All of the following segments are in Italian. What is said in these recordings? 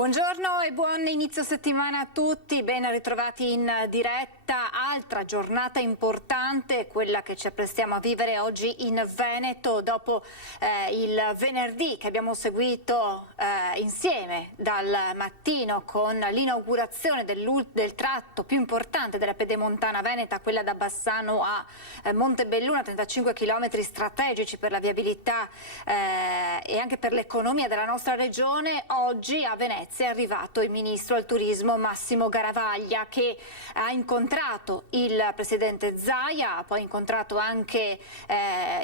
Buongiorno e buon inizio settimana a tutti, ben ritrovati in diretta. Altra giornata importante, quella che ci apprestiamo a vivere oggi in Veneto dopo il venerdì che abbiamo seguito insieme dal mattino con l'inaugurazione del tratto più importante della pedemontana veneta, quella da Bassano a Montebelluna, 35 km strategici per la viabilità e anche per l'economia della nostra regione. Oggi a Venezia è arrivato il ministro al turismo Massimo Garavaglia, che ha incontrato il presidente Zaia, ha poi incontrato anche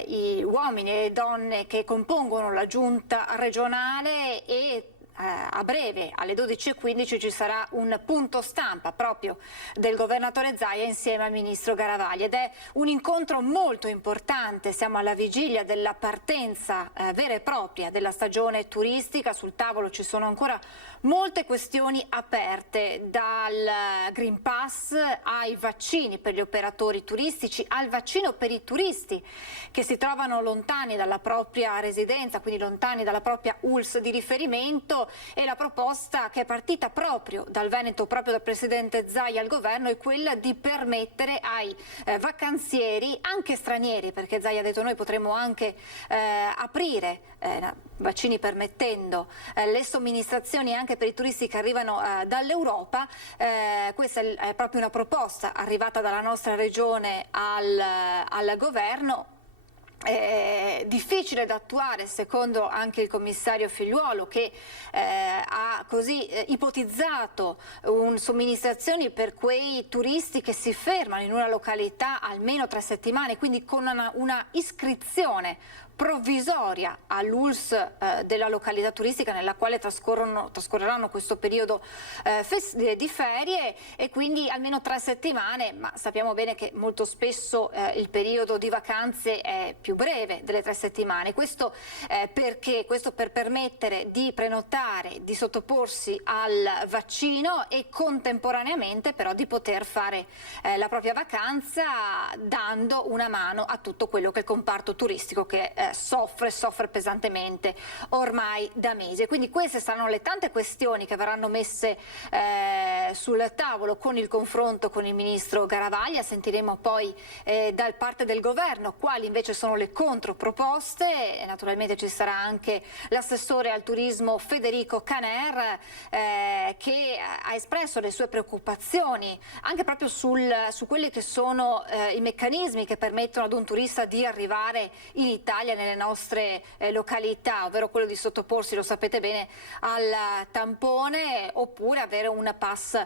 gli uomini e le donne che compongono la giunta regionale e a breve alle 12:15 ci sarà un punto stampa proprio del governatore Zaia insieme al ministro Garavaglia ed è un incontro molto importante. Siamo alla vigilia della partenza vera e propria della stagione turistica. Sul tavolo ci sono ancora molte questioni aperte, dal Green Pass ai vaccini per gli operatori turistici, al vaccino per i turisti che si trovano lontani dalla propria residenza, quindi lontani dalla propria ULSS di riferimento. E la proposta che è partita proprio dal Veneto, proprio dal presidente Zaia al governo, è quella di permettere ai vacanzieri, anche stranieri, perché Zaia ha detto noi potremmo anche aprire, vaccini permettendo, le somministrazioni anche per i turisti che arrivano dall'Europa. Questa è proprio una proposta arrivata dalla nostra regione al governo. Difficile da attuare secondo anche il commissario Figliuolo, che ha così ipotizzato somministrazioni per quei turisti che si fermano in una località almeno 3 settimane, quindi con una iscrizione provvisoria all'ULSS della località turistica nella quale trascorreranno questo periodo di ferie, e quindi almeno 3 settimane, ma sappiamo bene che molto spesso il periodo di vacanze è più breve delle 3 settimane. Questo perché? Questo per permettere di prenotare, di sottoporsi al vaccino e contemporaneamente però di poter fare la propria vacanza, dando una mano a tutto quello che è il comparto turistico che soffre pesantemente ormai da mesi. Quindi queste saranno le tante questioni che verranno messe sul tavolo con il confronto con il ministro Garavaglia. Sentiremo poi da parte del governo quali invece sono le controproposte, e naturalmente ci sarà anche l'assessore al turismo Federico Caner che ha espresso le sue preoccupazioni anche proprio su quelli che sono i meccanismi che permettono ad un turista di arrivare in Italia nelle nostre località, ovvero quello di sottoporsi, lo sapete bene, al tampone oppure avere un pass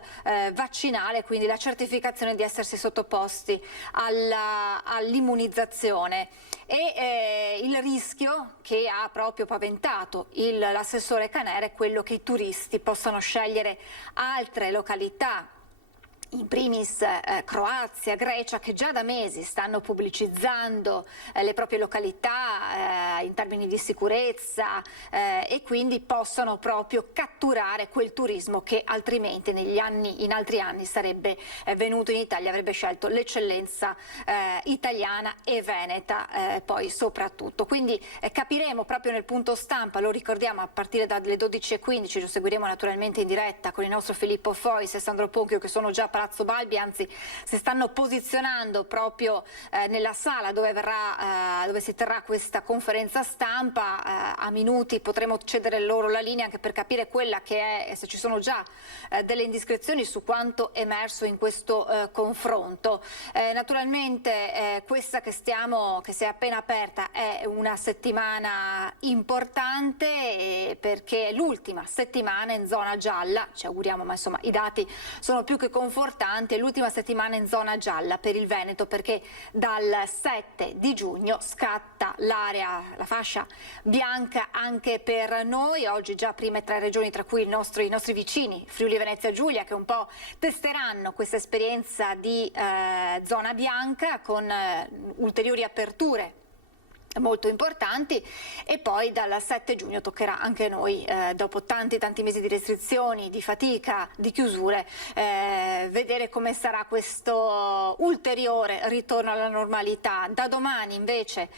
vaccinale, quindi la certificazione di essersi sottoposti all'immunizzazione. E il rischio che ha proprio paventato l'assessore Caner è quello che i turisti possano scegliere altre località, in primis Croazia, Grecia, che già da mesi stanno pubblicizzando le proprie località in termini di sicurezza e quindi possono proprio catturare quel turismo che altrimenti in altri anni sarebbe venuto in Italia, avrebbe scelto l'eccellenza italiana e veneta poi soprattutto. Quindi capiremo proprio nel punto stampa, lo ricordiamo, a partire dalle 12:15, lo seguiremo naturalmente in diretta con il nostro Filippo Fois e Sandro Ponchio, che sono già Palazzo Balbi, anzi si stanno posizionando proprio nella sala dove si terrà questa conferenza stampa. A minuti potremo cedere loro la linea anche per capire quella che è, se ci sono già delle indiscrezioni su quanto emerso in questo confronto. Naturalmente questa che si è appena aperta è una settimana importante perché è l'ultima settimana in zona gialla, ci auguriamo, ma insomma i dati sono più che confortanti. È l'ultima settimana in zona gialla per il Veneto, perché dal 7 di giugno scatta la fascia bianca anche per noi. Oggi già prime 3 regioni, tra cui i nostri vicini Friuli Venezia Giulia, che un po' testeranno questa esperienza di zona bianca con ulteriori aperture molto importanti, e poi dal 7 giugno toccherà anche a noi, dopo tanti mesi di restrizioni, di fatica, di chiusure, vedere come sarà questo ulteriore ritorno alla normalità. Da domani invece,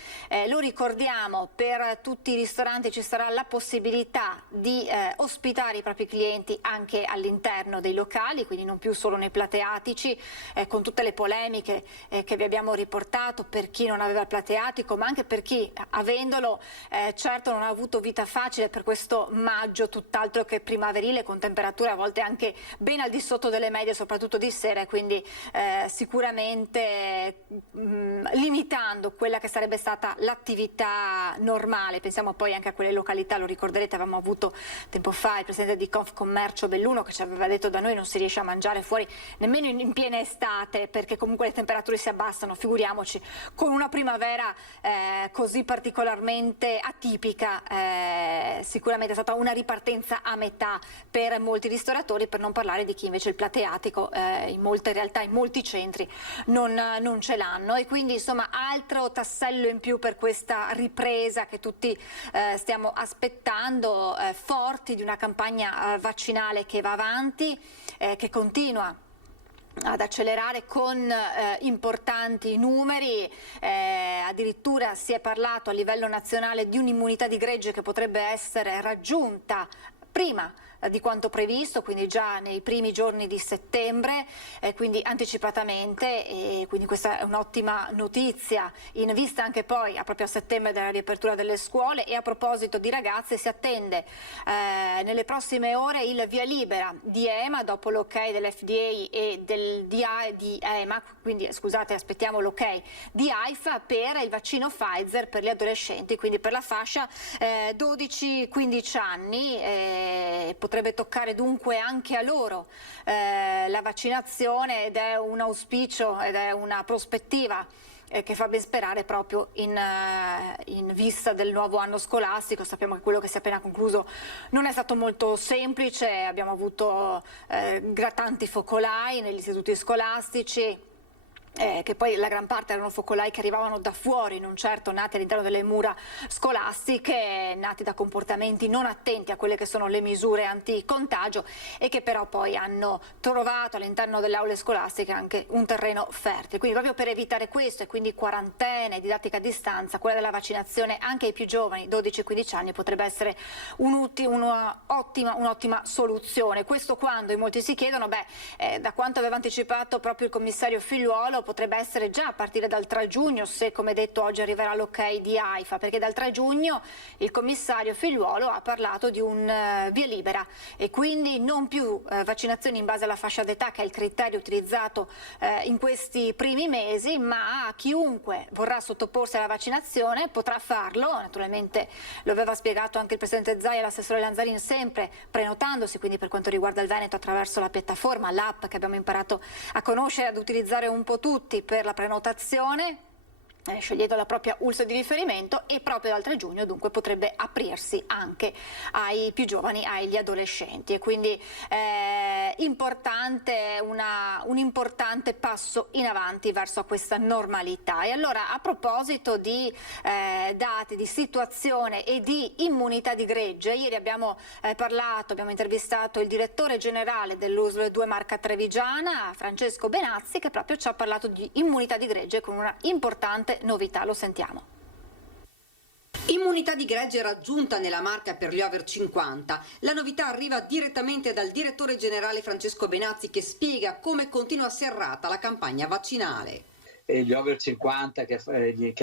lo ricordiamo, per tutti i ristoranti ci sarà la possibilità di ospitare i propri clienti anche all'interno dei locali, quindi non più solo nei plateatici, con tutte le polemiche che vi abbiamo riportato per chi non aveva il plateatico, ma anche per chi avendolo certo non ha avuto vita facile per questo maggio tutt'altro che primaverile, con temperature a volte anche ben al di sotto delle medie, soprattutto di sera, quindi sicuramente limitando quella che sarebbe stata l'attività normale. Pensiamo poi anche a quelle località, lo ricorderete, avevamo avuto tempo fa il presidente di Confcommercio Belluno che ci aveva detto: da noi non si riesce a mangiare fuori nemmeno in piena estate, perché comunque le temperature si abbassano, figuriamoci con una primavera così particolarmente atipica. Sicuramente è stata una ripartenza a metà per molti ristoratori, per non parlare di chi invece il plateatico in molte realtà, in molti centri non ce l'hanno, e quindi insomma altro tassello in più per questa ripresa che tutti stiamo aspettando, forti di una campagna vaccinale che va avanti, che continua ad accelerare con importanti numeri. Addirittura si è parlato a livello nazionale di un'immunità di gregge che potrebbe essere raggiunta prima di quanto previsto, quindi già nei primi giorni di settembre, quindi anticipatamente, e quindi questa è un'ottima notizia in vista anche poi proprio a settembre della riapertura delle scuole. E a proposito di ragazze, si attende nelle prossime ore il via libera di EMA dopo l'ok dell'FDA e del DA di EMA, quindi scusate, aspettiamo l'ok di AIFA per il vaccino Pfizer per gli adolescenti, quindi per la fascia 12-15 anni. Potrebbe toccare dunque anche a loro la vaccinazione, ed è un auspicio ed è una prospettiva che fa ben sperare proprio in vista del nuovo anno scolastico. Sappiamo che quello che si è appena concluso non è stato molto semplice, abbiamo avuto grattanti focolai negli istituti scolastici, che poi la gran parte erano focolai che arrivavano da fuori, non certo nati all'interno delle mura scolastiche, nati da comportamenti non attenti a quelle che sono le misure anticontagio, e che però poi hanno trovato all'interno delle aule scolastiche anche un terreno fertile. Quindi proprio per evitare questo, e quindi quarantene, didattica a distanza, quella della vaccinazione anche ai più giovani, 12-15 anni, potrebbe essere un'ottima soluzione. Questo quando in molti si chiedono, da quanto aveva anticipato proprio il commissario Figliuolo, potrebbe essere già a partire dal 3 giugno, se come detto oggi arriverà l'ok di AIFA, perché dal 3 giugno il commissario Figliuolo ha parlato di un via libera, e quindi non più vaccinazioni in base alla fascia d'età, che è il criterio utilizzato in questi primi mesi, ma chiunque vorrà sottoporsi alla vaccinazione potrà farlo. Naturalmente lo aveva spiegato anche il presidente Zaia e l'assessore Lanzarin, sempre prenotandosi, quindi per quanto riguarda il Veneto attraverso la piattaforma, l'app che abbiamo imparato a conoscere, ad utilizzare un po' tutti per la prenotazione, scegliendo la propria ULSS di riferimento, e proprio dal 3 giugno dunque potrebbe aprirsi anche ai più giovani, agli adolescenti, e quindi un importante passo in avanti verso questa normalità. E allora, a proposito di dati, di situazione e di immunità di gregge, ieri abbiamo intervistato il direttore generale dell'USL 2 Marca Trevigiana, Francesco Benazzi, che proprio ci ha parlato di immunità di gregge con una importante novità. Lo sentiamo. Immunità di gregge raggiunta nella Marca per gli over 50. La novità arriva direttamente dal direttore generale Francesco Benazzi, che spiega come continua serrata la campagna vaccinale. Gli over 50 che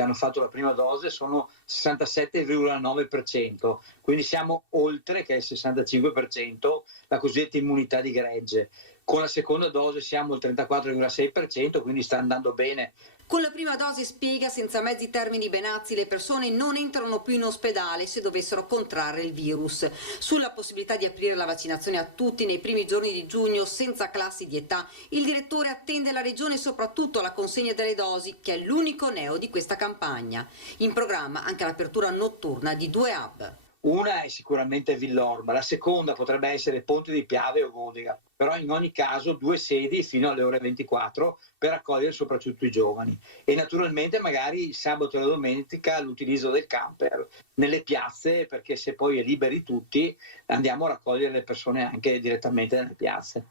hanno fatto la prima dose sono 67,9%, quindi siamo oltre, che è il 65%, la cosiddetta immunità di gregge. Con la seconda dose siamo al 34,6%, quindi sta andando bene. Con la prima dose, spiega senza mezzi termini Benazzi, le persone non entrano più in ospedale se dovessero contrarre il virus. Sulla possibilità di aprire la vaccinazione a tutti nei primi giorni di giugno senza classi di età, il direttore attende la regione e soprattutto la consegna delle dosi, che è l'unico neo di questa campagna. In programma anche l'apertura notturna di 2 hub. Una è sicuramente Villorba, la seconda potrebbe essere Ponte di Piave o Godica, però in ogni caso 2 sedi fino alle ore 24 per accogliere soprattutto i giovani, e naturalmente magari il sabato e la domenica l'utilizzo del camper nelle piazze, perché se poi è liberi tutti andiamo a raccogliere le persone anche direttamente nelle piazze.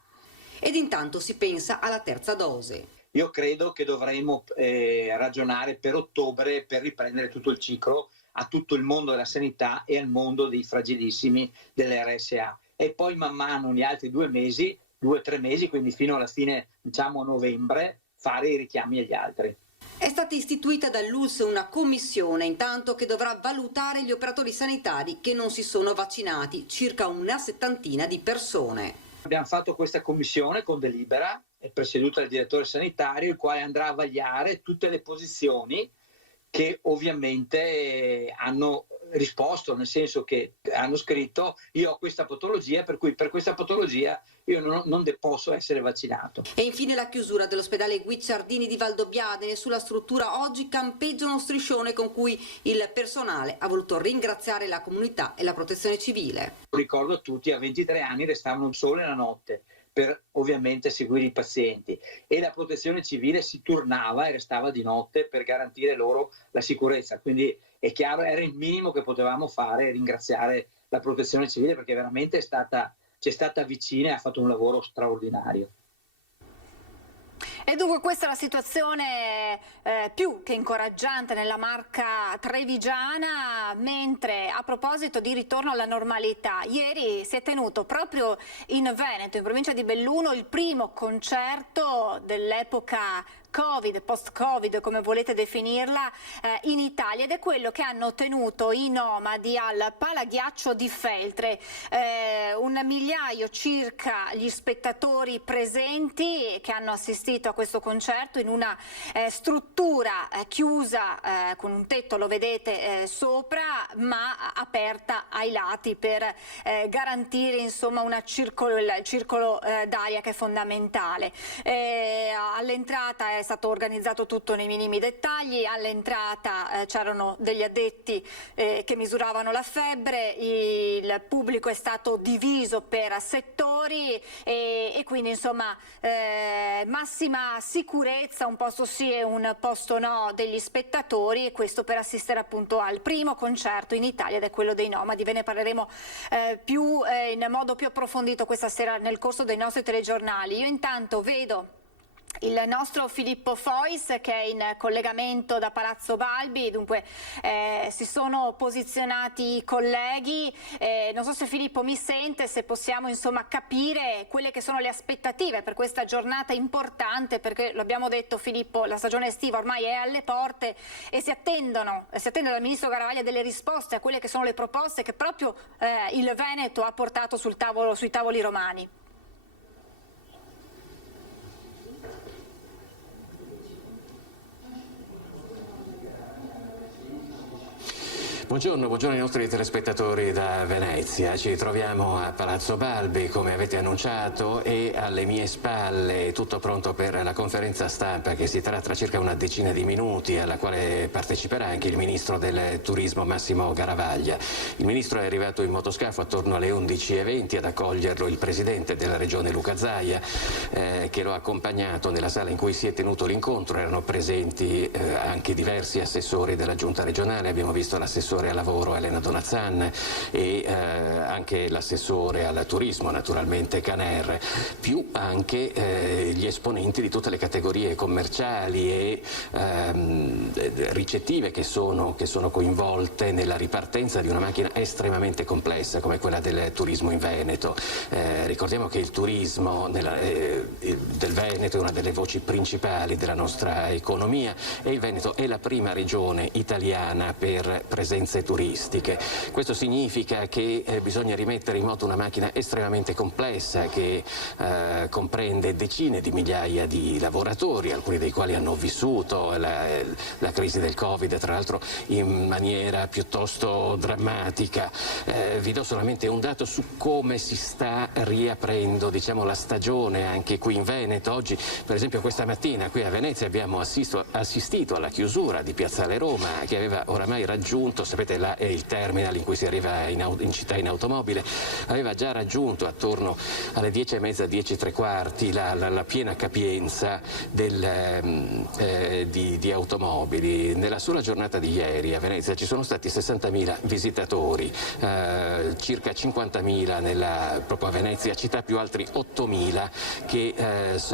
ed intanto si pensa alla terza dose. Io credo che dovremo ragionare per ottobre per riprendere tutto il ciclo a tutto il mondo della sanità e al mondo dei fragilissimi delle RSA. E poi man mano negli altri 2 o 3 mesi, quindi fino alla fine, diciamo novembre, fare i richiami agli altri. È stata istituita dall'ULSS una commissione intanto che dovrà valutare gli operatori sanitari che non si sono vaccinati, circa una settantina di persone. Abbiamo fatto questa commissione con delibera, è presieduta dal direttore sanitario, il quale andrà a vagliare tutte le posizioni che ovviamente hanno risposto, nel senso che hanno scritto: io ho questa patologia, per cui per questa patologia io non posso essere vaccinato. E infine la chiusura dell'ospedale Guicciardini di Valdobbiadene. Sulla struttura oggi campeggia uno striscione con cui il personale ha voluto ringraziare la comunità e la protezione civile. Ricordo a tutti, a 23 anni restavano sole la notte per ovviamente seguire i pazienti, e la protezione civile si turnava e restava di notte per garantire loro la sicurezza. Quindi è chiaro, era il minimo che potevamo fare, ringraziare la protezione civile, perché veramente ci è stata vicina e ha fatto un lavoro straordinario. E dunque questa è la situazione più che incoraggiante nella Marca trevigiana, mentre a proposito di ritorno alla normalità, ieri si è tenuto proprio in Veneto, in provincia di Belluno, il primo concerto dell'epoca Covid, post-Covid, come volete definirla, in Italia, ed è quello che hanno tenuto i nomadi al Palaghiaccio di Feltre. 1 migliaio circa gli spettatori presenti che hanno assistito a questo concerto in una struttura chiusa con un tetto, lo vedete, sopra, ma aperta ai lati per garantire insomma il circolo d'aria che è fondamentale. All'entrata è stato organizzato tutto nei minimi dettagli. All'entrata c'erano degli addetti che misuravano la febbre, il pubblico è stato diviso per settori e quindi insomma massima sicurezza, un posto sì e un posto no degli spettatori, e questo per assistere appunto al primo concerto in Italia, ed è quello dei Nomadi. Ve ne parleremo in modo più approfondito questa sera nel corso dei nostri telegiornali. Io intanto vedo il nostro Filippo Fois che è in collegamento da Palazzo Balbi. Dunque si sono posizionati i colleghi, non so se Filippo mi sente, se possiamo insomma capire quelle che sono le aspettative per questa giornata importante, perché lo abbiamo detto Filippo, la stagione estiva ormai è alle porte e si attende dal ministro Garavaglia delle risposte a quelle che sono le proposte che proprio il Veneto ha portato sui tavoli romani. Buongiorno ai nostri telespettatori da Venezia. Ci troviamo a Palazzo Balbi, come avete annunciato, e alle mie spalle tutto pronto per la conferenza stampa che si terrà tra circa una decina di minuti, alla quale parteciperà anche il ministro del turismo Massimo Garavaglia. Il ministro è arrivato in motoscafo attorno alle 11:20 ad accoglierlo il presidente della regione Luca Zaia, che lo ha accompagnato nella sala in cui si è tenuto l'incontro. Erano presenti anche diversi assessori della giunta regionale. Abbiamo visto l'assessore al lavoro Elena Donazzan e anche l'assessore al turismo, naturalmente Caner, più anche gli esponenti di tutte le categorie commerciali e ricettive che sono coinvolte nella ripartenza di una macchina estremamente complessa come quella del turismo in Veneto. Ricordiamo che il turismo del Veneto è una delle voci principali della nostra economia, e il Veneto è la prima regione italiana per presenze turistiche. Questo significa che bisogna rimettere in moto una macchina estremamente complessa che comprende decine di migliaia di lavoratori, alcuni dei quali hanno vissuto la crisi del Covid, tra l'altro in maniera piuttosto drammatica. Vi do solamente un dato su come si sta riaprendo, diciamo, la stagione anche qui in Veneto. oggi. Per esempio questa mattina qui a Venezia abbiamo assistito alla chiusura di Piazzale Roma, che aveva oramai raggiunto, sapete là è il terminal in cui si arriva in città in automobile, aveva già raggiunto attorno alle 10:30, 10:15 la piena capienza di automobili. Nella sola giornata di ieri a Venezia ci sono stati 60.000 visitatori, circa 50.000 proprio a Venezia città, più altri 8.000 che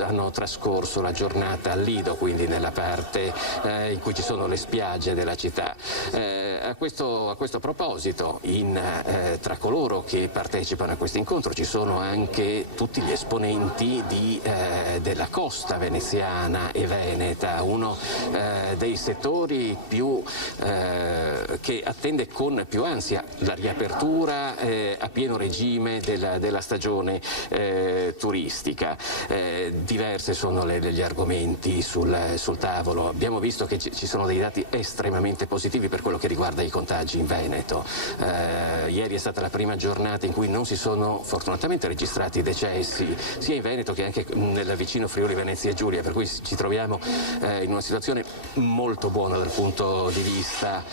hanno trascorso la giornata al Lido, quindi nella parte in cui ci sono le spiagge della città. A questo proposito, tra coloro che partecipano a questo incontro ci sono anche tutti gli esponenti della costa veneziana e veneta, uno dei settori che attende con più ansia la riapertura a pieno regime della stagione turistica. Diverse sono gli argomenti sul tavolo. Abbiamo visto che ci sono dei dati estremamente positivi per quello che riguarda i contagi in Veneto. Ieri è stata la prima giornata in cui non si sono fortunatamente registrati decessi sia in Veneto che anche nel vicino Friuli Venezia Giulia, per cui ci troviamo in una situazione molto buona dal punto di vista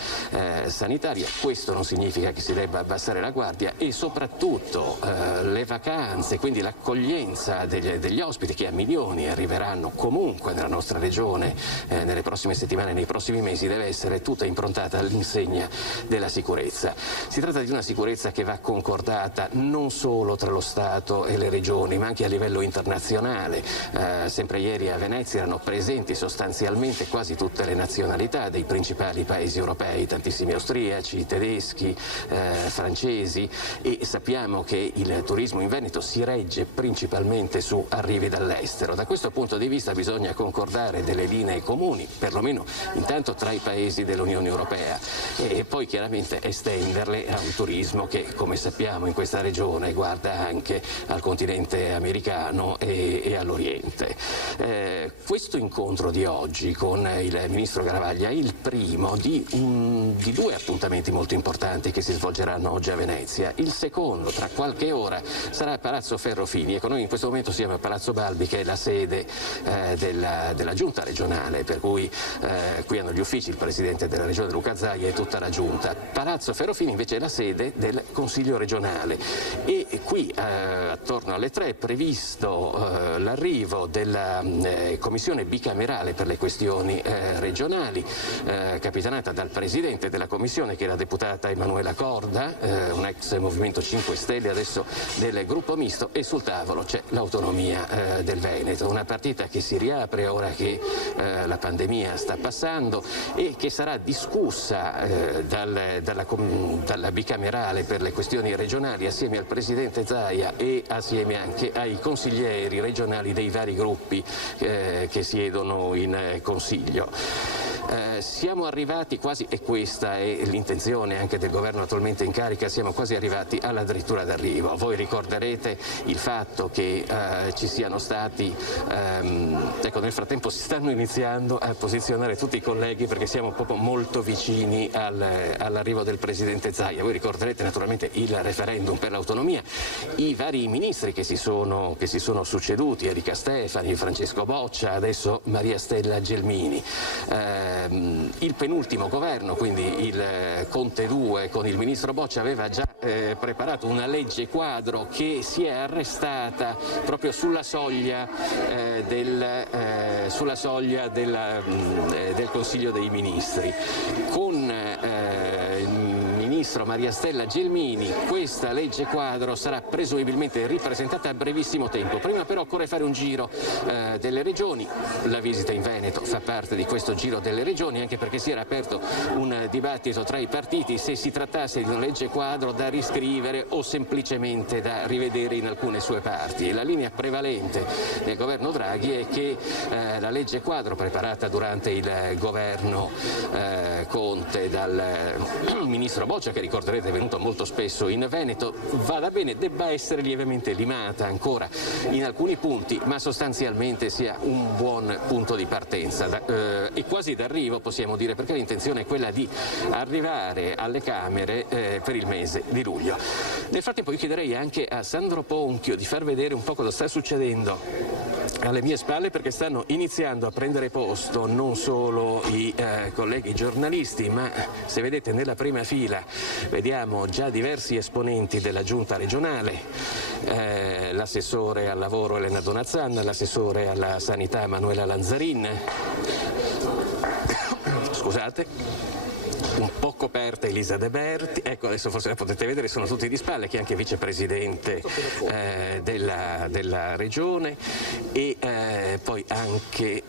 sanitario. Questo non significa che si debba abbassare la guardia, e soprattutto le vacanze, quindi l'accoglienza degli ospiti, che a milioni arriveranno comunque nella nostra regione nelle prossime settimane, nei prossimi mesi, deve essere tutta improntata all'insegna della sicurezza. Si tratta di una sicurezza che va concordata non solo tra lo Stato e le regioni, ma anche a livello internazionale. Sempre ieri a Venezia erano presenti sostanzialmente quasi tutte le nazionalità dei principali paesi europei, tantissimi austriaci, tedeschi, francesi, e sappiamo che il turismo in Veneto si regge principalmente su arrivi dall'estero. Da questo punto di vista bisogna concordare delle linee comuni, perlomeno intanto tra i paesi dell'Unione Europea, e poi chiaramente estenderle a un turismo che, come sappiamo, in questa regione guarda anche al continente americano e all'Oriente. Questo incontro di oggi con il ministro Garavaglia è il primo di due appuntamenti molto importanti che si svolgeranno oggi a Venezia. Il secondo, tra qualche ora, sarà a Palazzo Ferrofini. Ecco, noi in questo momento siamo a Palazzo Balbi, che è la sede della giunta regionale, per cui qui hanno gli uffici il presidente della regione Luca Zaia e tutta la giunta. Palazzo Ferrofini invece è la sede del Consiglio regionale, e qui attorno alle 3 è previsto l'arrivo della commissione bicamerale per le questioni regionali, capitanata dal presidente della commissione, che è la deputata Emanuela Corda, un ex Movimento 5 Stelle, adesso del gruppo misto, e sul tavolo c'è l'autonomia del Veneto, una partita che si riapre ora che la pandemia sta passando e che sarà discussa dalla bicamerale per le questioni regionali assieme al presidente Zaia e assieme anche ai consiglieri regionali dei vari gruppi che siedono in Consiglio. Siamo arrivati quasi, e questa è l'intenzione anche del governo attualmente in carica, siamo quasi arrivati alla dirittura d'arrivo. Voi ricorderete il fatto che ci siano stati, ecco, nel frattempo si stanno iniziando a posizionare tutti i colleghi, perché siamo proprio molto vicini all'arrivo del presidente Zaia. Voi ricorderete naturalmente il referendum per l'autonomia, i vari ministri che si sono succeduti, Erika Stefani, Francesco Boccia, adesso Maria Stella Gelmini. Il penultimo governo, quindi il Conte 2 con il ministro Boccia, aveva già preparato una legge quadro che si è arrestata proprio sulla soglia del Consiglio dei Ministri. Con il ministro Maria Stella Gelmini questa legge quadro sarà presumibilmente ripresentata a brevissimo tempo. Prima però occorre fare un giro delle regioni. La visita in Veneto fa parte di questo giro delle regioni, anche perché si era aperto un dibattito tra i partiti se si trattasse di una legge quadro da riscrivere o semplicemente da rivedere in alcune sue parti. La linea prevalente del governo Draghi è che la legge quadro preparata durante il governo Conte dal ministro Boccia, che ricorderete è venuto molto spesso in Veneto, vada bene, debba essere lievemente limata ancora in alcuni punti, ma sostanzialmente sia un buon punto di partenza e quasi d'arrivo, possiamo dire, perché l'intenzione è quella di arrivare alle Camere per il mese di luglio. Nel frattempo io chiederei anche a Sandro Ponchio di far vedere un po' cosa sta succedendo alle mie spalle, perché stanno iniziando a prendere posto non solo i colleghi giornalisti, ma se vedete nella prima fila vediamo già diversi esponenti della giunta regionale, l'assessore al lavoro Elena Donazzan, l'assessore alla sanità Manuela Lanzarin, scusate, un po' coperta Elisa De Berti, ecco adesso forse la potete vedere, sono tutti di spalle, che è anche vicepresidente della regione, e poi anche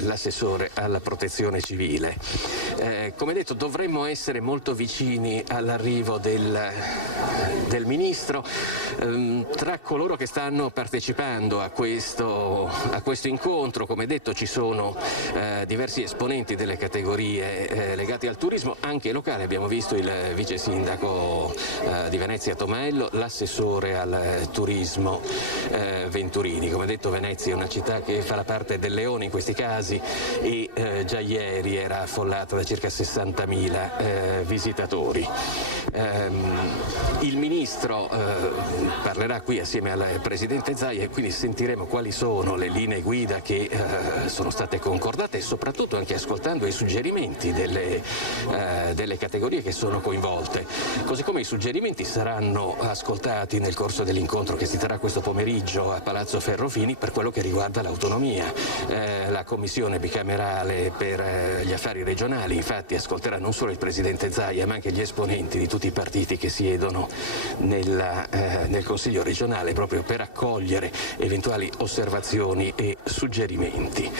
l'assessore alla protezione civile. Come detto, dovremmo essere molto vicini all'arrivo del ministro. Tra coloro che stanno partecipando a questo incontro, come detto, ci sono diversi esponenti delle categorie legati al turismo, anche locale. Abbiamo visto il vice sindaco di Venezia Tomaello, l'assessore al turismo Venturini. Come detto, Venezia è una città che fa la parte del leone in questi casi, e già ieri era affollata da circa 60.000 visitatori. Il ministro parlerà qui assieme al presidente Zaia, e quindi sentiremo quali sono le linee guida che sono state concordate, e soprattutto anche ascoltando i suggerimenti delle categorie che sono coinvolte. Così come i suggerimenti saranno ascoltati nel corso dell'incontro che si terrà questo pomeriggio a Palazzo Ferrofini per quello che riguarda l'autonomia. La commissione bicamerale per gli affari regionali infatti ascolterà non solo il presidente Zaia, ma anche gli esponenti di tutti i partiti che siedono nel Consiglio regionale, proprio per accogliere eventuali osservazioni e suggerimenti.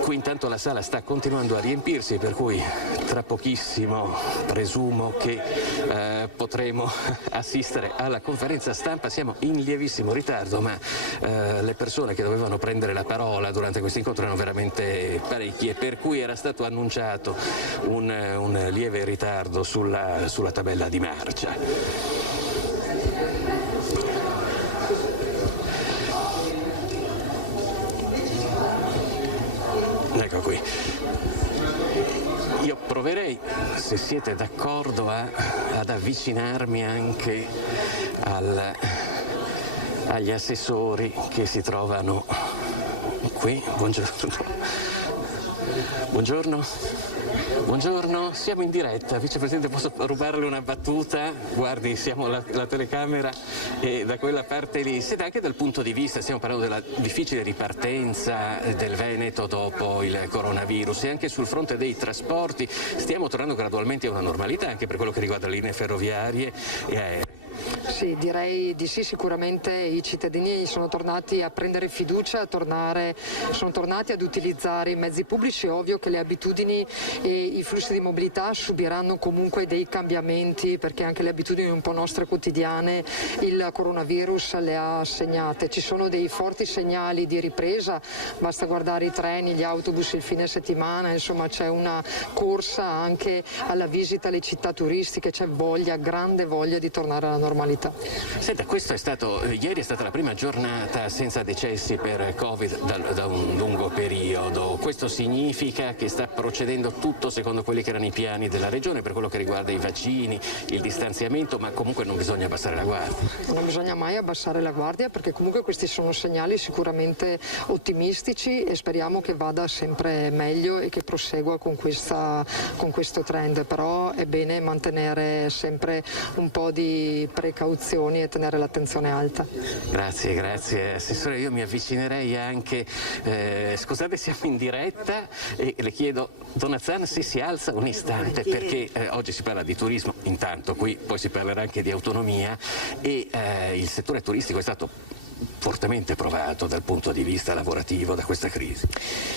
Qui intanto la sala sta continuando a riempirsi, per cui tra pochissimo presumo che potremo assistere alla conferenza stampa. Siamo in lievissimo ritardo, ma le persone che dovevano prendere la parola durante questo incontro erano veramente parecchie, per cui era stato annunciato un lieve ritardo sulla tabella di marcia. Ecco qui. Io proverei, se siete d'accordo, ad avvicinarmi anche agli assessori che si trovano qui. Buongiorno, siamo in diretta. Vicepresidente, posso rubarle una battuta? Guardi, siamo la telecamera e da quella parte lì. Siete anche dal punto di vista, stiamo parlando della difficile ripartenza del Veneto dopo il coronavirus, e anche sul fronte dei trasporti stiamo tornando gradualmente a una normalità anche per quello che riguarda le linee ferroviarie e aeree. Sì, direi di sì, sicuramente i cittadini sono tornati a prendere fiducia, sono tornati ad utilizzare i mezzi pubblici. È ovvio che le abitudini e i flussi di mobilità subiranno comunque dei cambiamenti, perché anche le abitudini un po' nostre quotidiane il coronavirus le ha segnate. Ci sono dei forti segnali di ripresa, basta guardare i treni, gli autobus il fine settimana, insomma c'è una corsa anche alla visita alle città turistiche, c'è grande voglia di tornare alla normalità. Senta, ieri è stata la prima giornata senza decessi per Covid da un lungo periodo. Questo significa che sta procedendo tutto secondo quelli che erano i piani della Regione per quello che riguarda i vaccini, il distanziamento, ma comunque non bisogna abbassare la guardia. Non bisogna mai abbassare la guardia, perché comunque questi sono segnali sicuramente ottimistici, e speriamo che vada sempre meglio e che prosegua con questo trend. Però è bene mantenere sempre un po' di precauzioni e tenere l'attenzione alta. Grazie Assessore, io mi avvicinerei anche, scusate, siamo in diretta e le chiedo, Donazzan, se si alza un istante, perché oggi si parla di turismo, intanto qui poi si parlerà anche di autonomia, e il settore turistico è stato fortemente provato dal punto di vista lavorativo da questa crisi.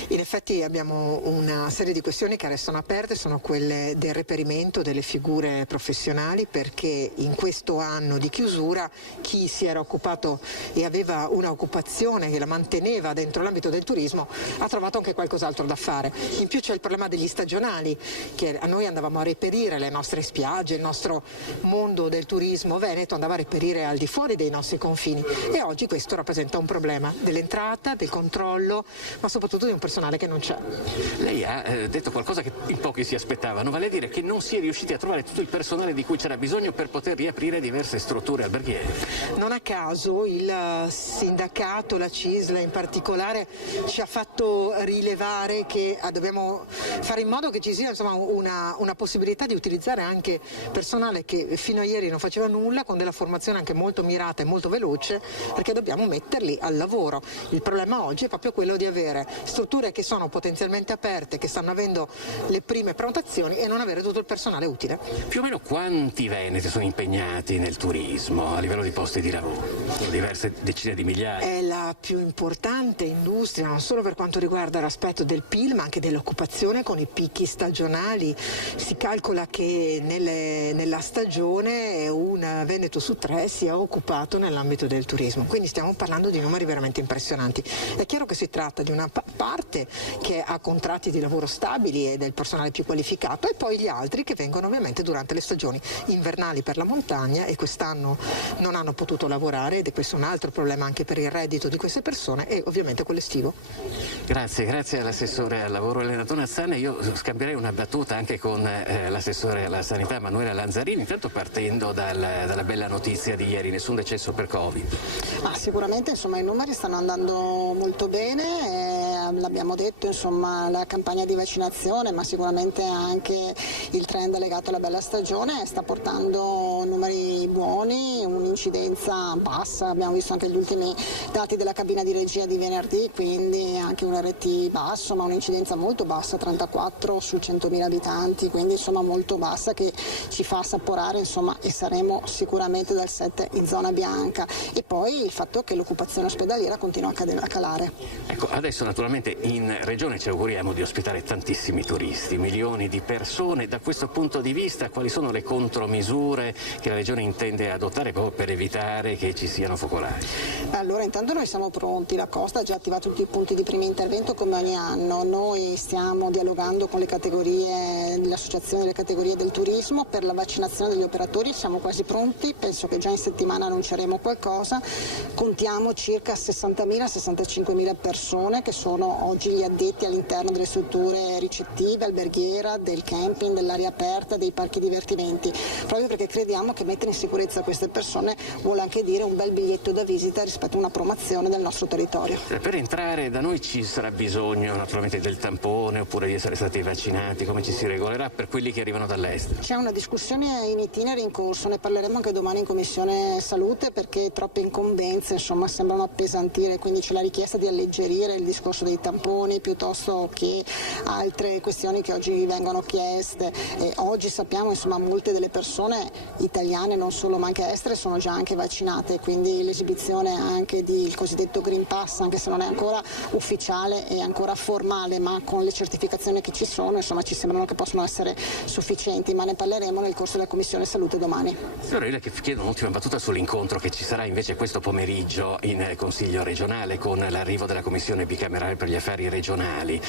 In effetti abbiamo una serie di questioni che restano aperte, sono quelle del reperimento delle figure professionali, perché in questo anno di chiusura chi si era occupato e aveva un'occupazione che la manteneva dentro l'ambito del turismo ha trovato anche qualcos'altro da fare. In più c'è il problema degli stagionali, che a noi andavamo a reperire le nostre spiagge, il nostro mondo del turismo veneto andava a reperire al di fuori dei nostri confini, e oggi questo rappresenta un problema dell'entrata, del controllo, ma soprattutto di un personale che non c'è. Lei ha detto qualcosa che in pochi si aspettavano, vale a dire che non si è riusciti a trovare tutto il personale di cui c'era bisogno per poter riaprire diverse strutture alberghiere. Non a caso il sindacato, la CISL in particolare, ci ha fatto rilevare che dobbiamo fare in modo che ci sia insomma, una possibilità di utilizzare anche personale che fino a ieri non faceva nulla, con della formazione anche molto mirata e molto veloce, perché dobbiamo metterli al lavoro. Il problema oggi è proprio quello di avere strutture che sono potenzialmente aperte, che stanno avendo le prime prenotazioni e non avere tutto il personale utile. Più o meno quanti veneti sono impegnati nel turismo a livello di posti di lavoro? Sono diverse decine di migliaia. È la più importante industria, non solo per quanto riguarda l'aspetto del PIL, ma anche dell'occupazione con i picchi stagionali. Si calcola che nella stagione un veneto su 3 sia occupato nell'ambito del turismo, quindi stiamo parlando di numeri veramente impressionanti. È chiaro che si tratta di una parte che ha contratti di lavoro stabili e del personale più qualificato, e poi gli altri che vengono ovviamente durante le stagioni invernali per la montagna e quest'anno non hanno potuto lavorare, ed è questo un altro problema anche per il reddito di queste persone, e ovviamente quello estivo. Grazie all'assessore al lavoro Elena Tonazzani. Io scambierei una battuta anche con l'assessore alla sanità Manuela Lanzarini, intanto partendo dalla bella notizia di ieri, nessun decesso per Covid. Sicuramente insomma, i numeri stanno andando molto bene, l'abbiamo detto, insomma, la campagna di vaccinazione, ma sicuramente anche il trend legato alla bella stagione sta portando numeri buoni, un'incidenza bassa, abbiamo visto anche gli ultimi dati della cabina di regia di venerdì, quindi anche un RT basso, ma un'incidenza molto bassa, 34 su 100.000 abitanti, quindi insomma molto bassa, che ci fa assaporare, insomma, e saremo sicuramente dal 7 in zona bianca. E poi il fatto che l'occupazione ospedaliera continua a calare. Ecco, adesso naturalmente in regione ci auguriamo di ospitare tantissimi turisti, milioni di persone. Da questo punto di vista, quali sono le contromisure che la regione intende adottare proprio per evitare che ci siano focolai? Allora, intanto noi siamo pronti, la Costa ha già attivato tutti i punti di primo intervento come ogni anno. Noi stiamo dialogando con le categorie, l'associazione delle categorie del turismo per la vaccinazione degli operatori, siamo quasi pronti, penso che già in settimana annunceremo qualcosa. Contiamo circa 60.000-65.000 persone che sono oggi gli addetti all'interno delle strutture ricettive, alberghiera, del camping, dell'aria aperta, dei parchi divertimenti, proprio perché crediamo che mettere in sicurezza queste persone vuole anche dire un bel biglietto da visita rispetto a una promozione del nostro territorio. Per entrare da noi ci sarà bisogno naturalmente del tampone oppure di essere stati vaccinati, come ci si regolerà per quelli che arrivano dall'estero? C'è una discussione in itinere in corso, ne parleremo anche domani in Commissione Salute, perché troppe incombenze insomma sembrano appesantire, quindi c'è la richiesta di alleggerire il discorso dei tamponi piuttosto che altre questioni che oggi vengono chieste. Oggi sappiamo insomma molte delle persone italiane, non solo ma anche estere, sono già anche vaccinate, quindi l'esibizione anche del cosiddetto Green Pass, anche se non è ancora ufficiale e ancora formale, ma con le certificazioni che ci sono insomma ci sembrano che possono essere sufficienti, ma ne parleremo nel corso della Commissione Salute domani. Allora io le chiedo un'ultima battuta sull'incontro che ci sarà invece questo pomeriggio in Consiglio regionale con l'arrivo della Commissione bicamerale per gli affari regionali.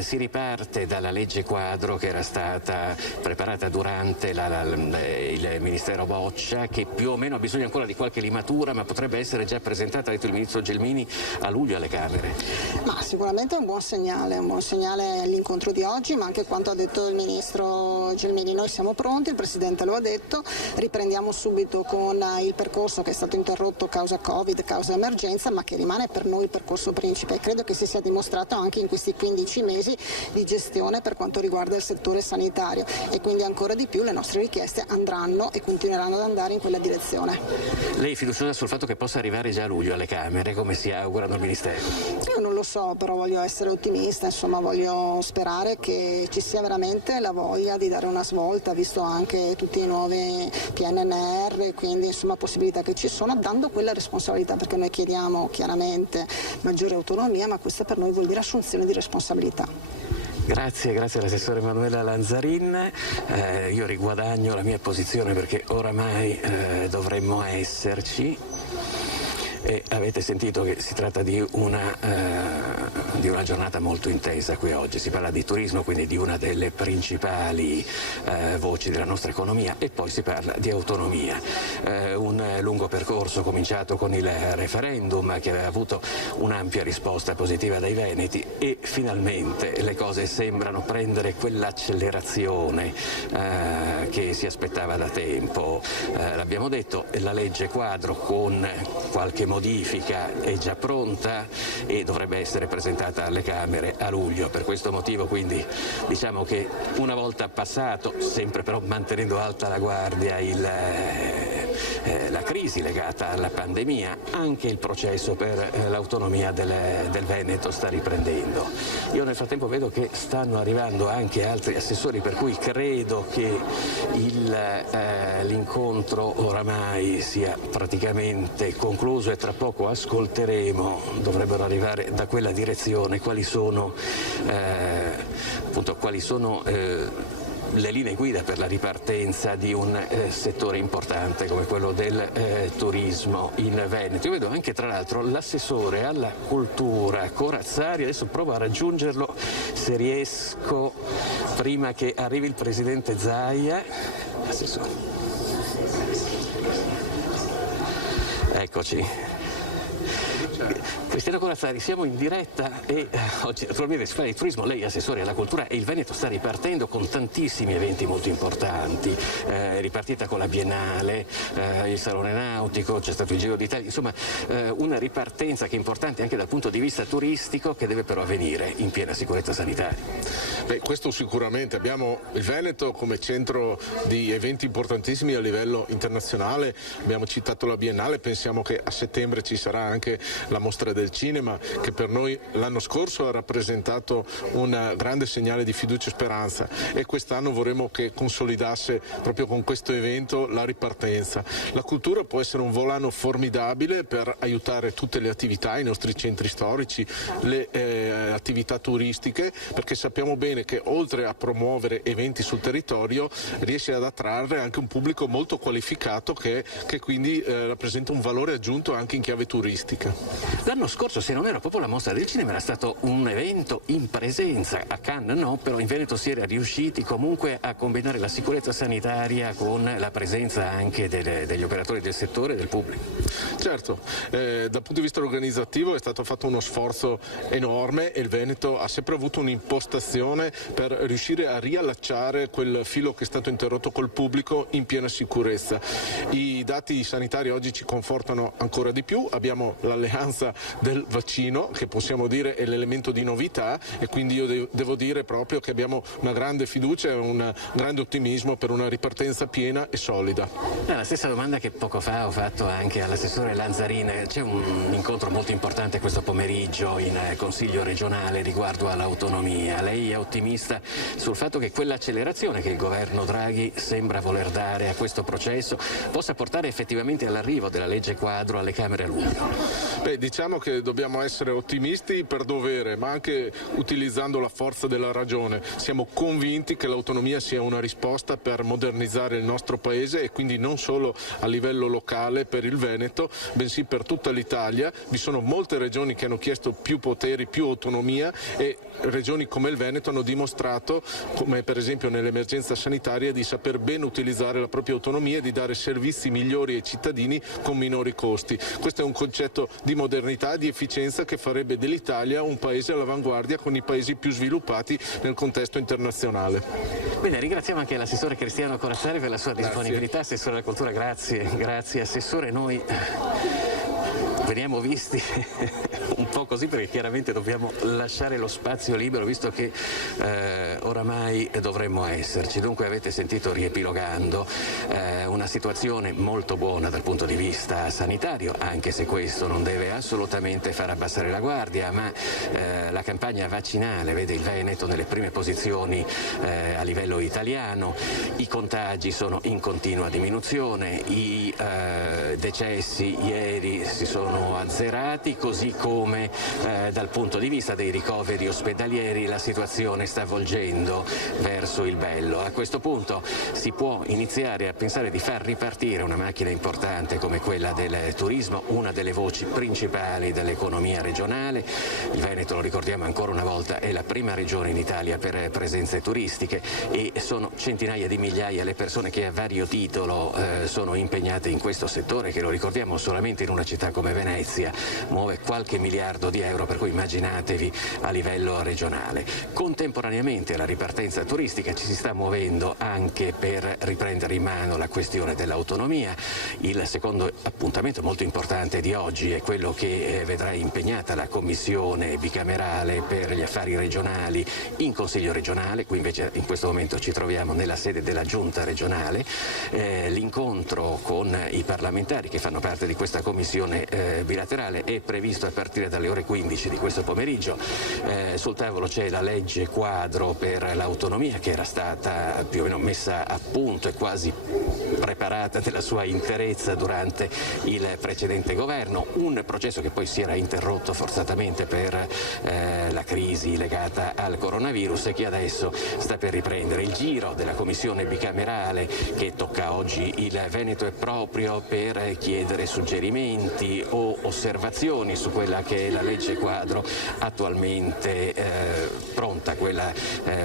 Si riparte dalla legge quadro che era stata preparata durante il Ministero Boccia, che più o meno ha bisogno ancora di qualche limatura, ma potrebbe essere già presentata, ha detto il Ministro Gelmini, a luglio alle Camere. Ma sicuramente è un buon segnale l'incontro di oggi, ma anche quanto ha detto il Ministro Gelmini. Noi siamo pronti, il Presidente lo ha detto, riprendiamo subito con il percorso che è stato interrotto causa Covid, causa emergenza, ma che rimane per noi il percorso principe, e credo che si sia dimostrato anche in questi 15 mesi di gestione per quanto riguarda il settore sanitario, e quindi ancora di più le nostre richieste andranno e continueranno ad andare in quella direzione. Lei è fiduciosa sul fatto che possa arrivare già a luglio alle Camere, come si augurano il Ministero? Io non lo so, però voglio essere ottimista, insomma voglio sperare che ci sia veramente la voglia di dare una svolta, visto anche tutti i nuovi PNRR, quindi insomma possibilità che ci sono, dando quella responsabilità, perché noi chiediamo chiaramente maggiore autonomia, ma questa per noi vuol dire assunzione di responsabilità. Grazie all'assessore Manuela Lanzarin. Io riguadagno la mia posizione perché oramai dovremmo esserci. e avete sentito che si tratta di una giornata molto intesa qui oggi. Si parla di turismo, quindi di una delle principali voci della nostra economia, e poi si parla di autonomia. Un lungo percorso cominciato con il referendum che aveva avuto un'ampia risposta positiva dai veneti, e finalmente le cose sembrano prendere quell'accelerazione che si aspettava da tempo. L'abbiamo detto, la legge quadro con qualche modifica è già pronta e dovrebbe essere presentata alle Camere a luglio. Per questo motivo quindi diciamo che una volta passato, sempre però mantenendo alta la guardia, la crisi legata alla pandemia, anche il processo per l'autonomia del Veneto sta riprendendo. Io nel frattempo vedo che stanno arrivando anche altri assessori, per cui credo che l'incontro oramai sia praticamente concluso e tra poco ascolteremo, dovrebbero arrivare da quella direzione, quali sono le linee guida per la ripartenza di un settore importante come quello del turismo in Veneto. Io vedo anche tra l'altro l'assessore alla cultura Corazzari, adesso provo a raggiungerlo se riesco prima che arrivi il presidente Zaia. Assessore. Eccoci. Cristiano Corazzari, siamo in diretta e oggi naturalmente si parla di turismo, lei è assessore alla cultura e il Veneto sta ripartendo con tantissimi eventi molto importanti, è ripartita con la Biennale, il Salone Nautico, c'è stato il Giro d'Italia, insomma una ripartenza che è importante anche dal punto di vista turistico, che deve però avvenire in piena sicurezza sanitaria. Beh, questo sicuramente. Abbiamo il Veneto come centro di eventi importantissimi a livello internazionale, abbiamo citato la Biennale, pensiamo che a settembre ci sarà anche la Mostra del Cinema, che per noi l'anno scorso ha rappresentato un grande segnale di fiducia e speranza, e quest'anno vorremmo che consolidasse proprio con questo evento la ripartenza. La cultura può essere un volano formidabile per aiutare tutte le attività, i nostri centri storici, le attività turistiche, perché sappiamo bene che oltre a promuovere eventi sul territorio riesce ad attrarre anche un pubblico molto qualificato che quindi rappresenta un valore aggiunto anche in chiave turistica. L'anno scorso, se non era proprio la Mostra del Cinema, era stato un evento in presenza, a Cannes no, però in Veneto si era riusciti comunque a combinare la sicurezza sanitaria con la presenza anche degli operatori del settore e del pubblico. Certo, dal punto di vista organizzativo è stato fatto uno sforzo enorme e il Veneto ha sempre avuto un'impostazione per riuscire a riallacciare quel filo che è stato interrotto col pubblico in piena sicurezza. I dati sanitari oggi ci confortano ancora di più, abbiamo l'alleanza del vaccino, che possiamo dire è l'elemento di novità, e quindi io devo dire proprio che abbiamo una grande fiducia e un grande ottimismo per una ripartenza piena e solida. La stessa domanda che poco fa ho fatto anche all'assessore Lanzarin. C'è un incontro molto importante questo pomeriggio in Consiglio regionale riguardo all'autonomia. Lei è ottimista sul fatto che quell'accelerazione che il governo Draghi sembra voler dare a questo processo possa portare effettivamente all'arrivo della legge quadro alle Camere a luglio? Beh, diciamo che dobbiamo essere ottimisti per dovere, ma anche utilizzando la forza della ragione. Siamo convinti che l'autonomia sia una risposta per modernizzare il nostro paese, e quindi non solo a livello locale per il Veneto, bensì per tutta l'Italia. Vi sono molte regioni che hanno chiesto più poteri, più autonomia, e regioni come il Veneto hanno dimostrato, come per esempio nell'emergenza sanitaria, di saper ben utilizzare la propria autonomia e di dare servizi migliori ai cittadini con minori costi. Questo è un concetto di modernità, di efficienza, che farebbe dell'Italia un paese all'avanguardia con i paesi più sviluppati nel contesto internazionale. Bene, ringraziamo anche l'assessore Cristiano Corazzari per la sua disponibilità. Assessore alla cultura, grazie assessore. Noi veniamo visti un po' così perché chiaramente dobbiamo lasciare lo spazio libero, visto che oramai dovremmo esserci. Dunque avete sentito, riepilogando, una situazione molto buona dal punto di vista sanitario, anche se questo non deve assolutamente far abbassare la guardia, ma la campagna vaccinale vede il Veneto nelle prime posizioni a livello italiano, i contagi sono in continua diminuzione, i decessi ieri si sono sono azzerati, così come dal punto di vista dei ricoveri ospedalieri la situazione sta volgendo verso il bello. A questo punto si può iniziare a pensare di far ripartire una macchina importante come quella del turismo, una delle voci principali dell'economia regionale. Il Veneto, lo ricordiamo ancora una volta, è la prima regione in Italia per presenze turistiche e sono centinaia di migliaia le persone che a vario titolo sono impegnate in questo settore, che, lo ricordiamo, solamente in una città come Venezia muove qualche miliardo di euro, per cui immaginatevi a livello regionale. Contemporaneamente alla ripartenza turistica ci si sta muovendo anche per riprendere in mano la questione dell'autonomia. Il secondo appuntamento molto importante di oggi è quello che vedrà impegnata la Commissione bicamerale per gli affari regionali in Consiglio regionale. Qui invece in questo momento ci troviamo nella sede della Giunta regionale. L'incontro con i parlamentari che fanno parte di questa commissione bilaterale è previsto a partire dalle ore 15 di questo pomeriggio. Sul tavolo c'è la legge quadro per l'autonomia, che era stata più o meno messa a punto e quasi preparata nella sua interezza durante il precedente governo, un processo che poi si era interrotto forzatamente per la crisi legata al coronavirus e che adesso sta per riprendere. Il giro della commissione bicamerale che tocca oggi il Veneto è proprio per chiedere suggerimenti o osservazioni su quella che è la legge quadro attualmente pronta, quella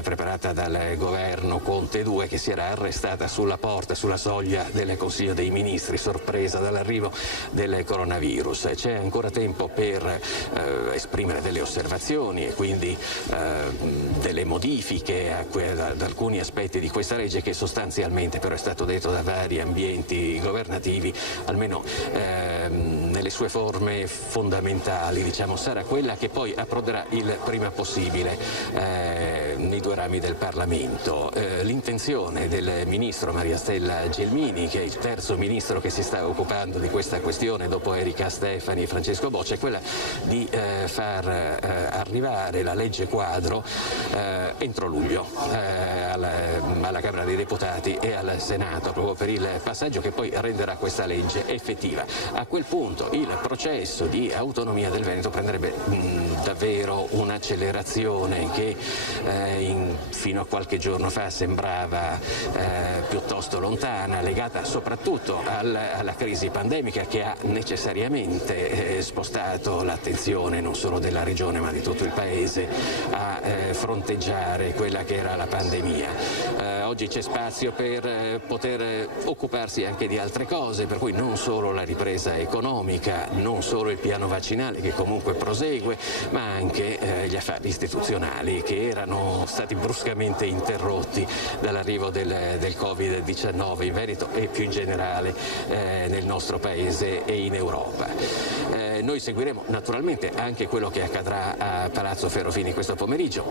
preparata dal governo Conte 2, che si era arrestata sulla porta, sulla soglia del Consiglio dei Ministri, sorpresa dall'arrivo del coronavirus. C'è ancora tempo per esprimere delle osservazioni e quindi delle modifiche ad alcuni aspetti di questa legge, che sostanzialmente, però è stato detto da vari ambienti governativi, almeno nelle sue forme fondamentali, diciamo, sarà quella che poi approderà il prima possibile nei due rami del Parlamento. L'intenzione del ministro Maria Stella Gelmini, che è il terzo ministro che si sta occupando di questa questione dopo Erika Stefani e Francesco Boccia, è quella di far arrivare la legge quadro entro luglio alla Camera dei Deputati e al Senato, proprio per il passaggio che poi renderà questa legge effettiva. A quel punto il processo di autonomia del Veneto prenderebbe davvero un'accelerazione che fino a qualche giorno fa sembrava piuttosto lontana, legata soprattutto alla crisi pandemica, che ha necessariamente spostato l'attenzione non solo della regione ma di tutto il paese a fronteggiare quella che era la pandemia. Oggi c'è spazio per poter occuparsi anche di altre cose, per cui non solo la ripresa economica, non solo il piano vaccinale che comunque prosegue, ma anche gli affari istituzionali che erano stati bruscamente interrotti dall'arrivo del Covid-19 in Veneto e più in generale nel nostro paese e in Europa. Noi seguiremo naturalmente anche quello che accadrà a Palazzo Ferrofini questo pomeriggio.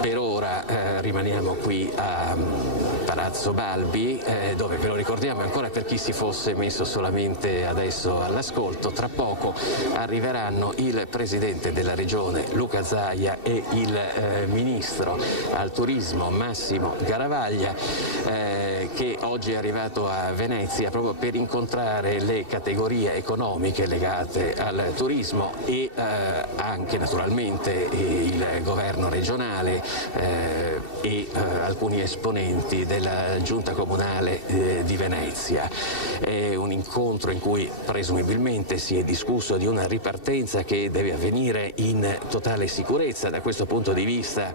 Per ora rimaniamo qui a Palazzo Balbi, dove, ve lo ricordiamo ancora per chi si fosse messo solamente adesso all'ascolto, tra poco arriveranno il Presidente della Regione Luca Zaia e il Ministro al Turismo Massimo Garavaglia, che oggi è arrivato a Venezia proprio per incontrare le categorie economiche legate al turismo e anche naturalmente il governo regionale e alcuni esponenti della Giunta Comunale di Venezia. È un incontro in cui presumibilmente si è discusso di una ripartenza che deve avvenire in totale sicurezza. Da questo punto di vista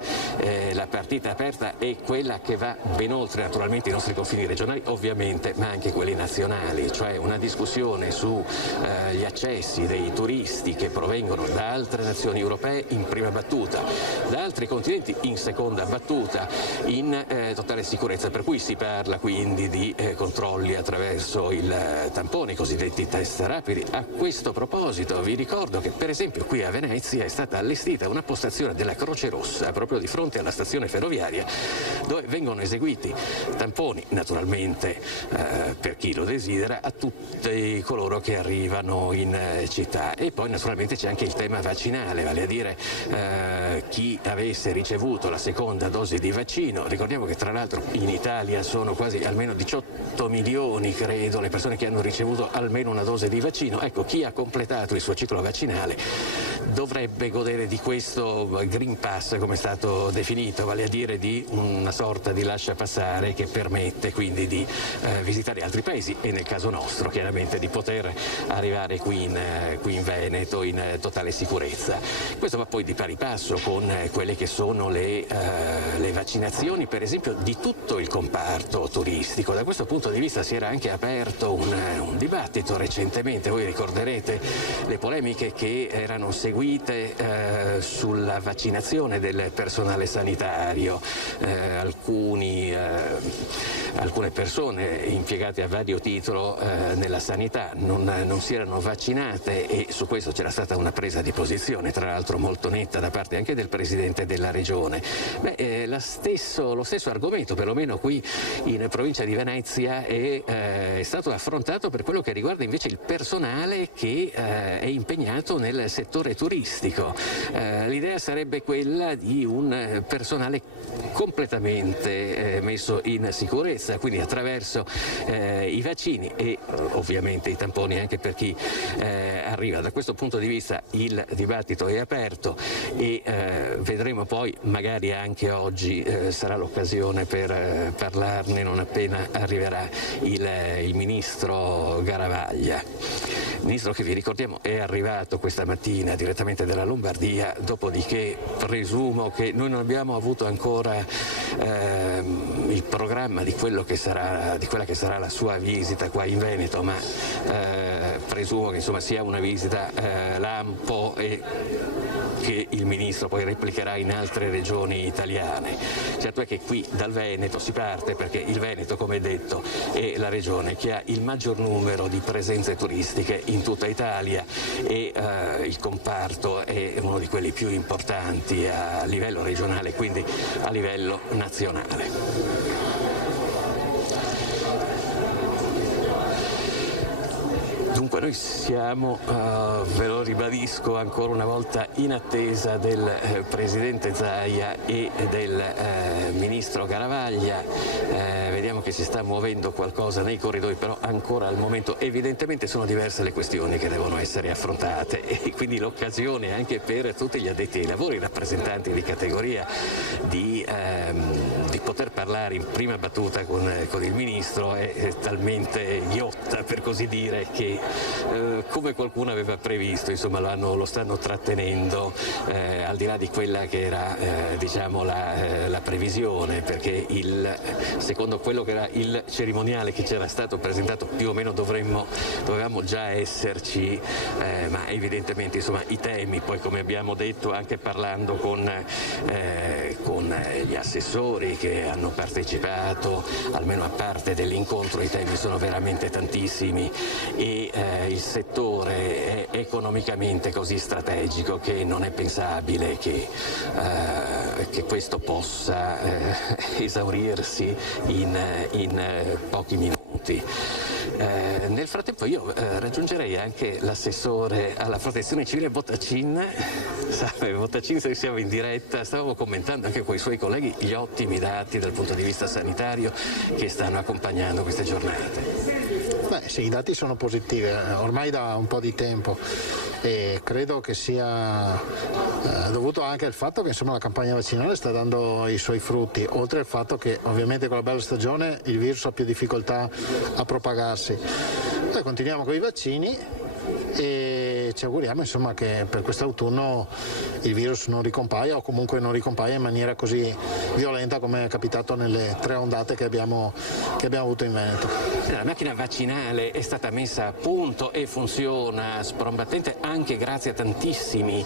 la partita aperta è quella che va ben oltre naturalmente i nostri confini regionali, ovviamente, ma anche quelli nazionali, cioè una discussione sugli accessi dei turisti che provengono da altre nazioni europee in prima battuta, da altri continenti in seconda battuta, in totale sicurezza, per cui si parla quindi di controlli attraverso il tampone, i cosiddetti test rapidi. A questo proposito vi ricordo che per esempio qui a Venezia è stata allestita una postazione della Croce Rossa proprio di fronte alla stazione ferroviaria, dove vengono eseguiti tamponi, naturalmente per chi lo desidera, a tutti coloro che arrivano in città. E poi naturalmente c'è anche il tema vaccinale, vale a dire chi avesse ricevuto la seconda dose di vaccino. Ricordiamo che tra l'altro in Italia sono quasi almeno 18 milioni, credo, le persone che hanno ricevuto almeno una dose di vaccino. Ecco, chi ha completato il suo ciclo vaccinale dovrebbe godere di questo Green Pass, come è stato definito, vale a dire di una sorta di lasciapassare che permette quindi di visitare altri paesi e nel caso nostro chiaramente di poter arrivare qui in Veneto in totale sicurezza. Questo va poi di pari passo con quelle che sono le vaccinazioni, per esempio, di tutto il comparto turistico. Da questo punto di vista si era anche aperto un dibattito recentemente, voi ricorderete le polemiche che erano seguite sulla vaccinazione del personale sanitario. Alcune persone impiegate a vario titolo nella sanità non si erano vaccinate e su questo c'era stata una presa di posizione, tra l'altro molto netta da parte anche del Presidente della Regione. Lo stesso argomento, perlomeno qui in provincia di Venezia, è stato affrontato per quello che riguarda invece il personale che è impegnato nel settore turistico. L'idea sarebbe quella di un personale completamente messo in sicurezza, quindi attraverso i vaccini e ovviamente i tamponi anche per chi arriva. Da questo punto di vista il dibattito è aperto e vedremo poi, magari anche oggi sarà l'occasione per parlarne non appena arriverà il ministro Garavaglia. Ministro che vi ricordiamo è arrivato questa mattina direttamente dalla Lombardia, dopodiché presumo che noi non abbiamo avuto ancora il programma di quella che sarà la sua visita qua in Veneto, ma presumo che insomma sia una visita lampo e che il ministro poi replicherà in altre regioni italiane. Certo è che qui dal Veneto si parte perché il Veneto, come detto, è la regione che ha il maggior numero di presenze turistiche in tutta Italia e il comparto è uno di quelli più importanti a livello regionale, quindi a livello nazionale. Dunque noi siamo, ve lo ribadisco ancora una volta, in attesa del Presidente Zaia e del Ministro Garavaglia. Vediamo che si sta muovendo qualcosa nei corridoi, però ancora al momento evidentemente sono diverse le questioni che devono essere affrontate e quindi l'occasione anche per tutti gli addetti ai lavori, i rappresentanti di categoria, di poter parlare in prima battuta con il Ministro è talmente ghiotta, per così dire, che come qualcuno aveva previsto, insomma lo stanno trattenendo al di là di quella che era diciamo la previsione, perché secondo quello che era il cerimoniale che c'era stato presentato più o meno dovevamo già esserci, ma evidentemente insomma i temi, poi come abbiamo detto anche parlando con gli assessori che hanno partecipato, almeno a parte dell'incontro, i temi sono veramente tantissimi e il settore è economicamente così strategico che non è pensabile che questo possa esaurirsi in pochi minuti. Nel frattempo io raggiungerei anche l'assessore alla protezione civile Bottacin. Salve Bottacin, se siamo in diretta, stavamo commentando anche con i suoi colleghi gli ottimi dati dal punto di vista sanitario che stanno accompagnando queste giornate. Sì, i dati sono positivi, ormai da un po' di tempo e credo che sia dovuto anche al fatto che insomma la campagna vaccinale sta dando i suoi frutti, oltre al fatto che ovviamente con la bella stagione il virus ha più difficoltà a propagarsi. Noi continuiamo con i vaccini e ci auguriamo insomma che per quest'autunno il virus non ricompaia o comunque non ricompaia in maniera così violenta come è capitato nelle 3 ondate che abbiamo avuto in Veneto. La macchina vaccinale è stata messa a punto e funziona sprombattente anche grazie a tantissimi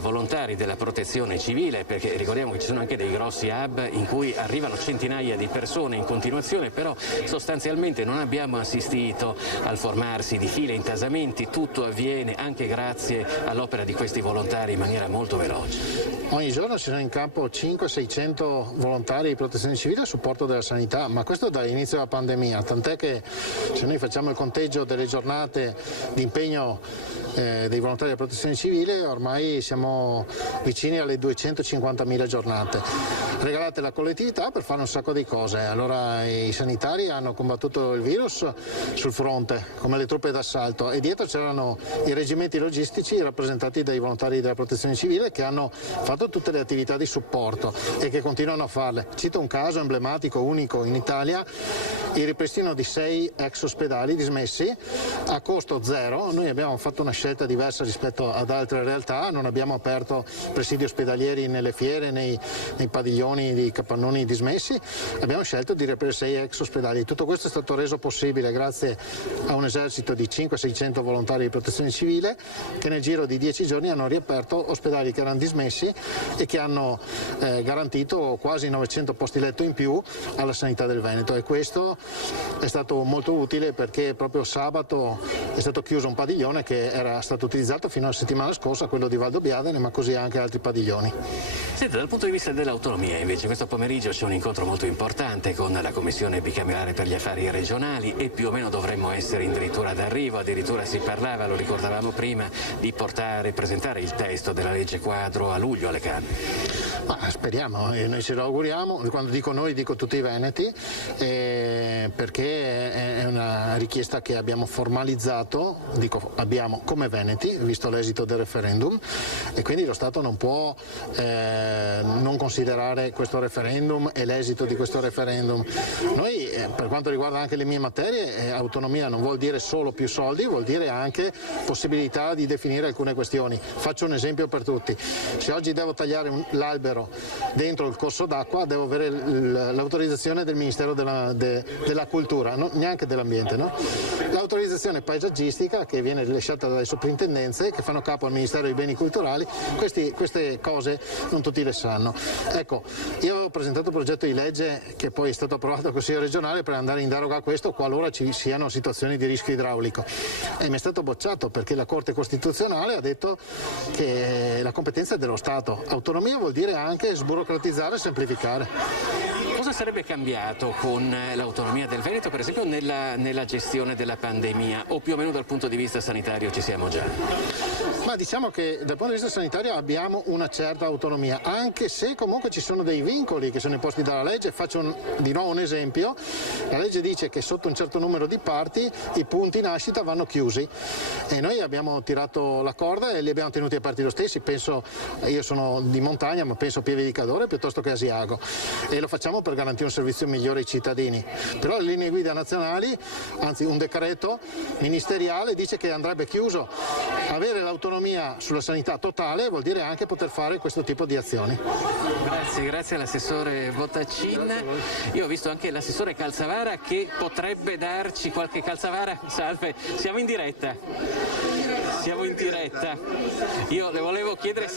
volontari della protezione civile, perché ricordiamo che ci sono anche dei grossi hub in cui arrivano centinaia di persone in continuazione, però sostanzialmente non abbiamo assistito al formarsi di file, intasamenti, tutto avviene anche grazie all'opera di questi volontari in maniera molto veloce. Ogni giorno ci sono in campo 500-600 volontari di protezione civile a supporto della sanità, ma questo dall'inizio della pandemia, tant'è che se noi facciamo il conteggio delle giornate di impegno dei volontari della protezione civile ormai siamo vicini alle 250.000 giornate regalate alla collettività per fare un sacco di cose. Allora i sanitari hanno combattuto il virus sul fronte come le truppe d'assalto e dietro c'erano i reggimenti logistici rappresentati dai volontari della protezione civile che hanno fatto tutte le attività di supporto e che continuano a farle. Cito un caso emblematico, unico in Italia, il ripristino di 6 ex ospedali dismessi a costo zero. Noi abbiamo fatto una scelta diversa rispetto ad altre realtà, non abbiamo aperto presidi ospedalieri nelle fiere, nei padiglioni di capannoni dismessi, abbiamo scelto di riaprire 6 ex ospedali. Tutto questo è stato reso possibile grazie a un esercito di 500-600 volontari di protezione civile che nel giro di 10 giorni hanno riaperto ospedali che erano dismessi e che hanno garantito quasi 900 posti letto in più alla sanità del Veneto, e questo è stato molto utile perché proprio sabato è stato chiuso un padiglione che era stato utilizzato fino alla settimana scorsa, quello di Valdobbiadene, ma così anche altri padiglioni. Senta, dal punto di vista dell'autonomia invece questo pomeriggio c'è un incontro molto importante con la Commissione bicamerale per gli affari regionali e più o meno dovremmo essere addirittura d'arrivo, addirittura si parlava, lo ricordavamo prima, di presentare il testo della legge quadro a luglio alle Camere. Ma speriamo, noi ce lo auguriamo, quando dico noi dico tutti i veneti, perché è una richiesta che abbiamo formalizzato, dico abbiamo come veneti, visto l'esito del referendum, e quindi lo Stato non può non considerare questo referendum e l'esito di questo referendum. Noi, per quanto riguarda anche le mie materie, autonomia non vuol dire solo più soldi, vuol dire anche possibilità di definire alcune questioni. Faccio un esempio per tutti: se oggi devo tagliare l'albero dentro il corso d'acqua devo avere l'autorizzazione del Ministero della Cultura, neanche dell'Ambiente, no? L'autorizzazione paesaggistica che viene lasciata dalle soprintendenze che fanno capo al Ministero dei Beni Culturali, queste cose non tutti le sanno. Ecco, io ho presentato un progetto di legge che poi è stato approvato al Consiglio regionale per andare in deroga a questo qualora ci siano situazioni di rischio idraulico, e mi è stato bocciato perché la Corte Costituzionale ha detto che la competenza è dello Stato. Autonomia vuol dire anche sburocratizzare e semplificare. Cosa sarebbe cambiato con l'autonomia del Veneto, per esempio, nella gestione della pandemia, o più o meno dal punto di vista sanitario ci siamo già? Ma diciamo che dal punto di vista sanitario abbiamo una certa autonomia, anche se comunque ci sono dei vincoli che sono imposti dalla legge. Faccio di nuovo un esempio: la legge dice che sotto un certo numero di parti i punti nascita vanno chiusi, e noi abbiamo tirato la corda e li abbiamo tenuti aperti lo stessi. Penso, io sono di montagna, ma penso a Pieve di Cadore piuttosto che a Asiago, e lo facciamo per garantire un servizio migliore ai cittadini. Però le linee guida nazionali, anzi un decreto ministeriale dice che andrebbe chiuso. Avere l'autonomia sulla sanità totale vuol dire anche poter fare questo tipo di azioni. Grazie all'assessore Bottacin. Io ho visto anche l'assessore Calzavara che potrebbe darci qualche calzavara. Salve, siamo in diretta. Io le volevo chiedere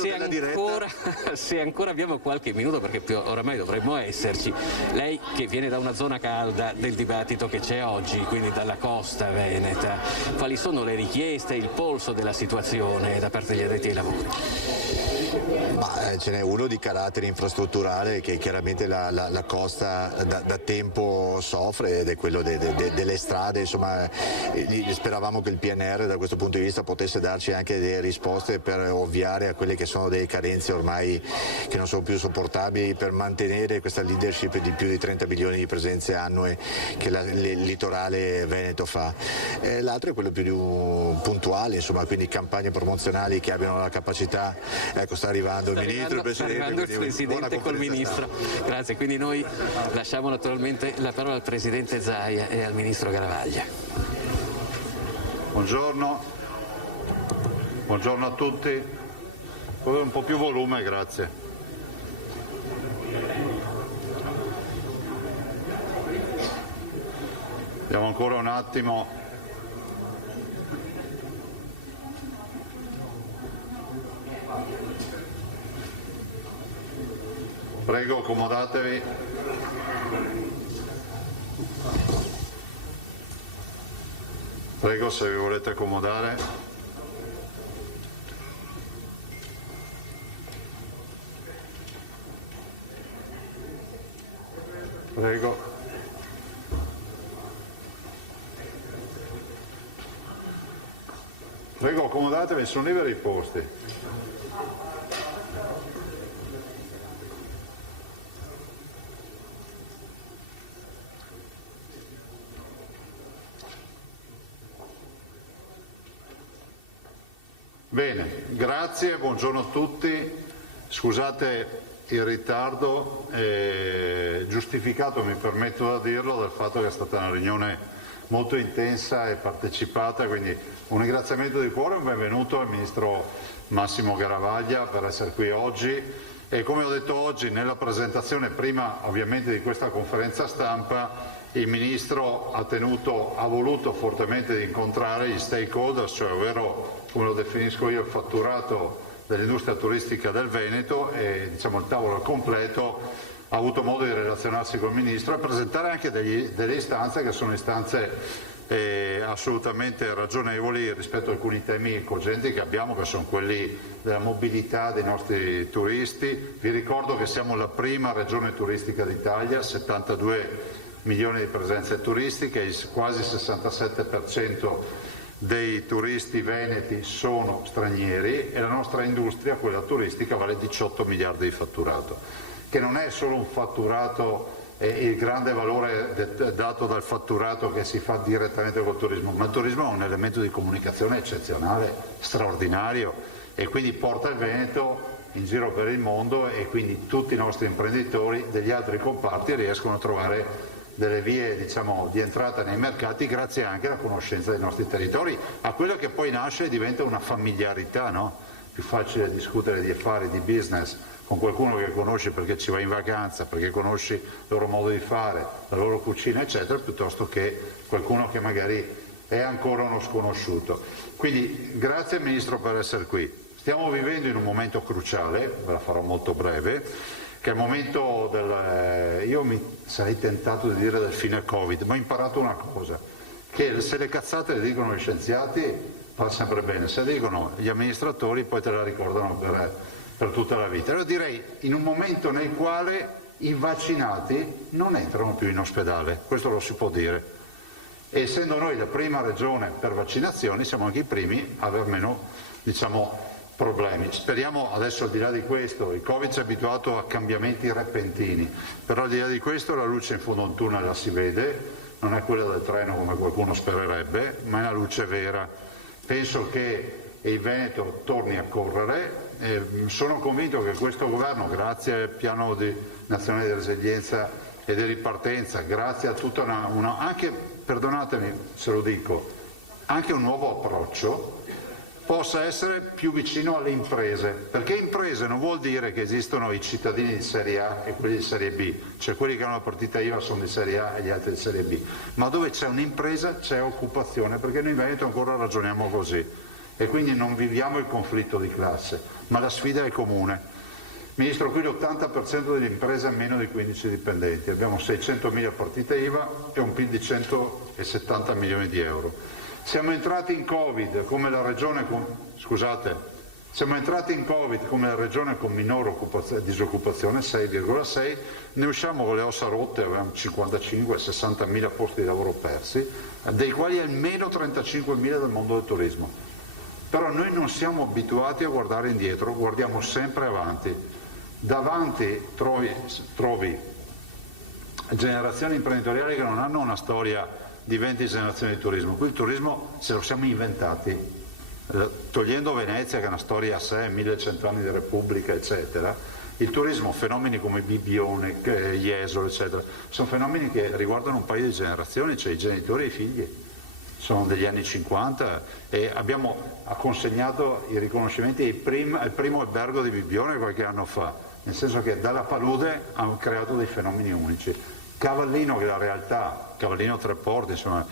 se ancora abbiamo qualche minuto, perché oramai dovremmo esserci. Lei che viene da una zona calda del dibattito che c'è oggi, quindi dalla costa veneta, quali sono le richieste, il polso della situazione da parte degli addetti ai lavori? Ma ce n'è uno di carattere infrastrutturale che chiaramente la costa da tempo soffre, ed è quello delle strade. Insomma, speravamo che il PNR da questo punto di vista potesse darci anche delle risposte per ovviare a quelle che sono delle carenze ormai che non sono più sopportabili, per mantenere questa leadership di più di 30 milioni di presenze annue che il litorale veneto fa. L'altro è quello più puntuale, insomma, quindi campagne promozionali che abbiano la capacità. Ecco, sta arrivando il Ministro, il Presidente col Ministro. Grazie, quindi noi lasciamo naturalmente la parola al Presidente Zaia e al Ministro Garavaglia. Buongiorno a tutti. Un po' più volume, grazie. Abbiamo ancora un attimo. Prego, accomodatevi. Prego, se vi volete accomodare. Prego. Prego, accomodatevi, sono liberi i posti. Bene, grazie, buongiorno a tutti. Scusate il ritardo, giustificato, mi permetto di dirlo, dal fatto che è stata una riunione molto intensa e partecipata, quindi un ringraziamento di cuore, un benvenuto al Ministro Massimo Garavaglia per essere qui oggi. E come ho detto oggi nella presentazione, prima ovviamente di questa conferenza stampa, il Ministro ha voluto fortemente incontrare gli stakeholders, cioè ovvero, come lo definisco io, il fatturato dell'industria turistica del Veneto, e diciamo il tavolo completo ha avuto modo di relazionarsi con il Ministro e presentare anche delle istanze che sono istanze assolutamente ragionevoli rispetto a alcuni temi cogenti che abbiamo, che sono quelli della mobilità dei nostri turisti. Vi ricordo che siamo la prima regione turistica d'Italia, 72 milioni di presenze turistiche, quasi il 67% dei turisti veneti sono stranieri e la nostra industria, quella turistica, vale 18 miliardi di fatturato, che non è solo un fatturato il grande valore dato dal fatturato che si fa direttamente col turismo, ma il turismo è un elemento di comunicazione eccezionale, straordinario, e quindi porta il Veneto in giro per il mondo, e quindi tutti i nostri imprenditori degli altri comparti riescono a trovare delle vie, diciamo, di entrata nei mercati grazie anche alla conoscenza dei nostri territori, a quello che poi nasce e diventa una familiarità, no? Più facile discutere di affari, di business con qualcuno che conosci perché ci vai in vacanza, perché conosci il loro modo di fare, la loro cucina eccetera, piuttosto che qualcuno che magari è ancora uno sconosciuto. Quindi grazie Ministro per essere qui. Stiamo vivendo in un momento cruciale, ve la farò molto breve, che è il momento io mi sarei tentato di dire del fine Covid, ma ho imparato una cosa, che se le cazzate le dicono gli scienziati va sempre bene, se le dicono gli amministratori poi te la ricordano per tutta la vita. Allora direi in un momento nel quale i vaccinati non entrano più in ospedale, questo lo si può dire, e essendo noi la prima regione per vaccinazioni siamo anche i primi a aver meno, diciamo, problemi. Speriamo adesso, al di là di questo, il Covid ci ha abituato a cambiamenti repentini, però al di là di questo la luce in fondo a un tunnel la si vede, non è quella del treno come qualcuno spererebbe, ma è una luce vera. Penso che il Veneto torni a correre. Sono convinto che questo governo, grazie al piano nazionale di resilienza e di ripartenza, grazie a tutta anche, perdonatemi se lo dico, anche un nuovo approccio, possa essere più vicino alle imprese, perché imprese non vuol dire che esistono i cittadini di serie A e quelli di serie B, cioè quelli che hanno la partita IVA sono di serie A e gli altri di serie B, ma dove c'è un'impresa c'è occupazione, perché noi in Veneto ancora ragioniamo così. E quindi non viviamo il conflitto di classe, ma la sfida è comune. Ministro, qui l'80% delle imprese ha meno di 15 dipendenti, abbiamo 600.000 partite IVA e un PIL di 170 milioni di euro. Siamo entrati in Covid come la regione con minore disoccupazione, 6,6, ne usciamo con le ossa rotte, avevamo 55-60.000 posti di lavoro persi, dei quali almeno 35.000 del mondo del turismo. Però noi non siamo abituati a guardare indietro, guardiamo sempre avanti. Davanti trovi generazioni imprenditoriali che non hanno una storia di 20 generazioni di turismo. Qui il turismo ce lo siamo inventati, togliendo Venezia che è una storia a sé, 1100 anni di Repubblica eccetera. Il turismo, fenomeni come Bibbione, Jesolo eccetera, sono fenomeni che riguardano un paio di generazioni, cioè i genitori e i figli. Sono degli anni 50 e abbiamo consegnato i riconoscimenti al primo albergo di Bibbione qualche anno fa, nel senso che dalla palude hanno creato dei fenomeni unici. Cavallino, che è la realtà, Cavallino Treporti, insomma,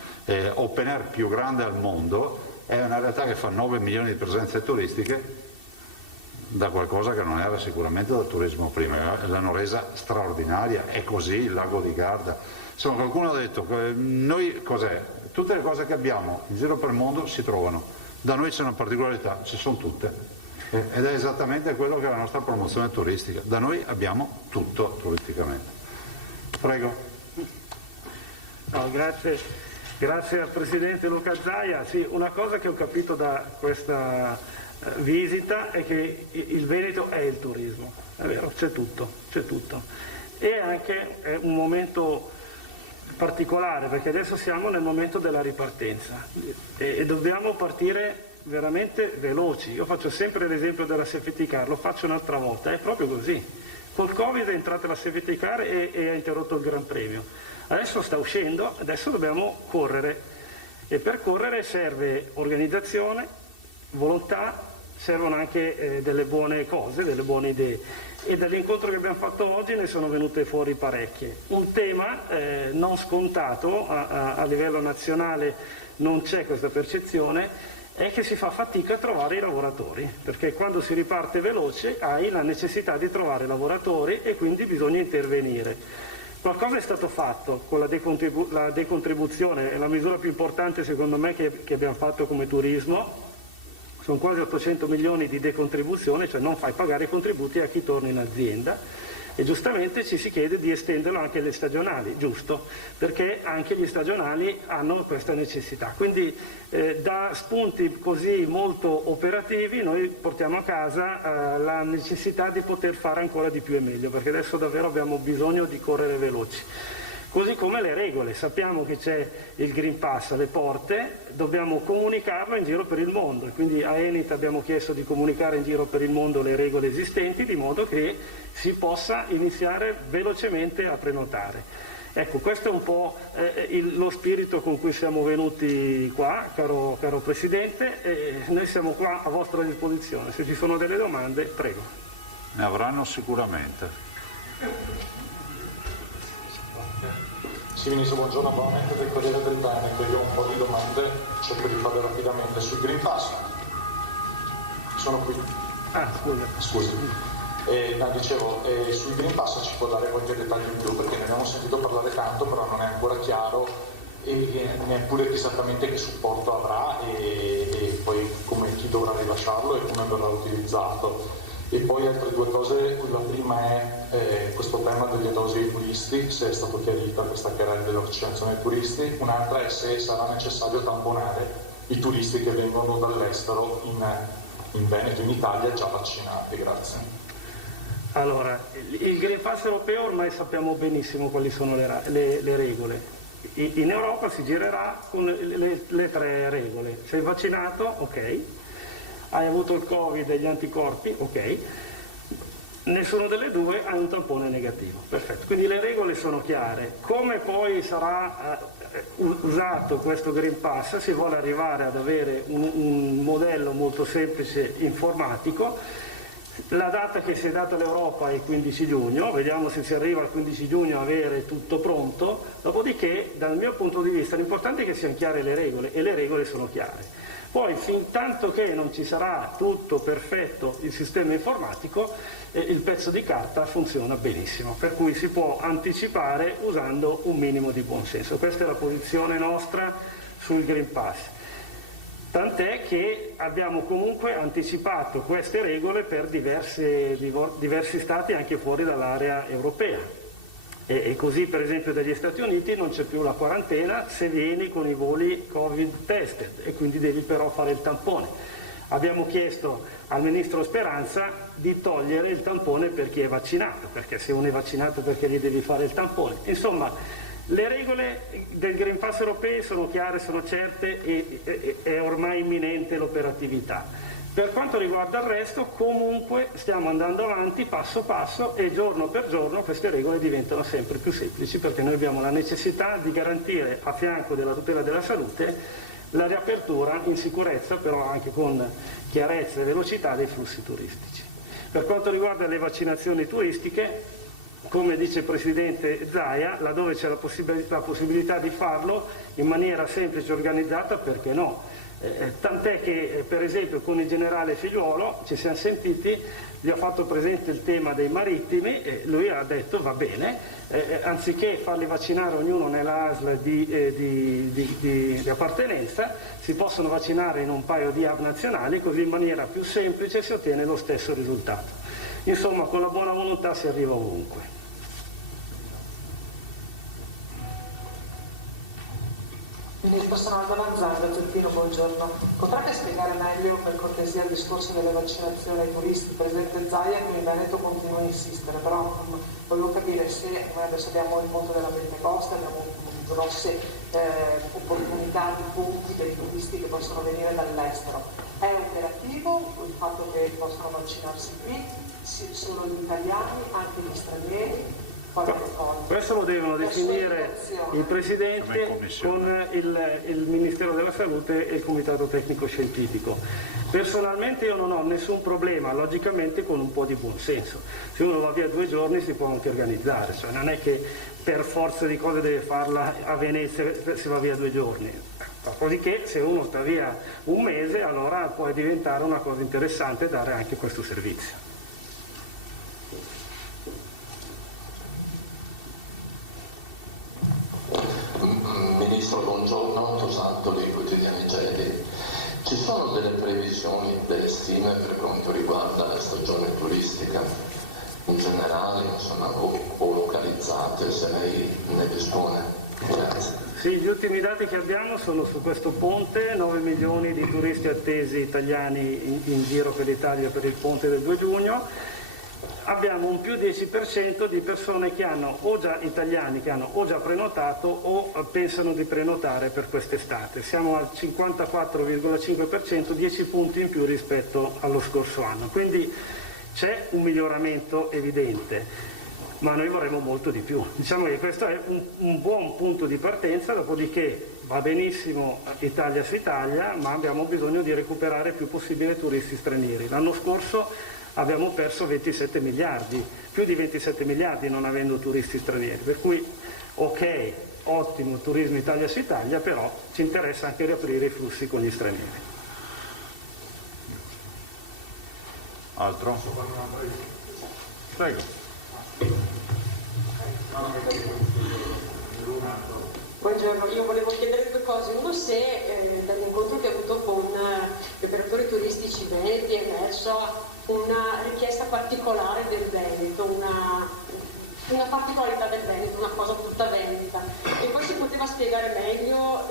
open air più grande al mondo, è una realtà che fa 9 milioni di presenze turistiche da qualcosa che non era sicuramente dal turismo prima, l'hanno resa straordinaria, è così il lago di Garda. Insomma, qualcuno ha detto, noi cos'è? Tutte le cose che abbiamo in giro per il mondo si trovano, da noi c'è una particolarità, ci sono tutte, ed è esattamente quello che è la nostra promozione turistica, da noi abbiamo tutto turisticamente. Prego. No, grazie al Presidente Luca Zaia. Sì, una cosa che ho capito da questa visita è che il Veneto è il turismo, è vero, c'è tutto, e anche è un momento particolare perché adesso siamo nel momento della ripartenza e dobbiamo partire veramente veloci. Io faccio sempre l'esempio della safety car, lo faccio un'altra volta, è proprio così. Col Covid è entrata la safety car e ha interrotto il Gran Premio. Adesso sta uscendo, adesso dobbiamo correre e per correre serve organizzazione, volontà, servono anche delle buone cose, delle buone idee. E dall'incontro che abbiamo fatto oggi ne sono venute fuori parecchie. Un tema non scontato a livello nazionale, non c'è questa percezione, è che si fa fatica a trovare i lavoratori, perché quando si riparte veloce hai la necessità di trovare lavoratori e quindi bisogna intervenire. Qualcosa è stato fatto con la decontribuzione, è la misura più importante secondo me che abbiamo fatto come turismo. Sono quasi 800 milioni di decontribuzione, cioè non fai pagare i contributi a chi torna in azienda. E giustamente ci si chiede di estenderlo anche alle stagionali, giusto, perché anche gli stagionali hanno questa necessità. Quindi da spunti così molto operativi noi portiamo a casa la necessità di poter fare ancora di più e meglio, perché adesso davvero abbiamo bisogno di correre veloci. Così come le regole, sappiamo che c'è il Green Pass alle porte, dobbiamo comunicarlo in giro per il mondo e quindi a Enit abbiamo chiesto di comunicare in giro per il mondo le regole esistenti di modo che si possa iniziare velocemente a prenotare. Ecco, questo è un po' lo spirito con cui siamo venuti qua, caro Presidente, e noi siamo qua a vostra disposizione. Se ci sono delle domande, prego. Ne avranno sicuramente. Sì, Ministro, buongiorno, Bonet del Corriere del Veneto. Io ho un po' di domande, cerco di farle rapidamente. Sul Green Pass, sono qui. Scusi. Dicevo, sul Green Pass ci può dare qualche dettaglio in più, perché ne abbiamo sentito parlare tanto, però non è ancora chiaro e neppure esattamente che supporto avrà e poi chi dovrà rilasciarlo e come verrà utilizzato. E poi altre due cose, la prima è questo tema delle dosi ai turisti, se è stato chiarita questa querela della vaccinazione ai turisti, un'altra è se sarà necessario tamponare i turisti che vengono dall'estero in Veneto, in Italia, già vaccinati. Grazie. Allora, il Green Pass europeo ormai sappiamo benissimo quali sono le regole. In Europa si girerà con le tre regole. Sei vaccinato? Ok. Hai avuto il Covid e gli anticorpi? Ok. Nessuno delle due ha un tampone negativo. Perfetto. Quindi le regole sono chiare. Come poi sarà usato questo Green Pass? Si vuole arrivare ad avere un modello molto semplice informatico. La data che si è data all'Europa è il 15 giugno, vediamo se si arriva al 15 giugno a avere tutto pronto, dopodiché dal mio punto di vista l'importante è che siano chiare le regole e le regole sono chiare. Poi fin tanto che non ci sarà tutto perfetto il sistema informatico, il pezzo di carta funziona benissimo, per cui si può anticipare usando un minimo di buonsenso. Questa è la posizione nostra sul Green Pass. Tant'è che abbiamo comunque anticipato queste regole per diversi stati anche fuori dall'area europea. E così per esempio dagli Stati Uniti non c'è più la quarantena se vieni con i voli Covid tested e quindi devi però fare il tampone. Abbiamo chiesto al Ministro Speranza di togliere il tampone per chi è vaccinato, perché se uno è vaccinato perché gli devi fare il tampone. Insomma, le regole del Green Pass europei sono chiare, sono certe e è ormai imminente l'operatività. Per quanto riguarda il resto, comunque stiamo andando avanti passo passo e giorno per giorno queste regole diventano sempre più semplici, perché noi abbiamo la necessità di garantire a fianco della tutela della salute la riapertura in sicurezza, però anche con chiarezza e velocità dei flussi turistici. Per quanto riguarda le vaccinazioni turistiche, come dice il Presidente Zaia, laddove c'è la possibilità di farlo in maniera semplice e organizzata, perché no? Tant'è che per esempio con il generale Figliuolo ci siamo sentiti, gli ho fatto presente il tema dei marittimi e lui ha detto va bene, anziché farli vaccinare ognuno nella ASL di appartenenza, si possono vaccinare in un paio di hub nazionali, così in maniera più semplice si ottiene lo stesso risultato. Insomma, con la buona volontà si arriva ovunque. Ministro, sono Alba Manzano, Gentino, buongiorno. Potrebbe spiegare meglio per cortesia il discorso delle vaccinazioni ai turisti? Presidente Zaia, qui in Veneto continua a insistere, però volevo capire se noi adesso abbiamo il ponte della Pentecoste, abbiamo grosse opportunità di punti per i turisti che possono venire dall'estero. imperativo il fatto che possano vaccinarsi qui, solo gli italiani, anche gli stranieri? Questo lo devono definire il Presidente con il Ministero della Salute e il Comitato Tecnico Scientifico. Personalmente io non ho nessun problema, logicamente con un po' di buonsenso. Se uno va via 2 giorni si può anche organizzare, cioè non è che per forza di cose deve farla a Venezia se va via 2 giorni. Dopodiché se uno sta via 1 mese allora può diventare una cosa interessante dare anche questo servizio. Ministro, buongiorno, Tosantoli, Quotidiani Gedi. Ci sono delle previsioni, delle stime per quanto riguarda la stagione turistica in generale, insomma, o localizzate, se lei ne dispone? Grazie. Sì, gli ultimi dati che abbiamo sono su questo ponte, 9 milioni di turisti attesi italiani in giro per l'Italia per il ponte del 2 giugno. Abbiamo un più 10% di persone che hanno o già italiani che hanno o già prenotato o pensano di prenotare per quest'estate. Siamo al 54,5%, 10 punti in più rispetto allo scorso anno. Quindi c'è un miglioramento evidente, ma noi vorremmo molto di più. Diciamo che questo è un buon punto di partenza, dopodiché va benissimo Italia su Italia, ma abbiamo bisogno di recuperare il più possibile turisti stranieri. L'anno scorso abbiamo perso 27 miliardi, più di 27 miliardi non avendo turisti stranieri, per cui ok, ottimo turismo Italia su Italia, però ci interessa anche riaprire i flussi con gli stranieri. Altro? Prego. Buongiorno, io volevo chiedere 2 cose. Uno, se dall'incontro che ho avuto con gli operatori turistici veneti è emerso una richiesta particolare del Veneto, una particolarità del Veneto, una cosa tutta veneta. E poi si poteva spiegare meglio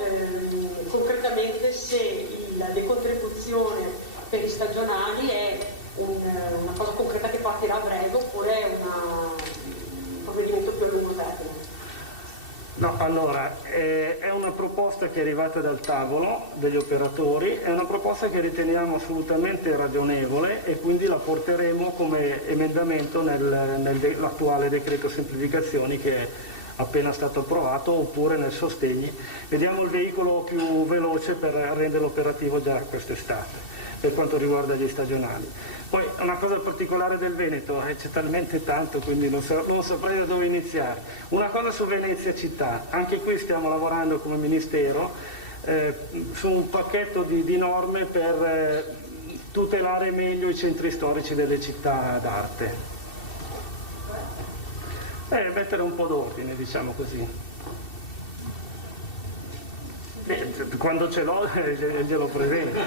concretamente se la decontribuzione per gli stagionali è una cosa concreta che partirà a breve oppure è un provvedimento più a lungo termine. No, allora, è una proposta che è arrivata dal tavolo degli operatori, è una proposta che riteniamo assolutamente ragionevole e quindi la porteremo come emendamento nell'attuale decreto semplificazioni che è appena stato approvato, oppure nel sostegni. Vediamo il veicolo più veloce per renderlo operativo già quest'estate, per quanto riguarda gli stagionali. Poi una cosa particolare del Veneto, c'è talmente tanto, quindi non saprei da dove iniziare. Una cosa su Venezia città, anche qui stiamo lavorando come Ministero su un pacchetto di norme per tutelare meglio i centri storici delle città d'arte. Mettere un po' d'ordine, diciamo così. Quando ce l'ho glielo presento.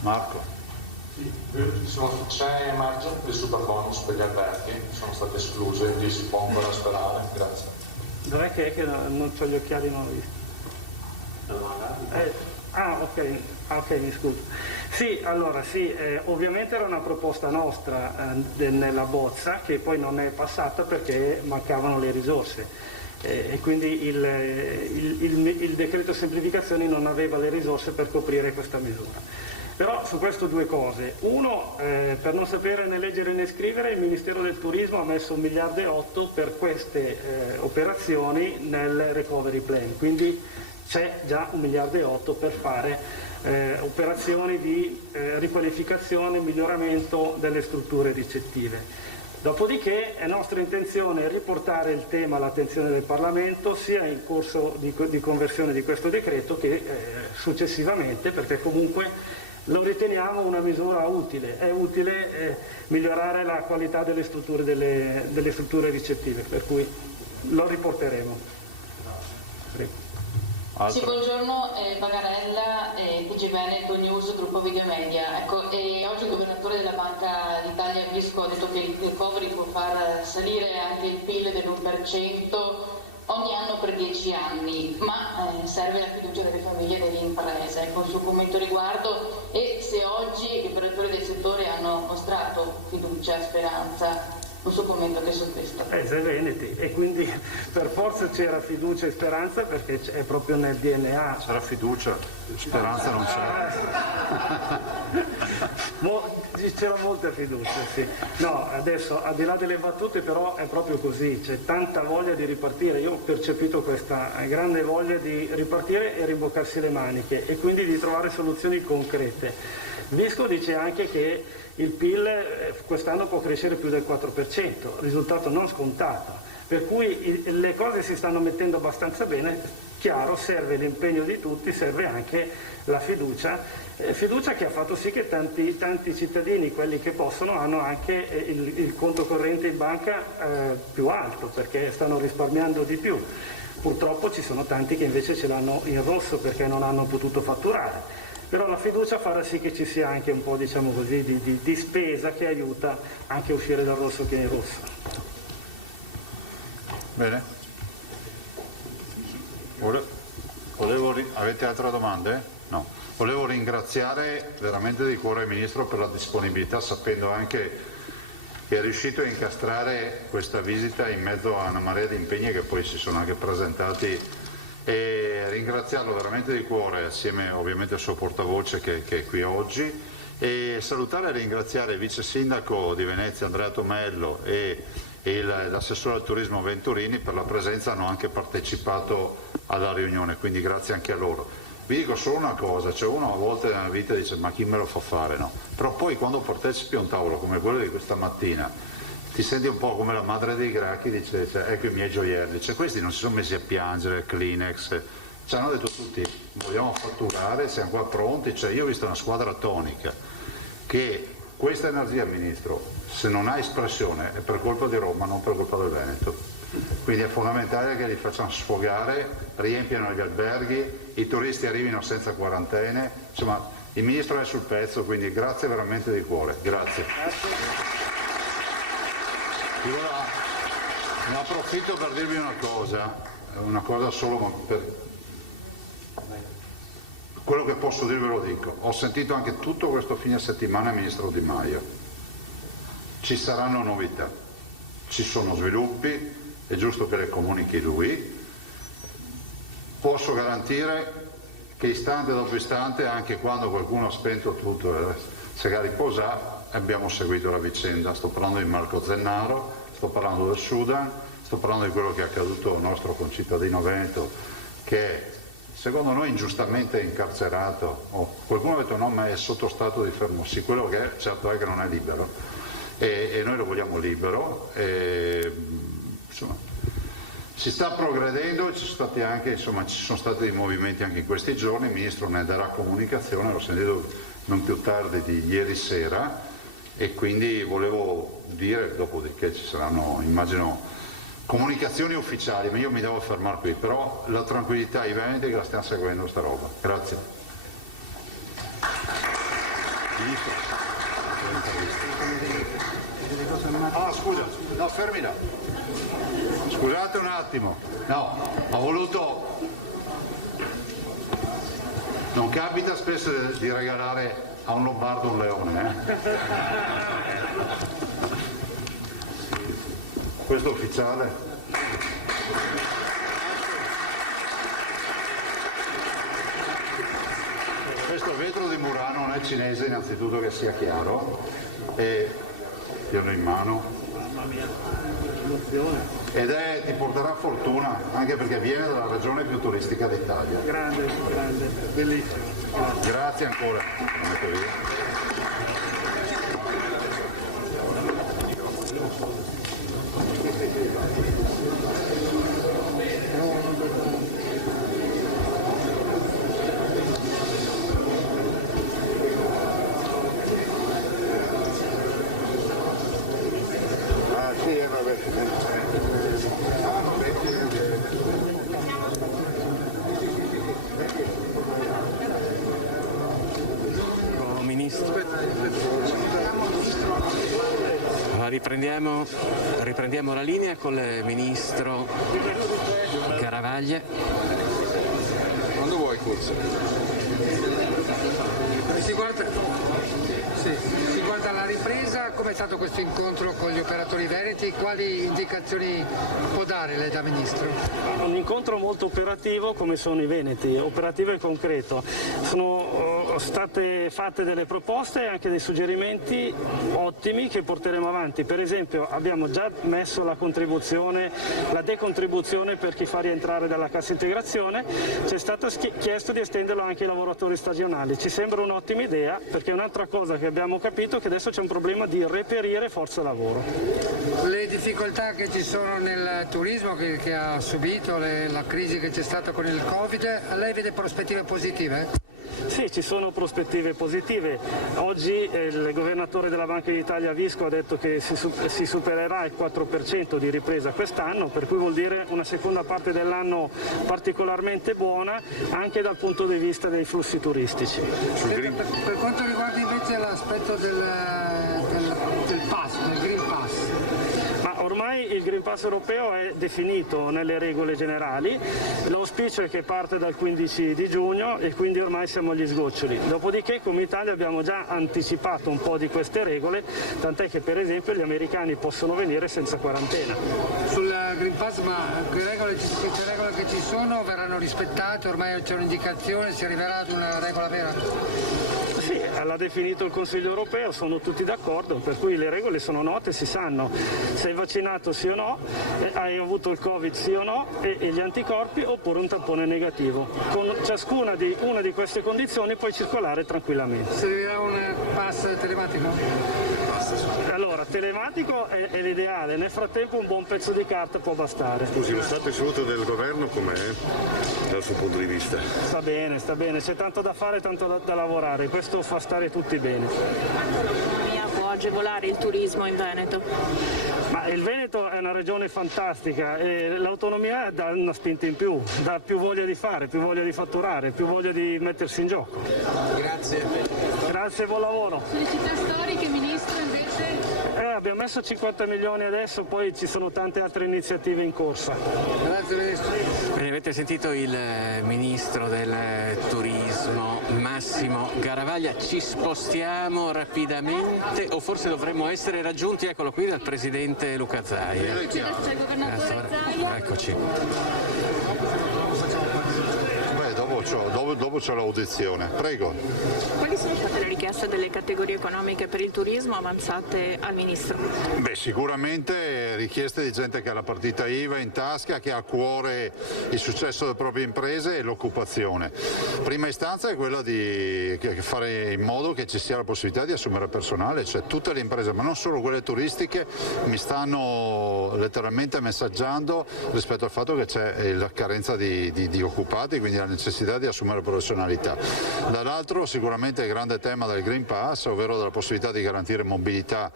Marco. C'è margine del superbonus per gli alberghi, sono state escluse, lì si può ancora sperare, grazie. Dov'è che è che non ho gli occhiali, non ho visto? Ok, mi scuso. Sì, allora sì, ovviamente era una proposta nostra nella bozza che poi non è passata perché mancavano le risorse e quindi il decreto semplificazioni non aveva le risorse per coprire questa misura. Però su questo 2 cose. Uno, per non sapere né leggere né scrivere, il Ministero del Turismo ha messo 1,8 miliardi per queste operazioni nel recovery plan, quindi c'è già 1,8 miliardi per fare operazioni di riqualificazione e miglioramento delle strutture ricettive. Dopodiché è nostra intenzione riportare il tema all'attenzione del Parlamento sia in corso di conversione di questo decreto che successivamente, perché comunque lo riteniamo una misura utile, è utile migliorare la qualità delle strutture ricettive, per cui lo riporteremo. Prego. Sì, buongiorno, Bagarella, TG Veneto News, gruppo Video Media. Ecco, oggi il governatore della Banca d'Italia Visco ha detto che il recovery può far salire anche il PIL dell'1% ogni anno per 10 anni, ma serve la fiducia delle famiglie e delle imprese. Ecco, il suo commento riguardo e se oggi gli operatori del settore hanno mostrato fiducia, speranza un suo commento anche su questo. Sei veneti, e quindi per forza c'era fiducia e speranza, perché è proprio nel DNA. C'era fiducia, speranza non c'era. C'era molta fiducia, sì. No, adesso al di là delle battute però è proprio così, c'è tanta voglia di ripartire. Io ho percepito questa grande voglia di ripartire e rimboccarsi le maniche e quindi di trovare soluzioni concrete. Visco dice anche che il PIL quest'anno può crescere più del 4%, risultato non scontato, per cui le cose si stanno mettendo abbastanza bene. Chiaro, serve l'impegno di tutti, serve anche la fiducia che ha fatto sì che tanti cittadini, quelli che possono, hanno anche il conto corrente in banca più alto, perché stanno risparmiando di più. Purtroppo ci sono tanti che invece ce l'hanno in rosso perché non hanno potuto fatturare. Però la fiducia farà sì che ci sia anche un po', diciamo così, di spesa che aiuta anche a uscire dal rosso che è in rosso. Bene. Avete altre domande? No. Volevo ringraziare veramente di cuore il Ministro per la disponibilità, sapendo anche che è riuscito a incastrare questa visita in mezzo a una marea di impegni che poi si sono anche presentati, e ringraziarlo veramente di cuore, assieme ovviamente al suo portavoce che è qui oggi, e salutare e ringraziare il vice sindaco di Venezia Andrea Tomello e l'assessore al turismo Venturini per la presenza, hanno anche partecipato alla riunione, quindi grazie anche a loro. Vi dico solo una cosa, cioè uno a volte nella vita dice ma chi me lo fa fare, no? Però poi quando partecipi a un tavolo come quello di questa mattina ti senti un po' come la madre dei Gracchi, dice ecco i miei gioielli, cioè questi non si sono messi a piangere, Kleenex, ci hanno detto tutti vogliamo fatturare, siamo qua pronti, cioè io ho visto una squadra tonica, che questa energia, Ministro, se non ha espressione è per colpa di Roma, non per colpa del Veneto, quindi è fondamentale che li facciamo sfogare, riempiano gli alberghi, i turisti arrivino senza quarantene, insomma il Ministro è sul pezzo, quindi grazie veramente di cuore, grazie. Ne approfitto per dirvi una cosa solo, ma per quello che posso dirvi lo dico. Ho sentito anche tutto questo fine settimana il Ministro Di Maio. Ci saranno novità, ci sono sviluppi, è giusto che le comunichi lui. Posso garantire che istante dopo istante, anche quando qualcuno ha spento tutto e si è riposato, abbiamo seguito la vicenda. Sto parlando di Marco Zennaro, sto parlando del Sudan, sto parlando di quello che è accaduto al nostro concittadino veneto, che è, secondo noi, ingiustamente incarcerato. Qualcuno ha detto no, ma è sotto stato di fermo. Sì, quello che è, certo è che non è libero, e noi lo vogliamo libero. Insomma, si sta progredendo, ci sono stati dei movimenti anche in questi giorni, il Ministro ne darà comunicazione, l'ho sentito non più tardi di ieri sera, e quindi volevo dire, dopodiché ci saranno, immagino, comunicazioni ufficiali, ma io mi devo fermare qui, però la tranquillità ai veneti che la stiamo seguendo sta roba. Grazie. Ah, scusa, no, fermi là. Scusate un attimo, no, ho voluto... Non capita spesso di regalare a un lombardo un leone, Questo è ufficiale? Questo vetro di Murano non è cinese, innanzitutto, che sia chiaro, e tienilo in mano. Ed ti porterà fortuna, anche perché viene dalla regione più turistica d'Italia. Grande, bellissimo. Grazie ancora. Riprendiamo la linea con il Ministro Garavaglia. Quando vuoi, Curso. Si guarda la ripresa com'è stato questo incontro con gli operatori veneti? Quali indicazioni può dare lei da Ministro? Un incontro molto operativo come sono i veneti, operativo e concreto. Sono state fatte delle proposte e anche dei suggerimenti ottimi che porteremo avanti. Per esempio abbiamo già messo la decontribuzione per chi fa rientrare dalla cassa integrazione, ci è stato chiesto di estenderlo anche ai lavoratori stagionali. Ci sembra un'ottima idea, perché un'altra cosa che abbiamo capito è che adesso c'è un problema di reperire forza lavoro. Le difficoltà che ci sono nel turismo che ha subito, la crisi che c'è stata con il Covid, lei vede prospettive positive? Sì, ci sono prospettive positive. Oggi il governatore della Banca d'Italia Visco ha detto che si supererà il 4% di ripresa quest'anno, per cui vuol dire una seconda parte dell'anno particolarmente buona anche dal punto di vista dei flussi turistici. Per quanto riguarda invece l'aspetto del pass, del Green Pass. Ormai il Green Pass europeo è definito nelle regole generali, l'auspicio è che parte dal 15 di giugno e quindi ormai siamo agli sgoccioli. Dopodiché come Italia abbiamo già anticipato un po' di queste regole, tant'è che per esempio gli americani possono venire senza quarantena. Sul Green Pass, ma queste regole che ci sono verranno rispettate? Ormai c'è un'indicazione, si arriverà ad una regola vera? Sì, l'ha definito il Consiglio europeo, sono tutti d'accordo, per cui le regole sono note, si sanno. Sei vaccinato sì o no, hai avuto il Covid sì o no e gli anticorpi oppure un tampone negativo. Con ciascuna di una di queste condizioni puoi circolare tranquillamente. Servirà un pass telematico? Allora, telematico è l'ideale, nel frattempo un buon pezzo di carta può bastare. Scusi, lo stato di salute del governo com'è dal suo punto di vista? Sta bene, c'è tanto da fare, tanto da lavorare, questo fa stare tutti bene. L'autonomia può agevolare il turismo in Veneto? Ma il Veneto è una regione fantastica e l'autonomia dà una spinta in più, dà più voglia di fare, più voglia di fatturare, più voglia di mettersi in gioco. Grazie. Grazie, buon lavoro. Sulle città storiche, Ministro, invece? Abbiamo messo 50 milioni adesso, poi ci sono tante altre iniziative in corsa. Grazie Ministro. Bene, avete sentito il Ministro del Turismo Massimo Garavaglia. Ci spostiamo rapidamente o forse dovremmo essere raggiunti, eccolo qui, dal Presidente Luca Zaia. C'è il Governatore Zaia. Eccoci. Dopo c'è l'audizione, prego. Quali sono state le richieste delle categorie economiche per il turismo avanzate al Ministro? Beh, sicuramente richieste di gente che ha la partita IVA in tasca, che ha a cuore il successo delle proprie imprese e l'occupazione. Prima istanza è quella di fare in modo che ci sia la possibilità di assumere personale, cioè tutte le imprese, ma non solo quelle turistiche, mi stanno letteralmente messaggiando rispetto al fatto che c'è la carenza di occupati, quindi la necessità di assumere professionalità. Dall'altro sicuramente il grande tema del Green Pass, ovvero della possibilità di garantire mobilità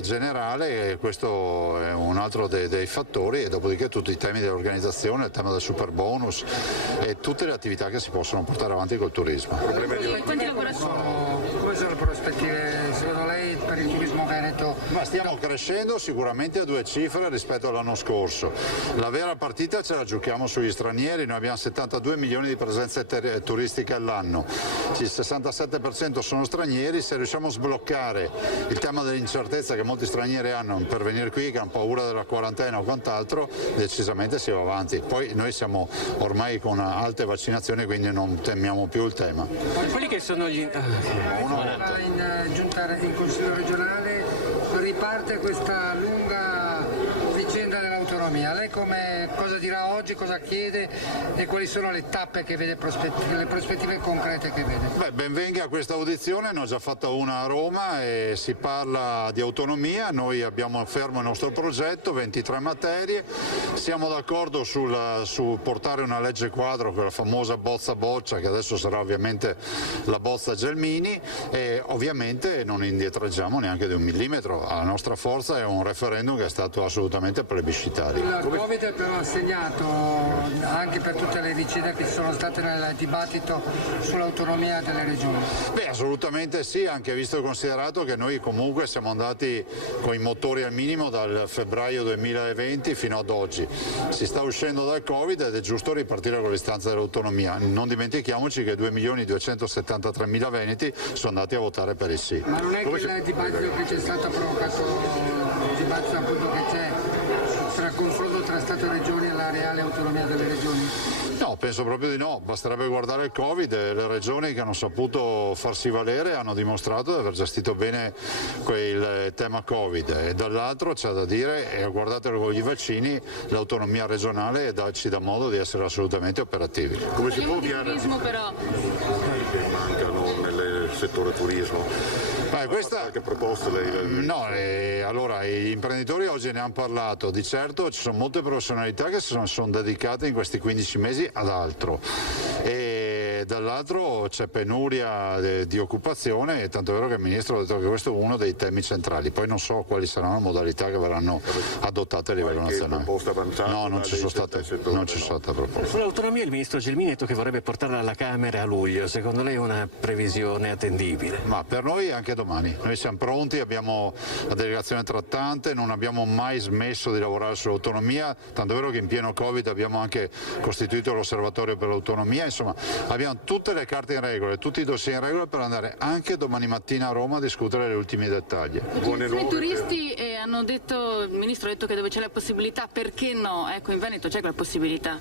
generale, e questo è un altro dei fattori, e dopodiché tutti i temi dell'organizzazione, il tema del super bonus e tutte le attività che si possono portare avanti col turismo. Quali sono le prospettive secondo lei per il turismo veneto? Ma stiamo crescendo sicuramente a due cifre rispetto all'anno scorso. La vera partita ce la giochiamo sugli stranieri, noi abbiamo 72 milioni di presenze turistiche all'anno, il 67% sono stranieri. Se riusciamo a sbloccare il tema dell'incertezza che molti stranieri hanno per venire qui, che hanno paura della quarantena o quant'altro, decisamente si va avanti. Poi noi siamo ormai con alte vaccinazioni, quindi non temiamo più il tema. Quelli che sono gli... In giunta in Consiglio regionale riparte questa lunga vicenda dell'autonomia. Lei cosa dirà oggi, cosa chiede e quali sono le tappe che vede, le prospettive concrete che vede? Beh, benvenga a questa audizione, ne ho già fatta una a Roma e si parla di autonomia. Noi abbiamo fermo il nostro progetto, 23 materie, siamo d'accordo su portare una legge quadro, quella famosa bozza-boccia, che adesso sarà ovviamente la bozza Gelmini, e ovviamente non indietreggiamo neanche di un millimetro. La nostra forza è un referendum che è stato assolutamente plebiscitario. nazionali. Il Covid però ha segnato, anche per tutte le vicende che ci sono state nel dibattito sull'autonomia delle regioni. Beh, assolutamente sì, anche visto e considerato che noi comunque siamo andati con i motori al minimo dal febbraio 2020 fino ad oggi. Si sta uscendo dal Covid ed è giusto ripartire con l'istanza dell'autonomia. Non dimentichiamoci che 2.273.000 veneti sono andati a votare per il sì. Ma non è che il dibattito che c'è stato ha provocato il dibattito appunto che c'è tra il confronto tra Stato e Regioni e la reale autonomia delle regioni? No, penso proprio di no, basterebbe guardare il Covid e le regioni che hanno saputo farsi valere hanno dimostrato di aver gestito bene il tema Covid e dall'altro c'è da dire, e guardate con i vaccini, l'autonomia regionale ci dà modo di essere assolutamente operativi. Come si può ovviare turismo però che mancano nel settore turismo? Qualche proposta lei? No, allora gli imprenditori oggi ne hanno parlato, di certo ci sono molte professionalità che si sono dedicate in questi 15 mesi ad altro e dall'altro c'è penuria di occupazione e tanto è vero che il Ministro ha detto che questo è uno dei temi centrali, poi non so quali saranno le modalità che verranno adottate a livello nazionale. No, non ci sono state proposte. Sull'autonomia il Ministro Gelmini ha detto che vorrebbe portarla alla Camera a luglio, secondo lei è una previsione attendibile? Ma per noi anche domani, noi siamo pronti, abbiamo la delegazione trattante, non abbiamo mai smesso di lavorare sull'autonomia, tanto è vero che in pieno Covid abbiamo anche costituito l'osservatorio per l'autonomia, insomma abbiamo tutte le carte in regola, tutti i dossier in regola per andare anche domani mattina a Roma a discutere gli ultimi dettagli. I turisti hanno detto, il Ministro ha detto che dove c'è la possibilità, perché no? Ecco, in Veneto c'è quella possibilità?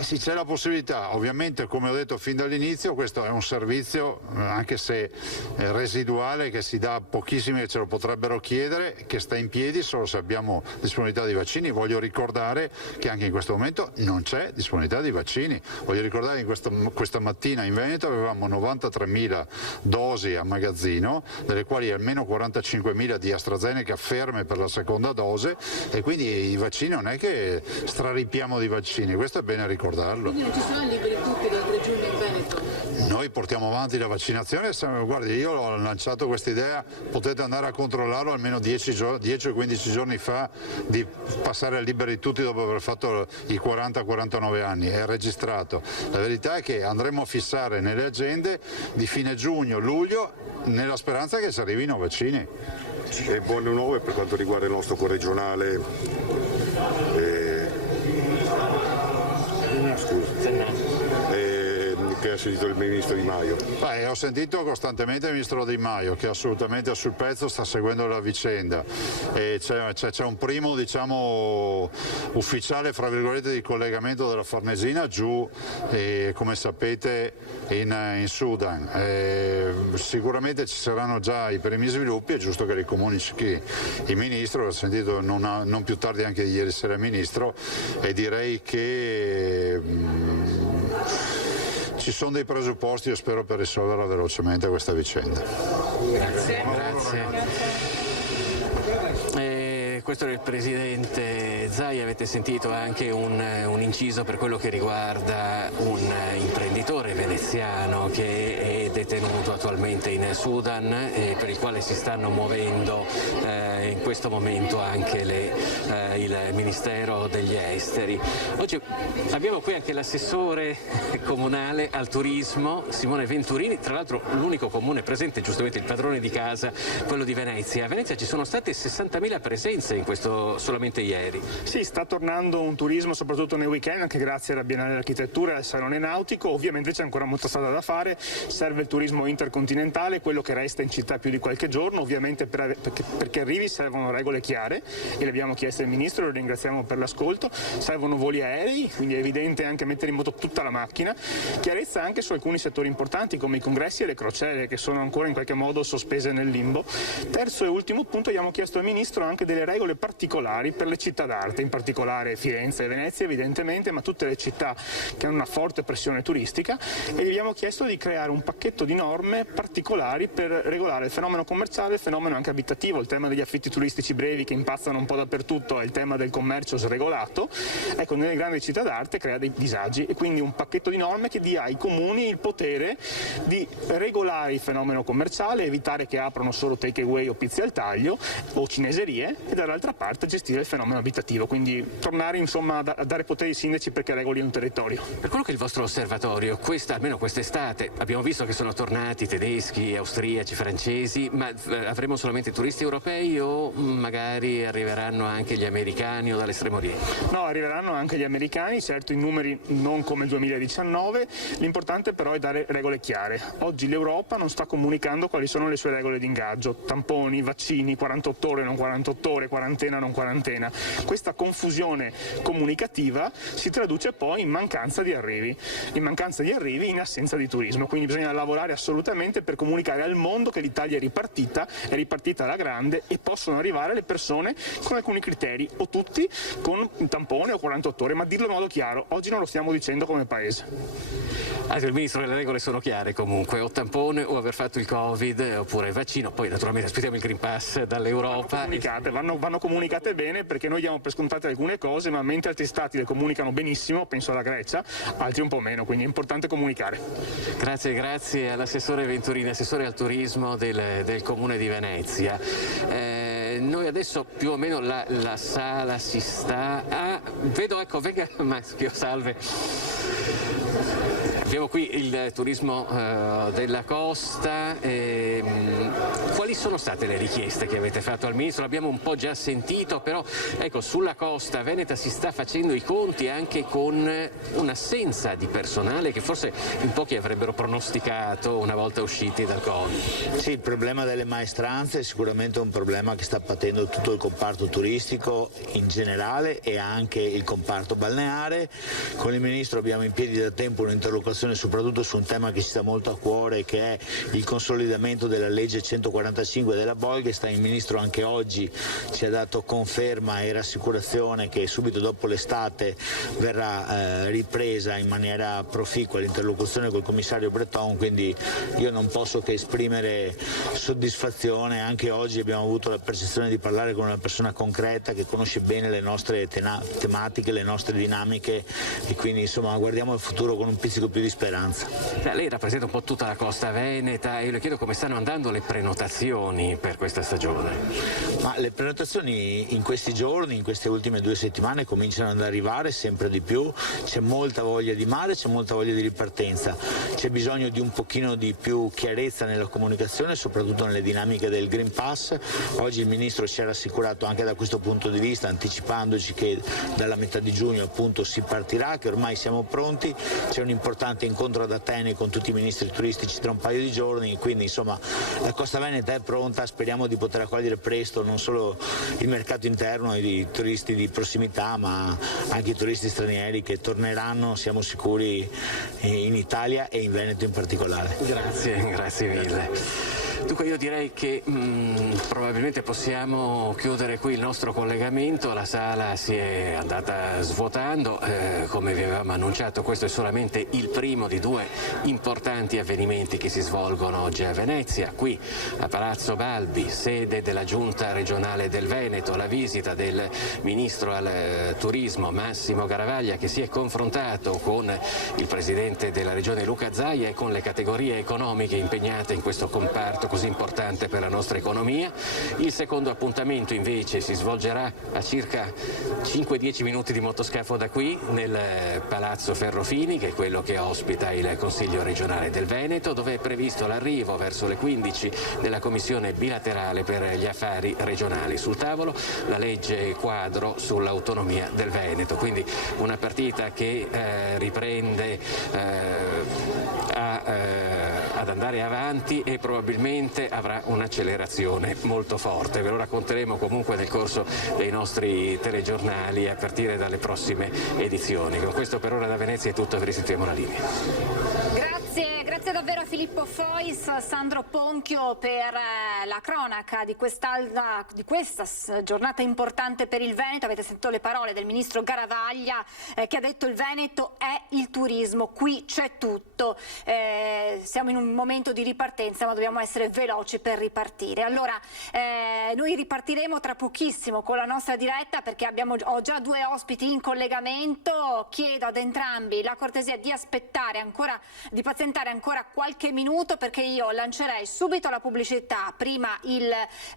Sì, c'è la possibilità, ovviamente come ho detto fin dall'inizio questo è un servizio, anche se residuale, che si dà a pochissimi che ce lo potrebbero chiedere, che sta in piedi solo se abbiamo disponibilità di vaccini. Voglio ricordare che anche in questo momento non c'è disponibilità di vaccini, voglio ricordare che questa mattina in Veneto avevamo 93.000 dosi a magazzino, delle quali almeno 45.000 di AstraZeneca ferme per la seconda dose e quindi i vaccini non è che straripiamo di vaccini, questo è bene ricordarlo. Quindi non ci sono liberi tutti da 3 giorni in Veneto? Noi portiamo avanti la vaccinazione, guardi, io ho lanciato questa idea, potete andare a controllarlo almeno 10 o 15 giorni fa, di passare a liberi tutti dopo aver fatto i 40-49 anni, è registrato. La verità è che andremo a fissare nelle agende di fine giugno, luglio, nella speranza che ci arrivino vaccini. E buone nuove per quanto riguarda il nostro corregionale. Che ha sentito il Ministro Di Maio? Ho sentito costantemente il Ministro Di Maio che assolutamente sul pezzo sta seguendo la vicenda e c'è un primo, diciamo, ufficiale fra virgolette di collegamento della Farnesina giù, come sapete, in Sudan. Sicuramente ci saranno già i primi sviluppi, è giusto che li comunichi il Ministro, l'ho sentito non più tardi anche ieri sera il Ministro e direi che ci sono dei presupposti, io spero, per risolverla velocemente questa vicenda. Grazie. Questo è il Presidente Zaia, avete sentito anche un inciso per quello che riguarda un imprenditore veneziano che è detenuto attualmente in Sudan e per il quale si stanno muovendo in questo momento anche il Ministero degli Esteri. Oggi abbiamo qui anche l'assessore comunale al turismo Simone Venturini, tra l'altro l'unico comune presente, giustamente il padrone di casa, quello di Venezia. A Venezia ci sono state 60.000 presenze in questo solamente ieri. Sì, sta tornando un turismo soprattutto nei weekend, anche grazie alla Biennale dell'Architettura e al Salone Nautico. Ovviamente c'è ancora molta strada da fare, serve il turismo intercontinentale, quello che resta in città più di qualche giorno. Ovviamente perché arrivi servono regole chiare e le abbiamo chieste al Ministro, lo ringraziamo per l'ascolto. Servono voli aerei, quindi è evidente anche mettere in moto tutta la macchina. Chiarezza anche su alcuni settori importanti come i congressi e le crociere, che sono ancora in qualche modo sospese nel limbo. Terzo e ultimo punto, abbiamo chiesto al Ministro anche delle regole particolari per le città d'arte, in particolare Firenze e Venezia evidentemente, ma tutte le città che hanno una forte pressione turistica, e gli abbiamo chiesto di creare un pacchetto di norme particolari per regolare il fenomeno commerciale e il fenomeno anche abitativo. Il tema degli affitti turistici turistici brevi che impazzano un po' dappertutto è il tema del commercio sregolato. Ecco, nelle grandi città d'arte crea dei disagi e quindi un pacchetto di norme che dia ai comuni il potere di regolare il fenomeno commerciale, evitare che aprano solo take away o pizze al taglio o cineserie e dall'altra parte gestire il fenomeno abitativo, quindi tornare insomma a dare potere ai sindaci perché regolino un territorio. Per quello che è il vostro osservatorio, almeno quest'estate, abbiamo visto che sono tornati tedeschi, austriaci, francesi, ma avremo solamente turisti europei o magari arriveranno anche gli americani o dall'estremo oriente? No, arriveranno anche gli americani, certo in numeri non come il 2019, l'importante però è dare regole chiare. Oggi l'Europa non sta comunicando quali sono le sue regole di ingaggio, tamponi, vaccini, 48 ore non 48 ore, quarantena non quarantena. Questa confusione comunicativa si traduce poi in mancanza di arrivi, in assenza di turismo, quindi bisogna lavorare assolutamente per comunicare al mondo che l'Italia è ripartita alla grande e possono arrivare le persone con alcuni criteri, o tutti con un tampone o 48 ore, ma dirlo in modo chiaro, oggi non lo stiamo dicendo come Paese. Il Ministro, le regole sono chiare comunque, o tampone o aver fatto il Covid oppure il vaccino, poi naturalmente aspettiamo il Green Pass dall'Europa. Vanno comunicate bene perché noi diamo per scontate alcune cose, ma mentre altri stati le comunicano benissimo, penso alla Grecia, altri un po' meno, quindi è importante comunicare. Grazie all'assessore Venturini, assessore al turismo del Comune di Venezia. Noi adesso più o meno la sala si sta... vedo, ecco, venga Maschio, salve. Abbiamo qui il turismo della costa. Quali sono state le richieste che avete fatto al Ministro? L'abbiamo un po' già sentito, però ecco, sulla costa veneta si sta facendo i conti anche con un'assenza di personale che forse in pochi avrebbero pronosticato una volta usciti dal Covid. Sì, il problema delle maestranze è sicuramente un problema che sta patendo tutto il comparto turistico in generale e anche il comparto balneare. Con il Ministro abbiamo in piedi da tempo un'interlocuzione soprattutto su un tema che ci sta molto a cuore, che è il consolidamento della legge 145 della Bolkestein. Il Ministro anche oggi ci ha dato conferma e rassicurazione che subito dopo l'estate verrà ripresa in maniera proficua l'interlocuzione col commissario Breton, quindi io non posso che esprimere soddisfazione. Anche oggi abbiamo avuto la percezione di parlare con una persona concreta che conosce bene le nostre tematiche, le nostre dinamiche e quindi insomma guardiamo al futuro con un pizzico più di speranza. Lei rappresenta un po' tutta la costa veneta e io le chiedo come stanno andando le prenotazioni per questa stagione. Ma le prenotazioni in questi giorni, in queste ultime 2 settimane cominciano ad arrivare sempre di più, c'è molta voglia di mare, c'è molta voglia di ripartenza, c'è bisogno di un pochino di più chiarezza nella comunicazione, soprattutto nelle dinamiche del Green Pass. Oggi il Ministro ci ha rassicurato anche da questo punto di vista, anticipandoci che dalla metà di giugno appunto si partirà, che ormai siamo pronti, c'è un importante incontro ad Atene con tutti i ministri turistici tra un paio di giorni, quindi insomma la Costa Veneta è pronta, speriamo di poter accogliere presto non solo il mercato interno e i turisti di prossimità ma anche i turisti stranieri che torneranno, siamo sicuri, in Italia e in Veneto in particolare. Grazie mille. Dunque io direi che probabilmente possiamo chiudere qui il nostro collegamento, la sala si è andata svuotando, come vi avevamo annunciato questo è solamente il primo di 2 importanti avvenimenti che si svolgono oggi a Venezia, qui a Palazzo Balbi, sede della Giunta regionale del Veneto, la visita del Ministro al Turismo Massimo Garavaglia che si è confrontato con il Presidente della Regione Luca Zaia e con le categorie economiche impegnate in questo comparto così importante per la nostra economia. Il secondo appuntamento invece si svolgerà a circa 5-10 minuti di motoscafo da qui nel Palazzo Ferrofini, che è quello che ospita il Consiglio regionale del Veneto, dove è previsto l'arrivo verso le 15 della Commissione bilaterale per gli affari regionali. Sul tavolo la legge quadro sull'autonomia del Veneto, quindi una partita che riprende ad andare avanti e probabilmente avrà un'accelerazione molto forte. Ve lo racconteremo comunque nel corso dei nostri telegiornali a partire dalle prossime edizioni. Con questo per ora da Venezia è tutto, vi restituiamo la linea. Grazie Grazie davvero a Filippo Fois, Sandro Ponchio per la cronaca di questa giornata importante per il Veneto. Avete sentito le parole del ministro Garavaglia che ha detto: il Veneto è il turismo, qui c'è tutto. Siamo in un momento di ripartenza, ma dobbiamo essere veloci per ripartire. Allora, noi ripartiremo tra pochissimo con la nostra diretta, perché ho già 2 ospiti in collegamento. Chiedo ad entrambi la cortesia di aspettare ancora, di pazientare ancora qualche minuto, perché io lancerei subito la pubblicità, prima il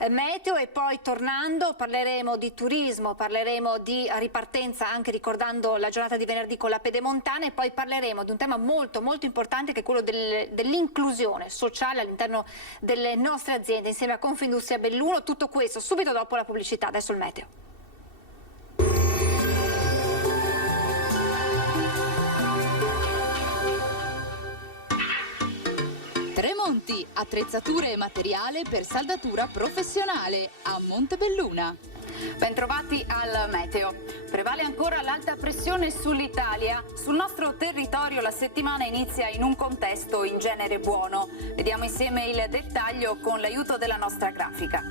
meteo e poi tornando parleremo di turismo, parleremo di ripartenza anche ricordando la giornata di venerdì con la Pedemontana, e poi parleremo di un tema molto molto importante che è quello dell'inclusione sociale all'interno delle nostre aziende insieme a Confindustria Belluno. Tutto questo subito dopo la pubblicità. Adesso il meteo. Tremonti, attrezzature e materiale per saldatura professionale a Montebelluna. Bentrovati al meteo. Prevale ancora l'alta pressione sull'Italia. Sul nostro territorio la settimana inizia in un contesto in genere buono. Vediamo insieme il dettaglio con l'aiuto della nostra grafica.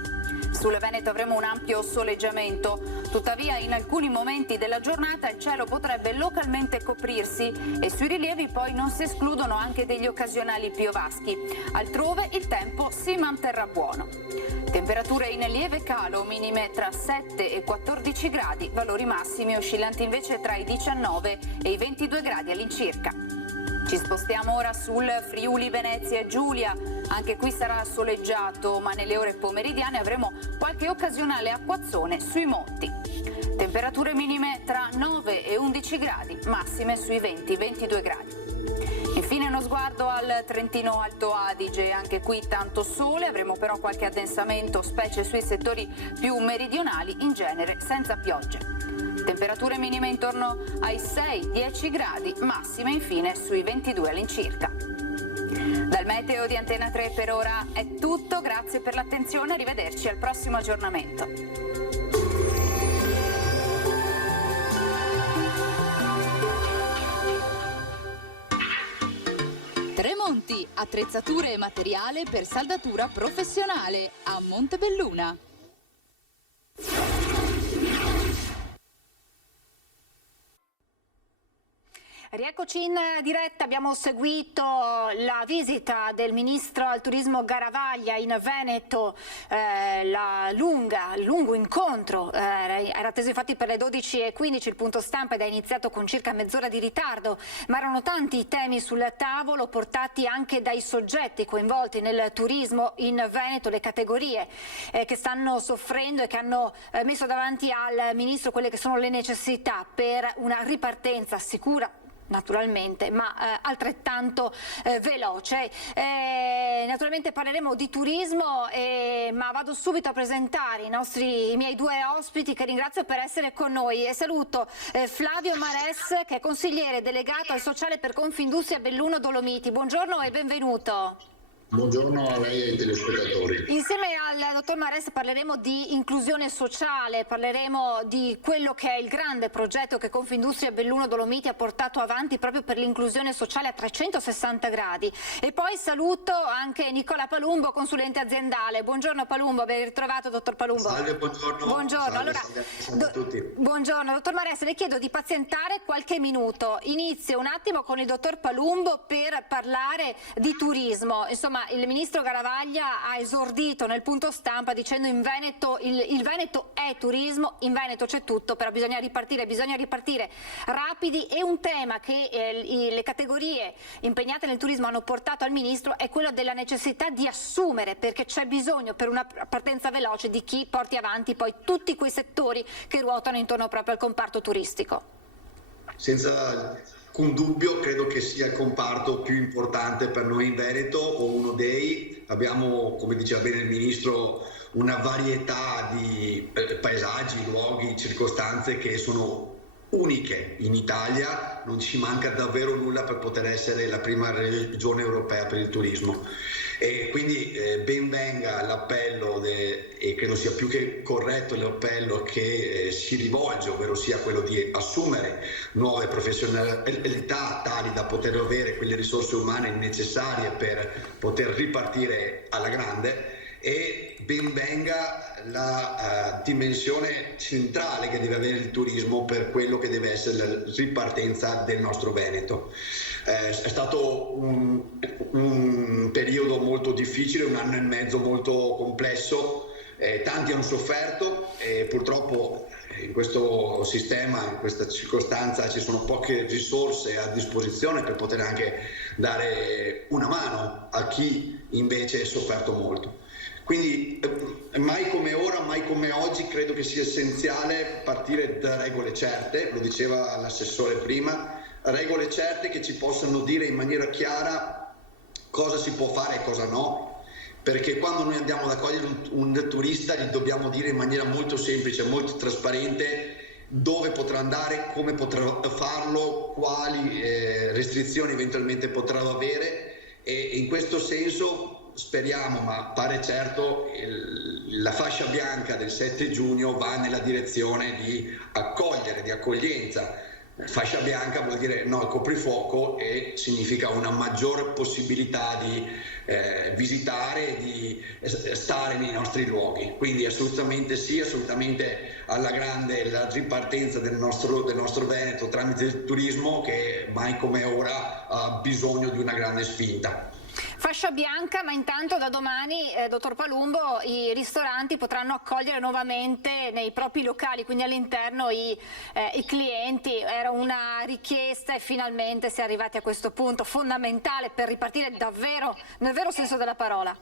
Sul Veneto avremo un ampio soleggiamento, tuttavia in alcuni momenti della giornata il cielo potrebbe localmente coprirsi e sui rilievi poi non si escludono anche degli occasionali piovaschi. Altrove il tempo si manterrà buono. Temperature in lieve calo, minime tra 7 e 14 gradi, valori massimi oscillanti invece tra i 19 e i 22 gradi all'incirca. Ci spostiamo ora sul Friuli Venezia Giulia, anche qui sarà soleggiato, ma nelle ore pomeridiane avremo qualche occasionale acquazzone sui monti. Temperature minime tra 9 e 11 gradi, massime sui 20-22 gradi. Infine uno sguardo al Trentino Alto Adige, anche qui tanto sole, avremo però qualche addensamento, specie sui settori più meridionali, in genere senza piogge. Temperature minime intorno ai 6-10 gradi, massime infine sui 22 all'incirca. Dal meteo di Antena 3 per ora è tutto, grazie per l'attenzione, arrivederci al prossimo aggiornamento. Tremonti, attrezzature e materiale per saldatura professionale a Montebelluna. Rieccoci in diretta, abbiamo seguito la visita del ministro al turismo Garavaglia in Veneto, il lungo incontro, era atteso infatti per le 12:15 il punto stampa ed è iniziato con circa mezz'ora di ritardo, ma erano tanti i temi sul tavolo portati anche dai soggetti coinvolti nel turismo in Veneto, le categorie che stanno soffrendo e che hanno messo davanti al ministro quelle che sono le necessità per una ripartenza sicura, naturalmente, ma altrettanto veloce. Naturalmente parleremo di turismo, ma vado subito a presentare i miei 2 ospiti che ringrazio per essere con noi e saluto Flavio Mares, che è consigliere delegato al sociale per Confindustria Belluno Dolomiti. Buongiorno e benvenuto. Buongiorno a lei e ai telespettatori. Insieme al dottor Mares parleremo di inclusione sociale, parleremo di quello che è il grande progetto che Confindustria Belluno Dolomiti ha portato avanti proprio per l'inclusione sociale a 360 gradi. E poi saluto anche Nicola Palumbo, consulente aziendale. Buongiorno Palumbo, ben ritrovato dottor Palumbo. Salve, buongiorno. Buongiorno. Salve, allora, salve a tutti. Buongiorno dottor Mares, le chiedo di pazientare qualche minuto. Inizio un attimo con il dottor Palumbo per parlare di turismo. Insomma, il ministro Garavaglia ha esordito nel punto stampa dicendo in Veneto il Veneto è turismo, in Veneto c'è tutto, però bisogna ripartire rapidi, e un tema che le categorie impegnate nel turismo hanno portato al ministro è quello della necessità di assumere, perché c'è bisogno per una partenza veloce di chi porti avanti poi tutti quei settori che ruotano intorno proprio al comparto turistico. Senza alcun dubbio credo che sia il comparto più importante per noi in Veneto, o uno dei. Abbiamo, come diceva bene il ministro, una varietà di paesaggi, luoghi, circostanze che sono uniche in Italia, non ci manca davvero nulla per poter essere la prima regione europea per il turismo. E quindi ben venga l'appello e credo sia più che corretto l'appello che si rivolge, ovvero sia quello di assumere nuove professionalità tali da poter avere quelle risorse umane necessarie per poter ripartire alla grande, e ben venga la dimensione centrale che deve avere il turismo per quello che deve essere la ripartenza del nostro Veneto. È stato un periodo molto difficile, un anno e mezzo molto complesso, tanti hanno sofferto e purtroppo in questo sistema, in questa circostanza ci sono poche risorse a disposizione per poter anche dare una mano a chi invece ha sofferto molto. Quindi mai come ora, mai come oggi credo che sia essenziale partire da regole certe, lo diceva l'assessore prima, regole certe che ci possano dire in maniera chiara cosa si può fare e cosa no, perché quando noi andiamo ad accogliere un turista gli dobbiamo dire in maniera molto semplice, molto trasparente dove potrà andare, come potrà farlo, quali restrizioni eventualmente potrà avere, e in questo senso speriamo, ma pare certo, la fascia bianca del 7 giugno va nella direzione di accogliere, di accoglienza. Fascia bianca vuol dire no al coprifuoco e significa una maggior possibilità di visitare, di stare nei nostri luoghi. Quindi assolutamente sì, assolutamente alla grande la ripartenza del nostro Veneto tramite il turismo, che mai come ora ha bisogno di una grande spinta. Fascia bianca, ma intanto da domani, dottor Palumbo, i ristoranti potranno accogliere nuovamente nei propri locali, quindi all'interno i clienti. Era una richiesta e finalmente si è arrivati a questo punto fondamentale per ripartire davvero, nel vero senso della parola.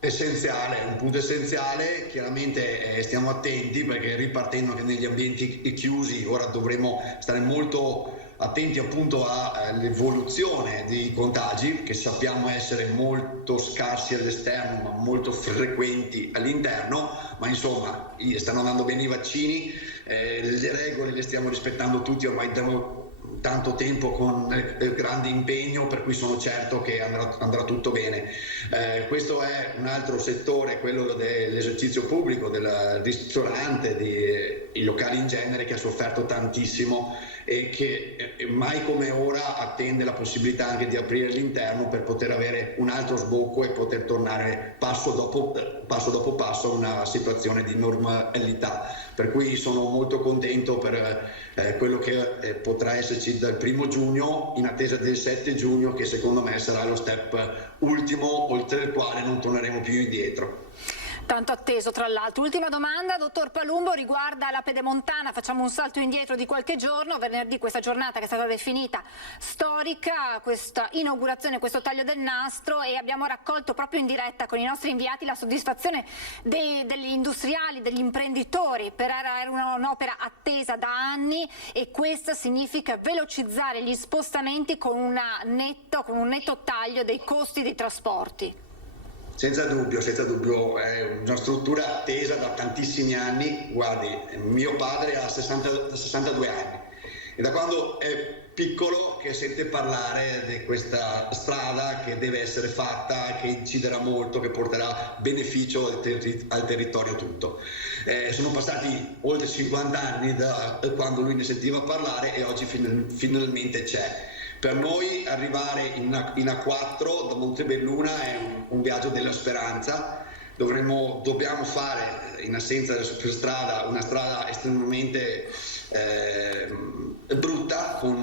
Essenziale, un punto essenziale, chiaramente stiamo attenti perché ripartendo anche negli ambienti chiusi ora dovremo stare molto attenti appunto all'evoluzione dei contagi, che sappiamo essere molto scarsi all'esterno ma molto frequenti all'interno, ma insomma stanno andando bene i vaccini, le regole le stiamo rispettando tutti ormai da tanto tempo con grande impegno, per cui sono certo che andrà tutto bene. Questo è un altro settore, quello dell'esercizio pubblico, del ristorante, dei locali in genere, che ha sofferto tantissimo e che mai come ora attende la possibilità anche di aprire l'interno per poter avere un altro sbocco e poter tornare passo dopo passo a una situazione di normalità. Per cui sono molto contento per quello che potrà esserci dal 1° giugno, in attesa del 7 giugno, che secondo me sarà lo step ultimo, oltre il quale non torneremo più indietro. Tanto atteso, tra l'altro. Ultima domanda, dottor Palumbo, riguarda la Pedemontana. Facciamo un salto indietro di qualche giorno. Venerdì questa giornata che è stata definita storica, questa inaugurazione, questo taglio del nastro, e abbiamo raccolto proprio in diretta con i nostri inviati la soddisfazione degli industriali, degli imprenditori, per era un'opera attesa da anni, e questa significa velocizzare gli spostamenti con un netto taglio dei costi dei trasporti. Senza dubbio, è una struttura attesa da tantissimi anni. Guardi, mio padre ha 62 anni e da quando è piccolo che sente parlare di questa strada che deve essere fatta, che inciderà molto, che porterà beneficio al territorio tutto. Sono passati oltre 50 anni da quando lui ne sentiva parlare e oggi finalmente c'è. Per noi arrivare in A4 da Montebelluna è un viaggio della speranza. Dobbiamo fare, in assenza della superstrada, una strada estremamente brutta, con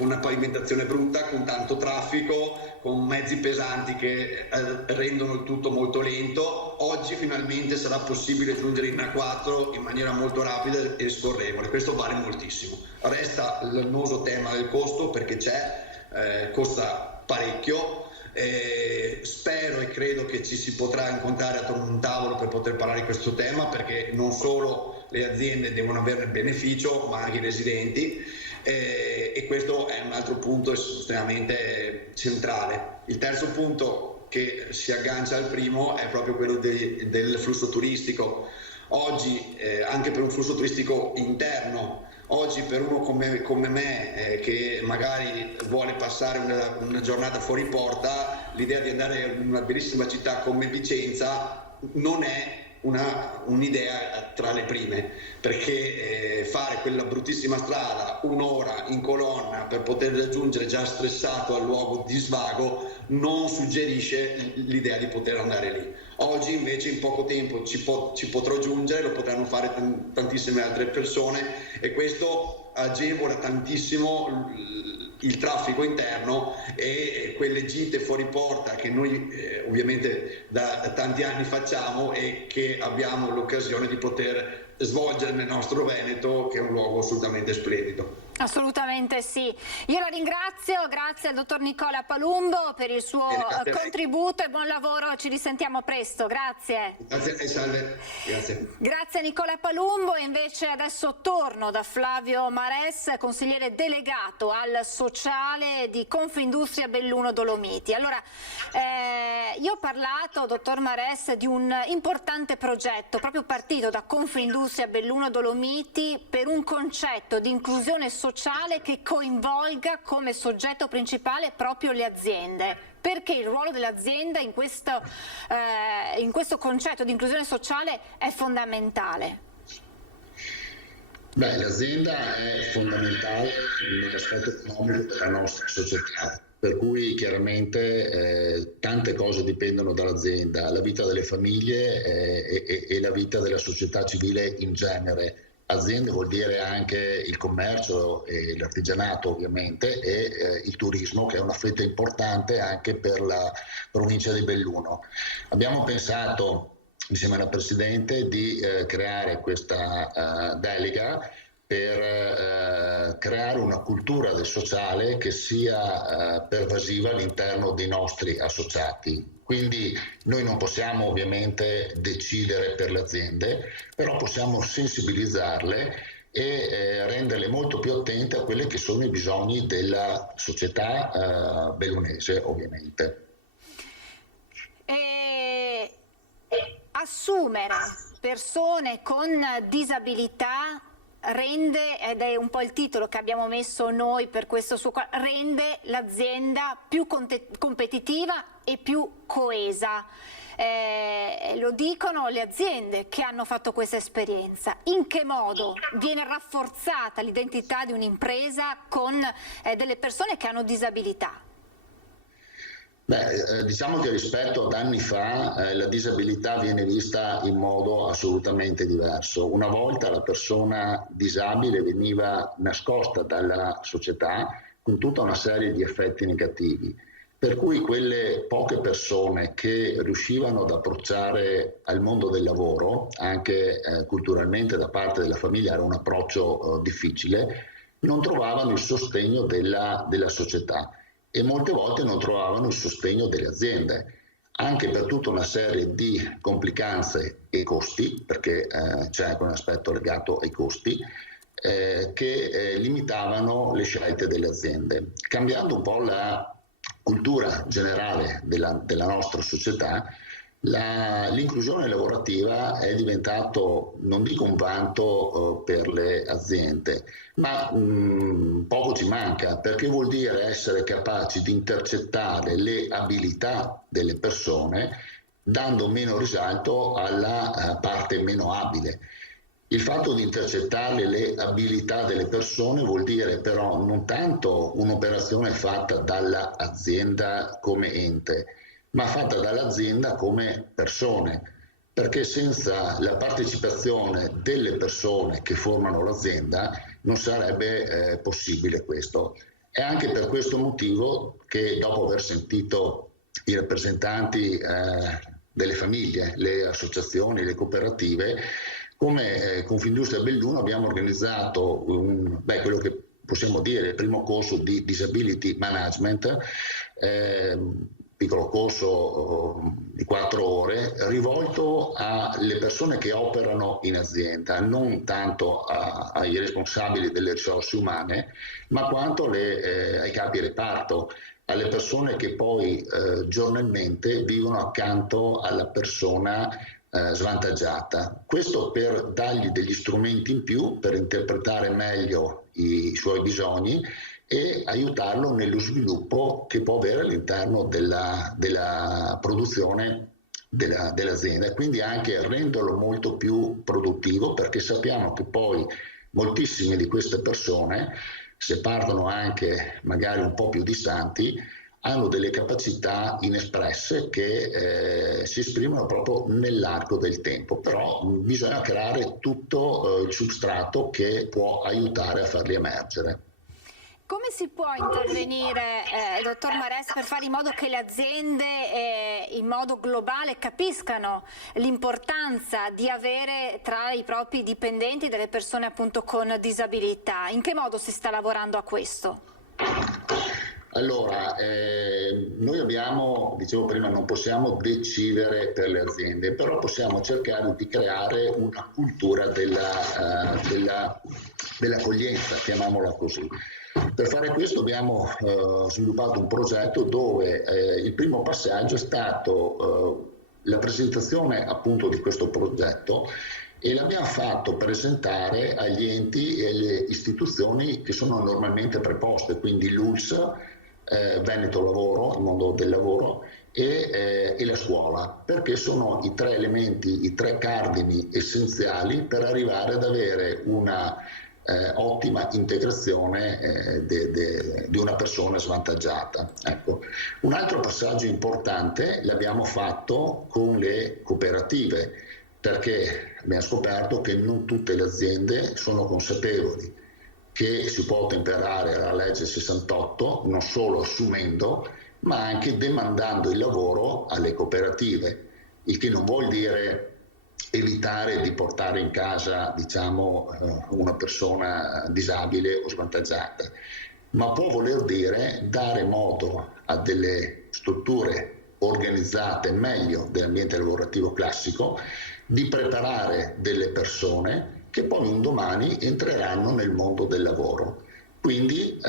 una pavimentazione brutta, con tanto traffico, con mezzi pesanti che rendono il tutto molto lento. Oggi finalmente sarà possibile giungere in A4 in maniera molto rapida e scorrevole. Questo vale moltissimo. Resta l'annoso tema del costo, perché costa parecchio. Spero e credo che ci si potrà incontrare attorno a un tavolo per poter parlare di questo tema, perché non solo le aziende devono averne beneficio, ma anche i residenti, e questo è un altro punto estremamente centrale. Il terzo punto che si aggancia al primo è proprio quello del flusso turistico. Oggi anche per un flusso turistico interno, oggi per uno come me che magari vuole passare una giornata fuori porta, l'idea di andare in una bellissima città come Vicenza non è un'idea tra le prime, perché fare quella bruttissima strada un'ora in colonna per poter raggiungere già stressato al luogo di svago non suggerisce l'idea di poter andare lì. Oggi invece in poco tempo ci potrò giungere, lo potranno fare tantissime altre persone e questo agevola tantissimo il traffico interno e quelle gite fuori porta che noi ovviamente da tanti anni facciamo e che abbiamo l'occasione di poter svolgere nel nostro Veneto, che è un luogo assolutamente splendido. Assolutamente sì. Io la ringrazio, grazie al dottor Nicola Palumbo per il suo contributo e buon lavoro, ci risentiamo presto, grazie. Grazie, salve. Grazie. Grazie a Nicola Palumbo e invece adesso torno da Flavio Mares, consigliere delegato al sociale di Confindustria Belluno Dolomiti. Allora, io ho parlato, dottor Mares, di un importante progetto proprio partito da Confindustria Belluno Dolomiti per un concetto di inclusione sociale che coinvolga come soggetto principale proprio le aziende. Perché il ruolo dell'azienda in questo concetto di inclusione sociale è fondamentale? Beh, l'azienda è fondamentale nell'aspetto economico della nostra società, per cui chiaramente tante cose dipendono dall'azienda, la vita delle famiglie e la vita della società civile in genere. Aziende vuol dire anche il commercio e l'artigianato ovviamente e il turismo, che è una fetta importante anche per la provincia di Belluno. Abbiamo pensato insieme alla Presidente di creare questa delega per creare una cultura del sociale che sia pervasiva all'interno dei nostri associati. Quindi noi non possiamo ovviamente decidere per le aziende, però possiamo sensibilizzarle e renderle molto più attente a quelli che sono i bisogni della società bellunese ovviamente. Assumere persone con disabilità rende, ed è un po' il titolo che abbiamo messo noi per questo suo, rende l'azienda più competitiva e più coesa. Lo dicono le aziende che hanno fatto questa esperienza. In che modo viene rafforzata l'identità di un'impresa con delle persone che hanno disabilità? Beh, diciamo che rispetto ad anni fa la disabilità viene vista in modo assolutamente diverso. Una volta la persona disabile veniva nascosta dalla società con tutta una serie di effetti negativi, per cui quelle poche persone che riuscivano ad approcciare al mondo del lavoro, anche culturalmente da parte della famiglia era un approccio difficile, non trovavano il sostegno della società. E molte volte non trovavano il sostegno delle aziende, anche per tutta una serie di complicanze e costi, perché c'è anche un aspetto legato ai costi, che limitavano le scelte delle aziende. Cambiando un po' la cultura generale della nostra società, l'inclusione lavorativa è diventato, non dico un vanto per le aziende, ma poco ci manca, perché vuol dire essere capaci di intercettare le abilità delle persone dando meno risalto alla parte meno abile. Il fatto di intercettare le abilità delle persone vuol dire però non tanto un'operazione fatta dall'azienda come ente, ma fatta dall'azienda come persone, perché senza la partecipazione delle persone che formano l'azienda non sarebbe possibile questo. È anche per questo motivo che dopo aver sentito i rappresentanti delle famiglie, le associazioni, le cooperative, come Confindustria Belluno abbiamo organizzato quello che possiamo dire il primo corso di Disability Management, piccolo corso di 4 ore rivolto alle persone che operano in azienda, non tanto ai responsabili delle risorse umane, ma quanto ai capi reparto, alle persone che poi giornalmente vivono accanto alla persona svantaggiata. Questo per dargli degli strumenti in più per interpretare meglio i suoi bisogni e aiutarlo nello sviluppo che può avere all'interno della produzione dell'azienda, e quindi anche renderlo molto più produttivo, perché sappiamo che poi moltissime di queste persone, se partono anche magari un po' più distanti, hanno delle capacità inespresse che si esprimono proprio nell'arco del tempo, però bisogna creare tutto il substrato che può aiutare a farli emergere. Come si può intervenire, dottor Mares, per fare in modo che le aziende in modo globale capiscano l'importanza di avere tra i propri dipendenti delle persone appunto con disabilità? In che modo si sta lavorando a questo? Allora, noi abbiamo, dicevo prima, non possiamo decidere per le aziende, però possiamo cercare di creare una cultura dell'accoglienza, chiamiamola così. Per fare questo abbiamo sviluppato un progetto dove il primo passaggio è stato la presentazione appunto di questo progetto, e l'abbiamo fatto presentare agli enti e alle istituzioni che sono normalmente preposte, quindi l'ULSS, Veneto Lavoro, il mondo del lavoro, e la scuola, perché sono i tre elementi, i tre cardini essenziali per arrivare ad avere una ottima integrazione di una persona svantaggiata. Ecco. Un altro passaggio importante l'abbiamo fatto con le cooperative, perché abbiamo scoperto che non tutte le aziende sono consapevoli che si può ottemperare alla legge 68 non solo assumendo, ma anche demandando il lavoro alle cooperative, il che non vuol dire evitare di portare in casa, diciamo, una persona disabile o svantaggiata, ma può voler dire dare modo a delle strutture organizzate meglio dell'ambiente lavorativo classico di preparare delle persone che poi un domani entreranno nel mondo del lavoro. Quindi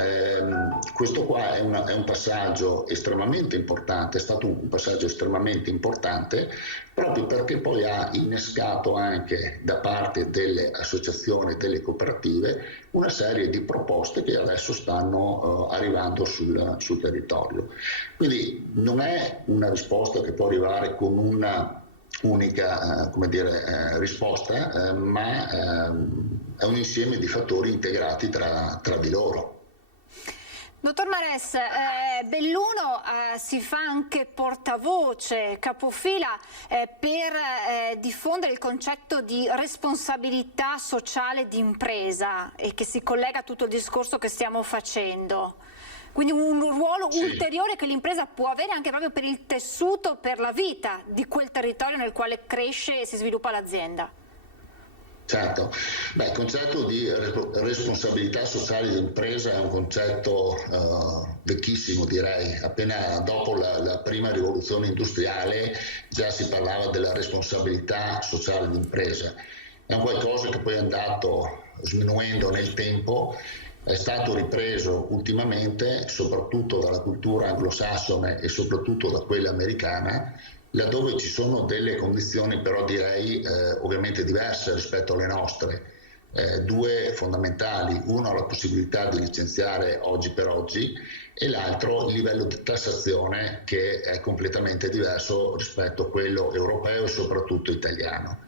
questo qua è un passaggio estremamente importante, è stato un passaggio estremamente importante, proprio perché poi ha innescato anche da parte delle associazioni, delle cooperative, una serie di proposte che adesso stanno arrivando sul territorio. Quindi non è una risposta che può arrivare con una unica risposta, ma è un insieme di fattori integrati tra di loro. Dottor Mares, Belluno si fa anche portavoce, capofila per diffondere il concetto di responsabilità sociale d'impresa, e che si collega a tutto il discorso che stiamo facendo. Quindi un ruolo ulteriore che l'impresa può avere anche proprio per il tessuto, per la vita di quel territorio nel quale cresce e si sviluppa l'azienda. Certo, il concetto di responsabilità sociale d'impresa è un concetto vecchissimo, direi. Appena dopo la prima rivoluzione industriale già si parlava della responsabilità sociale d'impresa. È un qualcosa che poi è andato sminuendo nel tempo. È stato ripreso ultimamente soprattutto dalla cultura anglosassone e soprattutto da quella americana, laddove ci sono delle condizioni però direi ovviamente diverse rispetto alle nostre, due fondamentali: uno la possibilità di licenziare oggi per oggi, e l'altro il livello di tassazione che è completamente diverso rispetto a quello europeo e soprattutto italiano.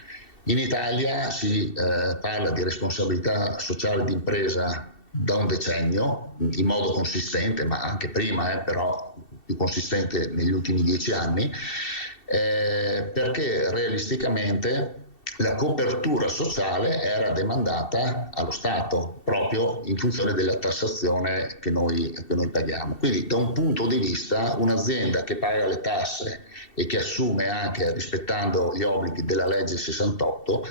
In Italia si parla di responsabilità sociale d'impresa da un decennio, in modo consistente, ma anche prima, però più consistente negli ultimi 10 anni, perché realisticamente la copertura sociale era demandata allo Stato, proprio in funzione della tassazione che noi paghiamo. Quindi da un punto di vista un'azienda che paga le tasse e che assume anche rispettando gli obblighi della legge 68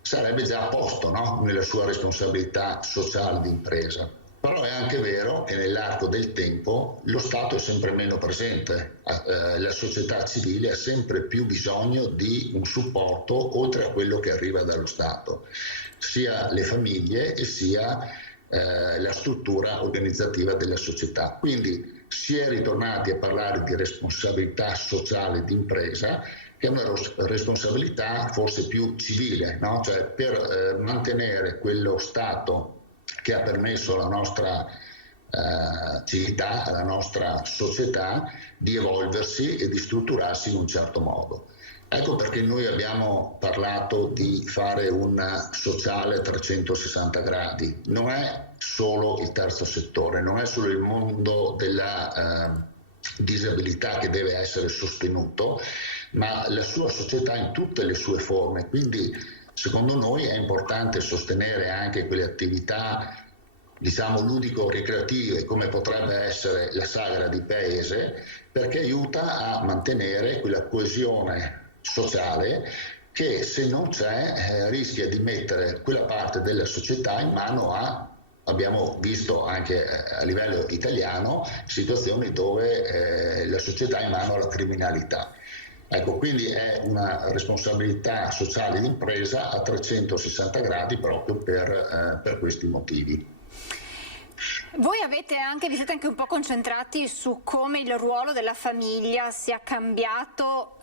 sarebbe già a posto, no? Nella sua responsabilità sociale d'impresa. Però è anche vero che nell'arco del tempo lo Stato è sempre meno presente, la società civile ha sempre più bisogno di un supporto oltre a quello che arriva dallo Stato, sia le famiglie e sia la struttura organizzativa della società. Quindi si è ritornati a parlare di responsabilità sociale d'impresa, che è una responsabilità forse più civile, no? Cioè per mantenere quello Stato che ha permesso la nostra civiltà, alla nostra società di evolversi e di strutturarsi in un certo modo. Ecco perché noi abbiamo parlato di fare un sociale a 360 gradi. Non è solo il terzo settore, non è solo il mondo della disabilità che deve essere sostenuto, ma la sua società in tutte le sue forme. Quindi secondo noi è importante sostenere anche quelle attività, diciamo, ludico-ricreative, come potrebbe essere la sagra di paese, perché aiuta a mantenere quella coesione sociale che, se non c'è, rischia di mettere quella parte della società in mano a, abbiamo visto anche a livello italiano, situazioni dove la società è in mano alla criminalità. Ecco, quindi è una responsabilità sociale d'impresa a 360 gradi proprio per questi motivi. Voi vi siete anche un po' concentrati su come il ruolo della famiglia sia cambiato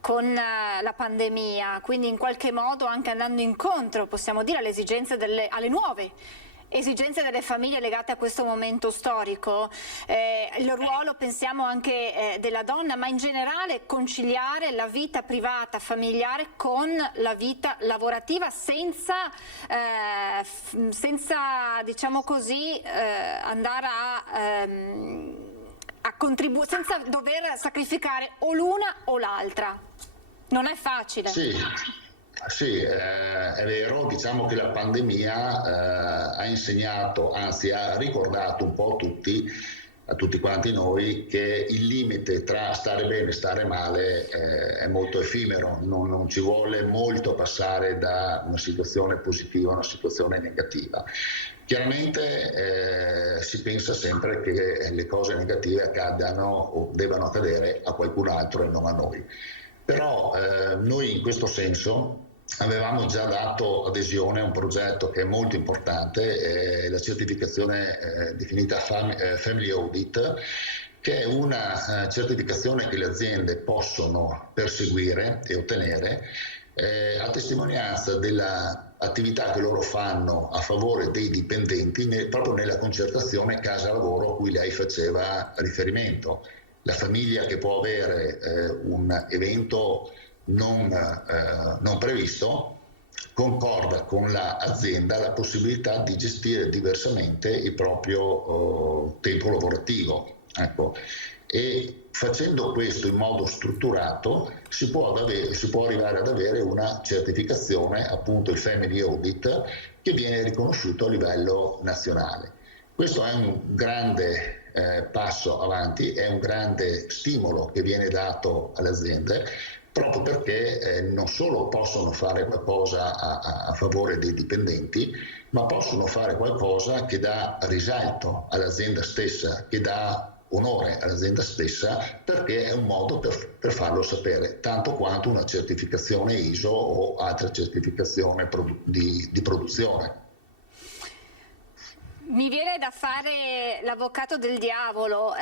con la pandemia, quindi in qualche modo anche andando incontro, possiamo dire, alle esigenze alle nuove esigenze delle famiglie legate a questo momento storico, il ruolo, pensiamo, anche della donna, ma in generale conciliare la vita privata, familiare con la vita lavorativa senza diciamo così, andare a contribuire, senza dover sacrificare o l'una o l'altra. Non è facile. Sì, è vero, diciamo che la pandemia ha insegnato, anzi ha ricordato un po' a tutti quanti noi, che il limite tra stare bene e stare male è molto effimero, non ci vuole molto passare da una situazione positiva a una situazione negativa. Chiaramente si pensa sempre che le cose negative accadano o debbano accadere a qualcun altro e non a noi. Però noi in questo senso avevamo già dato adesione a un progetto che è molto importante, la certificazione definita Family Audit, che è una certificazione che le aziende possono perseguire e ottenere a testimonianza dell'attività che loro fanno a favore dei dipendenti proprio nella concertazione casa-lavoro a cui lei faceva riferimento. La famiglia che può avere un evento non previsto concorda con l'azienda la possibilità di gestire diversamente il proprio tempo lavorativo. Ecco. E facendo questo in modo strutturato si può arrivare ad avere una certificazione, appunto il Family Audit, che viene riconosciuto a livello nazionale. Questo è un grande passo avanti, è un grande stimolo che viene dato alle aziende, proprio perché non solo possono fare qualcosa a favore dei dipendenti, ma possono fare qualcosa che dà risalto all'azienda stessa, che dà onore all'azienda stessa, perché è un modo per farlo sapere, tanto quanto una certificazione ISO o altra certificazione di produzione. Mi viene da fare l'avvocato del diavolo,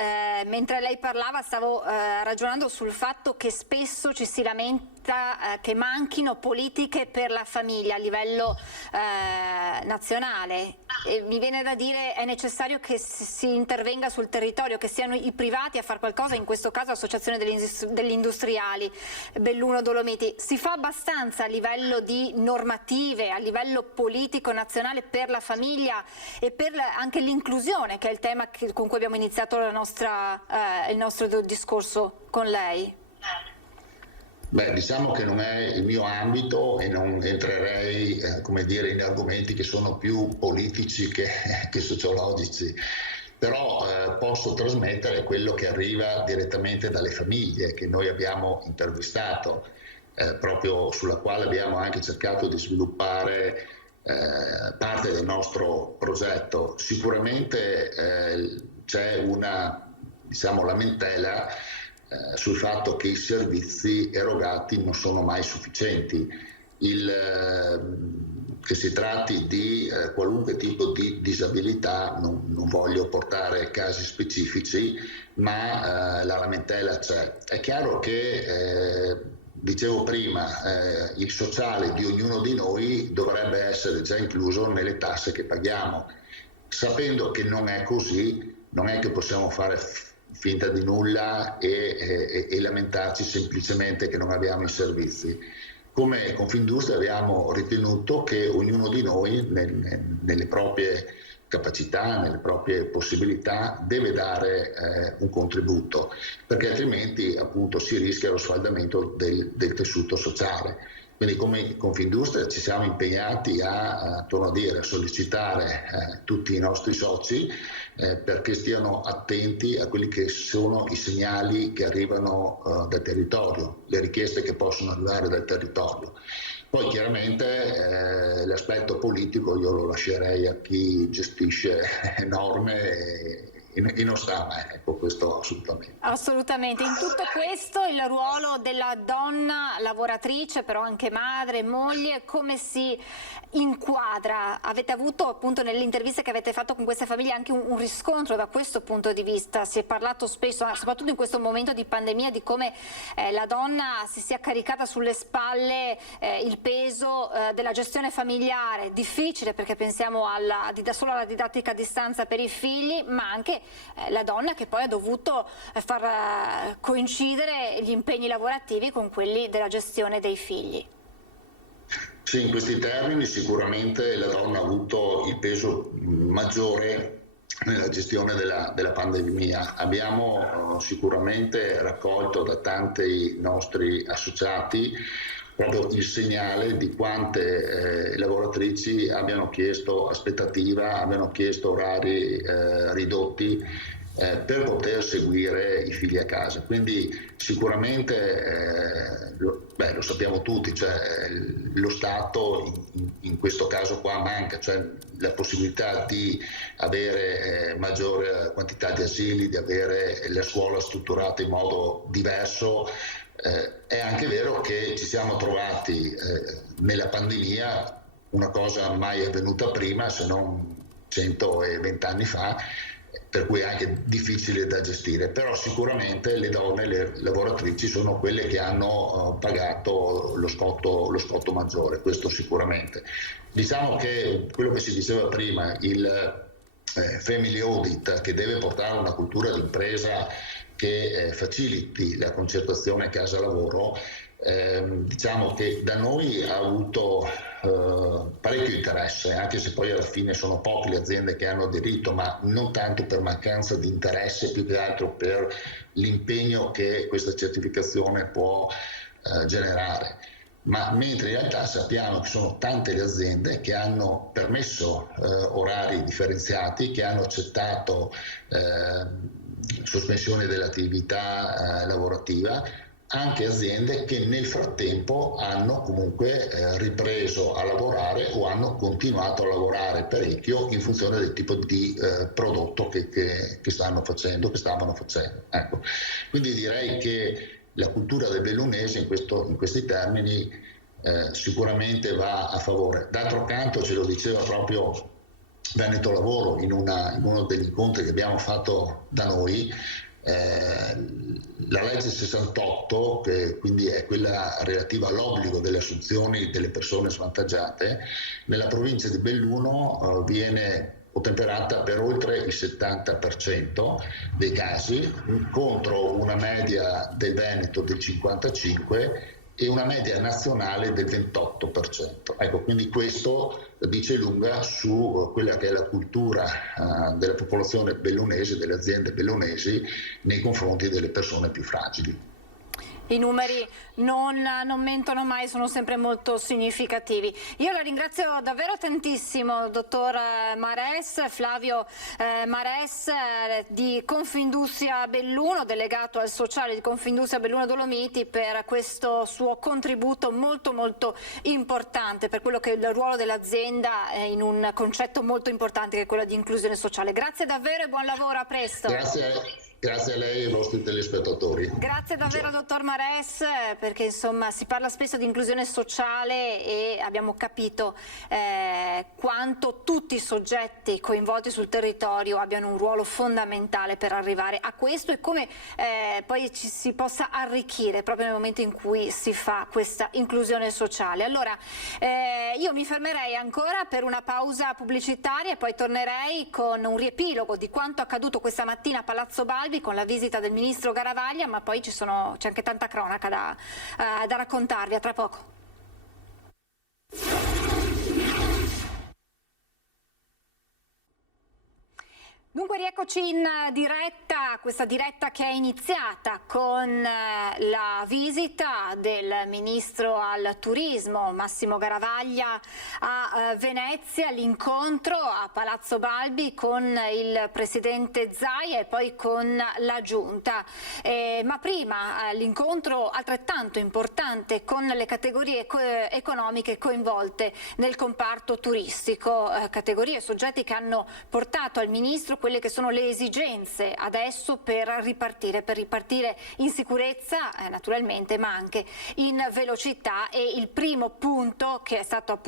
mentre lei parlava stavo ragionando sul fatto che spesso ci si lamenta che manchino politiche per la famiglia a livello nazionale. E mi viene da dire è necessario che si intervenga sul territorio, che siano i privati a fare qualcosa, in questo caso l'associazione degli industriali, Belluno Dolomiti. Si fa abbastanza a livello di normative, a livello politico nazionale per la famiglia e per anche l'inclusione, che è il tema con cui abbiamo iniziato il nostro discorso con lei? Beh, diciamo che non è il mio ambito e non entrerei in argomenti che sono più politici che sociologici, però posso trasmettere quello che arriva direttamente dalle famiglie che noi abbiamo intervistato, proprio sulla quale abbiamo anche cercato di sviluppare parte del nostro progetto. Sicuramente c'è una lamentela sul fatto che i servizi erogati non sono mai sufficienti. Che si tratti di qualunque tipo di disabilità, non voglio portare casi specifici, ma la lamentela c'è. È chiaro che dicevo prima, il sociale di ognuno di noi dovrebbe essere già incluso nelle tasse che paghiamo. sapendo che non è così, non è che possiamo fare finta di nulla e lamentarci semplicemente che non abbiamo i servizi. Come Confindustria abbiamo ritenuto che ognuno di noi nelle proprie capacità, nelle proprie possibilità deve dare un contributo, perché altrimenti appunto si rischia lo sfaldamento del tessuto sociale. Quindi come Confindustria ci siamo impegnati a sollecitare tutti i nostri soci perché stiano attenti a quelli che sono i segnali che arrivano dal territorio, le richieste che possono arrivare dal territorio. Poi chiaramente l'aspetto politico io lo lascerei a chi gestisce norme e non sta, ecco, questo assolutamente. Assolutamente. In tutto questo il ruolo della donna lavoratrice, però anche madre, moglie, come si inquadra? Avete avuto appunto nelle interviste che avete fatto con queste famiglie anche un riscontro da questo punto di vista? Si è parlato spesso, soprattutto in questo momento di pandemia, di come la donna si sia caricata sulle spalle il peso della gestione familiare, difficile perché pensiamo solo alla didattica a distanza per i figli, ma anche la donna che poi ha dovuto far coincidere gli impegni lavorativi con quelli della gestione dei figli. Sì, in questi termini sicuramente la donna ha avuto il peso maggiore nella gestione della pandemia. Abbiamo sicuramente raccolto da tanti nostri associati proprio il segnale di quante lavoratrici abbiano chiesto aspettativa, abbiano chiesto orari ridotti per poter seguire i figli a casa. Quindi sicuramente lo sappiamo tutti, cioè lo Stato in questo caso qua manca, cioè la possibilità di avere maggiore quantità di asili, di avere la scuola strutturata in modo diverso. È anche vero che ci siamo trovati nella pandemia, una cosa mai avvenuta prima, se non 120 anni fa, per cui è anche difficile da gestire, però sicuramente le donne, le lavoratrici sono quelle che hanno pagato lo scotto maggiore, questo sicuramente. Diciamo che quello che si diceva prima, il family audit che deve portare una cultura di impresa che faciliti la concertazione casa-lavoro, diciamo che da noi ha avuto parecchio interesse, anche se poi alla fine sono poche le aziende che hanno aderito, ma non tanto per mancanza di interesse, più che altro per l'impegno che questa certificazione può generare. Ma mentre in realtà sappiamo che sono tante le aziende che hanno permesso orari differenziati, che hanno accettato sospensione dell'attività lavorativa, anche aziende che nel frattempo hanno comunque ripreso a lavorare o hanno continuato a lavorare parecchio in funzione del tipo di prodotto che stavano facendo. Ecco. Quindi direi che la cultura del bellunese in questi termini sicuramente va a favore. D'altro canto ce lo diceva proprio Veneto Lavoro in uno degli incontri che abbiamo fatto da noi. La legge 68, che quindi è quella relativa all'obbligo delle assunzioni delle persone svantaggiate, nella provincia di Belluno viene ottemperata per oltre il 70% dei casi, contro una media del Veneto del 55% e una media nazionale del 28%. Ecco, quindi questo dice lunga su quella che è la cultura della popolazione bellunese, delle aziende bellunesi nei confronti delle persone più fragili. I numeri non mentono mai, sono sempre molto significativi. Io la ringrazio davvero tantissimo, dottor Mares, Flavio Mares di Confindustria Belluno, delegato al sociale di Confindustria Belluno Dolomiti, per questo suo contributo molto molto importante per quello che è il ruolo dell'azienda in un concetto molto importante che è quello di inclusione sociale. Grazie davvero e buon lavoro, a presto. Grazie. Grazie a lei e ai vostri telespettatori. Grazie davvero dottor Mares, perché insomma si parla spesso di inclusione sociale e abbiamo capito quanto tutti i soggetti coinvolti sul territorio abbiano un ruolo fondamentale per arrivare a questo e come poi ci si possa arricchire proprio nel momento in cui si fa questa inclusione sociale. Allora io mi fermerei ancora per una pausa pubblicitaria e poi tornerei con un riepilogo di quanto accaduto questa mattina a Palazzo Balbi con la visita del ministro Garavaglia, ma poi c'è anche tanta cronaca da raccontarvi. A tra poco. Dunque rieccoci in diretta, questa diretta che è iniziata con la visita del ministro al turismo Massimo Garavaglia a Venezia, l'incontro a Palazzo Balbi con il presidente Zaia e poi con la giunta. Ma prima l'incontro altrettanto importante con le categorie economiche coinvolte nel comparto turistico, categorie e soggetti che hanno portato al ministro quelle che sono le esigenze adesso per ripartire in sicurezza naturalmente, ma anche in velocità, e il primo punto che è stato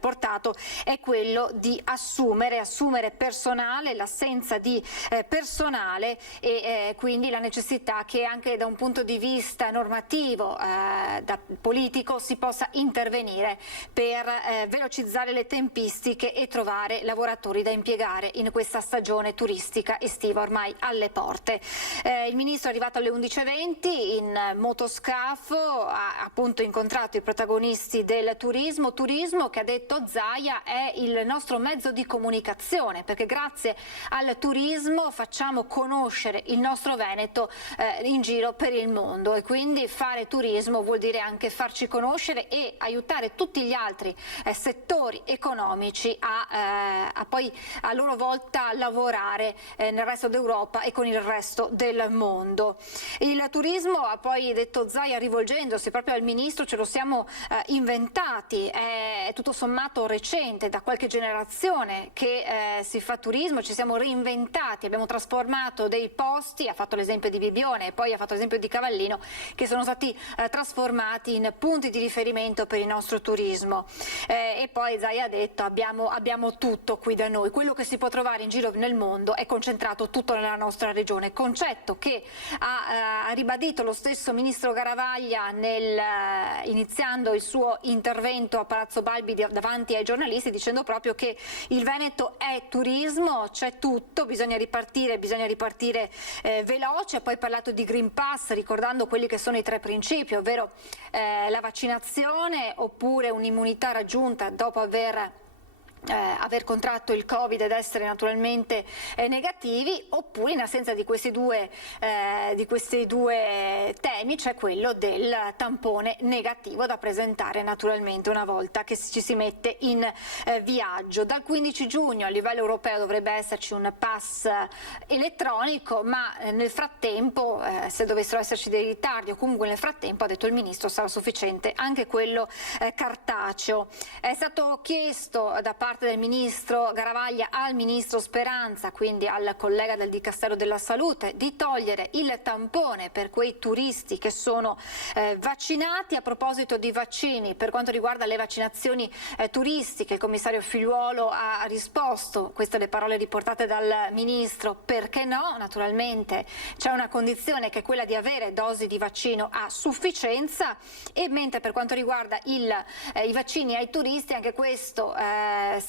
portato è quello di assumere personale, l'assenza di personale e quindi la necessità che anche da un punto di vista normativo, da politico, si possa intervenire per velocizzare le tempistiche e trovare lavoratori da impiegare in questa stagione turistica estiva ormai alle porte. Il ministro è arrivato alle 11:20 in motoscafo, ha appunto incontrato i protagonisti del turismo che, ha detto Zaia, è il nostro mezzo di comunicazione, perché grazie al turismo facciamo conoscere il nostro Veneto in giro per il mondo, e quindi fare turismo vuol dire anche farci conoscere e aiutare tutti gli altri settori economici a poi a loro volta lavorare nel resto d'Europa e con il resto del mondo. Il turismo, ha poi detto Zaia, rivolgendosi proprio al ministro, ce lo siamo inventati, è tutto sommato recente, da qualche generazione che si fa turismo, ci siamo reinventati, abbiamo trasformato dei posti, ha fatto l'esempio di Bibione e poi ha fatto l'esempio di Cavallino, che sono stati trasformati in punti di riferimento per il nostro turismo. E poi Zaia ha detto abbiamo tutto qui da noi, quello che si può trovare in giro nel mondo è concentrato tutto nella nostra regione, concetto che ha ribadito lo stesso ministro Garavaglia iniziando il suo intervento a Palazzo Balbi davanti ai giornalisti, dicendo proprio che il Veneto è turismo, c'è tutto, bisogna ripartire veloce. Ha poi parlato di Green Pass, ricordando quelli che sono i 3 principi, ovvero la vaccinazione oppure un'immunità raggiunta dopo aver contratto il Covid ed essere naturalmente negativi, oppure in assenza di questi due temi c'è quello del tampone negativo da presentare naturalmente una volta che ci si mette in viaggio. Dal 15 giugno a livello europeo dovrebbe esserci un pass elettronico, ma nel frattempo se dovessero esserci dei ritardi o comunque nel frattempo, ha detto il ministro, sarà sufficiente anche quello cartaceo. È stato chiesto da parte del ministro Garavaglia al ministro Speranza, quindi al collega del Dicastero della Salute, di togliere il tampone per quei turisti che sono vaccinati. A proposito di vaccini, per quanto riguarda le vaccinazioni turistiche, il commissario Figliuolo ha risposto, queste le parole riportate dal ministro, perché no, naturalmente c'è una condizione che è quella di avere dosi di vaccino a sufficienza, e mentre per quanto riguarda i vaccini ai turisti, anche questo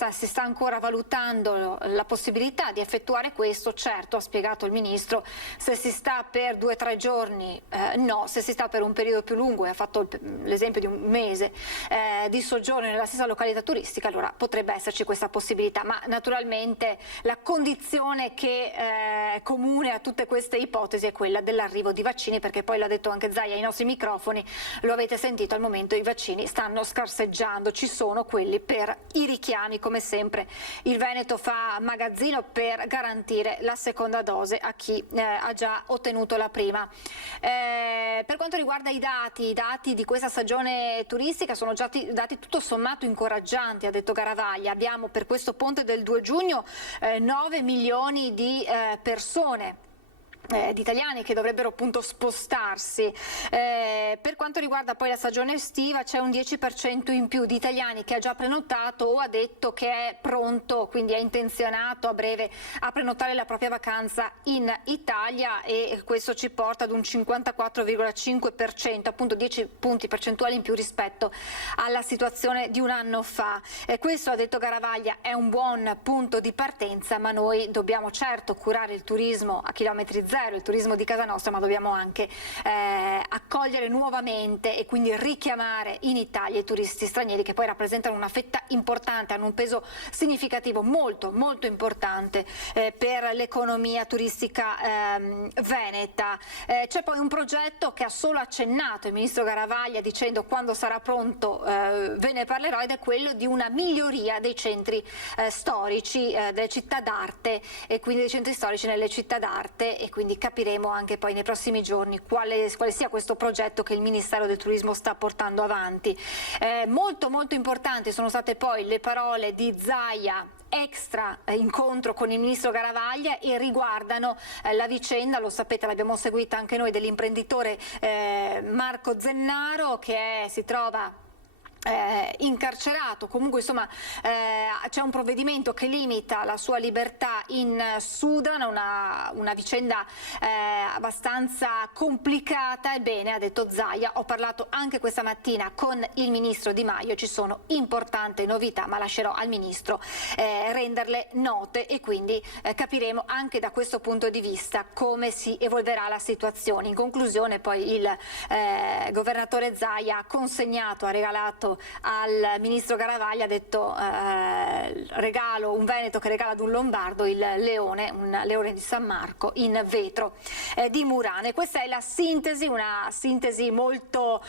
si sta ancora valutando la possibilità di effettuare questo. Certo, ha spiegato il ministro, se si sta per 2 o 3 giorni no, se si sta per un periodo più lungo, e ha fatto l'esempio di un mese di soggiorno nella stessa località turistica, allora potrebbe esserci questa possibilità, ma naturalmente la condizione che è comune a tutte queste ipotesi è quella dell'arrivo di vaccini, perché poi l'ha detto anche Zaia ai nostri microfoni, lo avete sentito, al momento i vaccini stanno scarseggiando, ci sono quelli per i richiami, come sempre il Veneto fa magazzino per garantire la seconda dose a chi ha già ottenuto la prima. Per quanto riguarda i dati di questa stagione turistica sono già dati tutto sommato incoraggianti, ha detto Garavaglia. Abbiamo per questo ponte del 2 giugno 9 milioni di persone di italiani che dovrebbero appunto spostarsi. Per quanto riguarda poi la stagione estiva c'è un 10% in più di italiani che ha già prenotato o ha detto che è pronto, quindi è intenzionato a breve a prenotare la propria vacanza in Italia, e questo ci porta ad un 54,5%, appunto 10 punti percentuali in più rispetto alla situazione di un anno fa. Questo, ha detto Garavaglia, è un buon punto di partenza, ma noi dobbiamo certo curare il turismo a chilometri zero, il turismo di casa nostra, ma dobbiamo anche accogliere nuovamente e quindi richiamare in Italia i turisti stranieri, che poi rappresentano una fetta importante, hanno un peso significativo molto molto importante per l'economia turistica veneta. C'è poi un progetto che ha solo accennato il ministro Garavaglia dicendo quando sarà pronto ve ne parlerò, ed è quello di una miglioria dei centri storici, delle città d'arte, e quindi dei centri storici nelle città d'arte, e quindi capiremo anche poi nei prossimi giorni quale sia questo progetto che il Ministero del Turismo sta portando avanti. Molto molto importanti sono state poi le parole di Zaia, extra incontro con il ministro Garavaglia, e riguardano la vicenda, lo sapete, l'abbiamo seguita anche noi, dell'imprenditore Marco Zennaro, che si trova incarcerato. Comunque insomma c'è un provvedimento che limita la sua libertà in Sudan, una vicenda abbastanza complicata. Ebbene, ha detto Zaia, ho parlato anche questa mattina con il ministro Di Maio, ci sono importanti novità, ma lascerò al ministro renderle note, e quindi capiremo anche da questo punto di vista come si evolverà la situazione. In conclusione poi il governatore Zaia ha regalato al ministro Garavaglia, ha detto regalo un veneto che regala ad un lombardo il leone, un leone di San Marco in vetro di Murano. E questa è la sintesi, una sintesi molto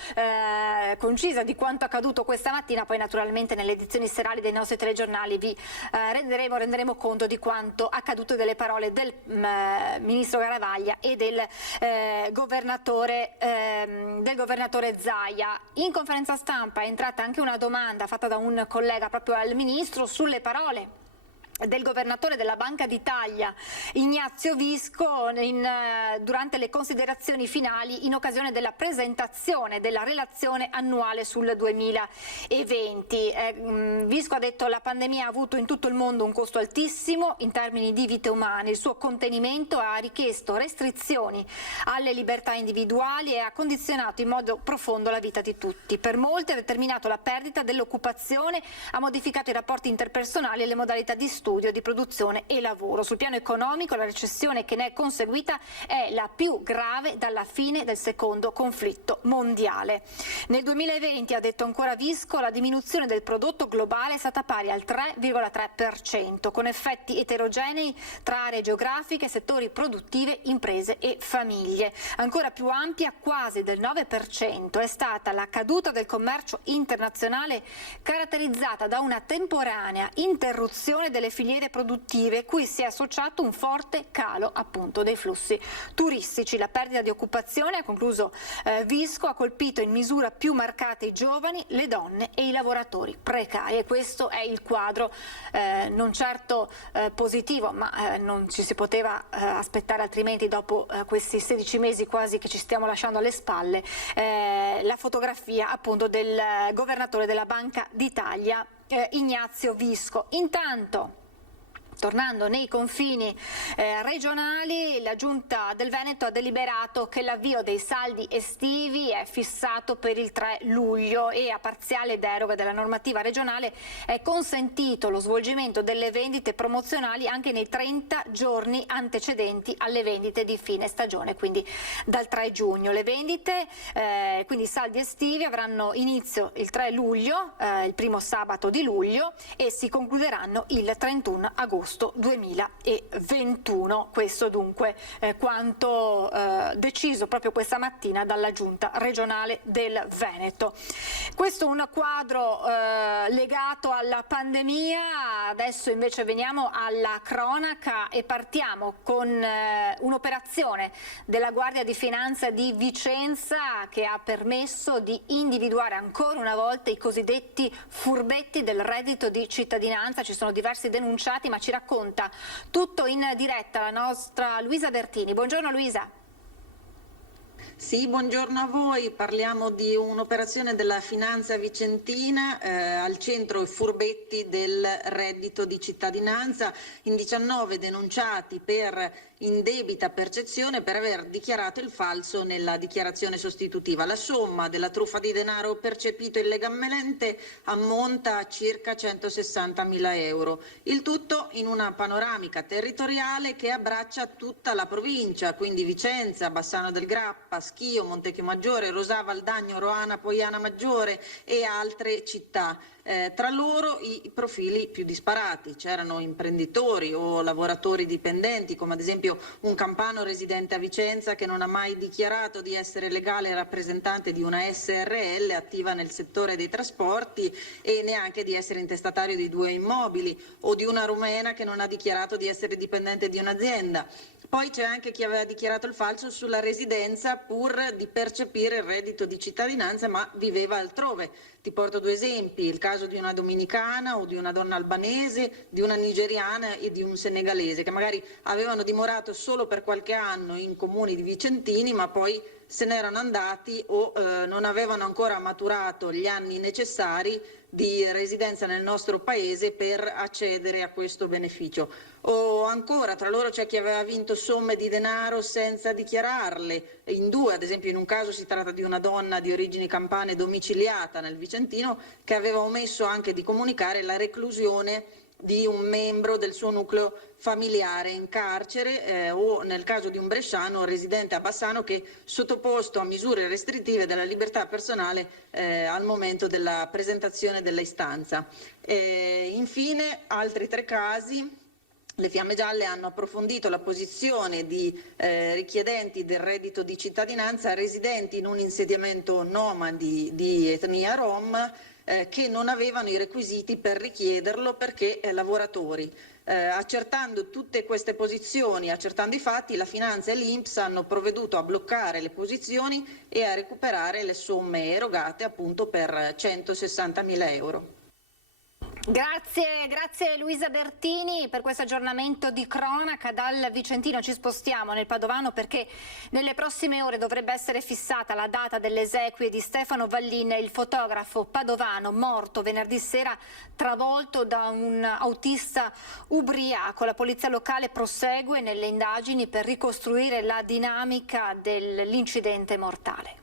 concisa di quanto accaduto questa mattina. Poi naturalmente nelle edizioni serali dei nostri telegiornali vi renderemo conto di quanto accaduto, delle parole del ministro Garavaglia e del governatore Zaia. In conferenza stampa è entrata anche una domanda fatta da un collega proprio al ministro sulle parole del governatore della Banca d'Italia Ignazio Visco durante le considerazioni finali in occasione della presentazione della relazione annuale sul 2020. Visco ha detto: la pandemia ha avuto in tutto il mondo un costo altissimo in termini di vite umane, il suo contenimento ha richiesto restrizioni alle libertà individuali e ha condizionato in modo profondo la vita di tutti. Per molti ha determinato la perdita dell'occupazione, ha modificato i rapporti interpersonali e le modalità di studio, di produzione e lavoro. Sul piano economico la recessione che ne è conseguita è la più grave dalla fine del secondo conflitto mondiale. Nel 2020, ha detto ancora Visco, la diminuzione del prodotto globale è stata pari al 3,3%, con effetti eterogenei tra aree geografiche, settori produttive, imprese e famiglie. Ancora più ampia, quasi del 9%, è stata la caduta del commercio internazionale, caratterizzata da una temporanea interruzione delle filiere produttive, cui si è associato un forte calo appunto dei flussi turistici. La perdita di occupazione, ha concluso Visco, ha colpito in misura più marcata i giovani, le donne e i lavoratori precari, e questo è il quadro non certo positivo, ma non ci si poteva aspettare altrimenti dopo questi 16 mesi quasi che ci stiamo lasciando alle spalle, la fotografia appunto del governatore della Banca d'Italia Ignazio Visco. Intanto, tornando nei confini regionali, la Giunta del Veneto ha deliberato che l'avvio dei saldi estivi è fissato per il 3 luglio e a parziale deroga della normativa regionale è consentito lo svolgimento delle vendite promozionali anche nei 30 giorni antecedenti alle vendite di fine stagione, quindi dal 3 giugno. Le vendite, quindi i saldi estivi, avranno inizio il 3 luglio, il primo sabato di luglio, e si concluderanno il 31 agosto 2021. Questo dunque quanto deciso proprio questa mattina dalla Giunta regionale del Veneto. Questo è un quadro legato alla pandemia. Adesso invece veniamo alla cronaca e partiamo con un'operazione della Guardia di Finanza di Vicenza che ha permesso di individuare ancora una volta i cosiddetti furbetti del reddito di cittadinanza. Ci sono diversi denunciati, ma ci racconta tutto in diretta la nostra Luisa Bertini. Buongiorno Luisa. Sì, buongiorno a voi. Parliamo di un'operazione della Finanza Vicentina, al centro i furbetti del reddito di cittadinanza, in 19 denunciati per indebita percezione per aver dichiarato il falso nella dichiarazione sostitutiva. La somma della truffa di denaro percepito illegalmente ammonta a circa 160.000 euro. Il tutto in una panoramica territoriale che abbraccia tutta la provincia, quindi Vicenza, Bassano del Grappa, Schio, Montecchio Maggiore, Rosà, Valdagno, Roana, Poiana Maggiore e altre città. Tra loro i profili più disparati, c'erano imprenditori o lavoratori dipendenti, come ad esempio un campano residente a Vicenza che non ha mai dichiarato di essere legale rappresentante di una SRL attiva nel settore dei trasporti e neanche di essere intestatario di 2 immobili, o di una rumena che non ha dichiarato di essere dipendente di un'azienda. Poi c'è anche chi aveva dichiarato il falso sulla residenza pur di percepire il reddito di cittadinanza ma viveva altrove. Ti porto 2 esempi, il caso di una dominicana o di una donna albanese, di una nigeriana e di un senegalese che magari avevano dimorato solo per qualche anno in comuni di vicentini ma poi se n'erano andati o non avevano ancora maturato gli anni necessari di residenza nel nostro paese per accedere a questo beneficio. O ancora, tra loro c'è chi aveva vinto somme di denaro senza dichiararle. In 2, ad esempio in un caso si tratta di una donna di origini campane domiciliata nel Vicentino che aveva omesso anche di comunicare la reclusione di un membro del suo nucleo familiare in carcere o nel caso di un bresciano residente a Bassano che sottoposto a misure restrittive della libertà personale al momento della presentazione dell'istanza. Infine altri 3 casi. Le Fiamme Gialle hanno approfondito la posizione di richiedenti del reddito di cittadinanza residenti in un insediamento nomadi di etnia rom che non avevano i requisiti per richiederlo perché lavoratori. Accertando tutte queste posizioni, accertando i fatti, la Finanza e l'Inps hanno provveduto a bloccare le posizioni e a recuperare le somme erogate appunto per 160.000 euro. Grazie Luisa Bertini per questo aggiornamento di cronaca. Dal Vicentino ci spostiamo nel Padovano perché nelle prossime ore dovrebbe essere fissata la data delle esequie di Stefano Vallin, il fotografo padovano morto venerdì sera travolto da un autista ubriaco. La polizia locale prosegue nelle indagini per ricostruire la dinamica dell'incidente mortale.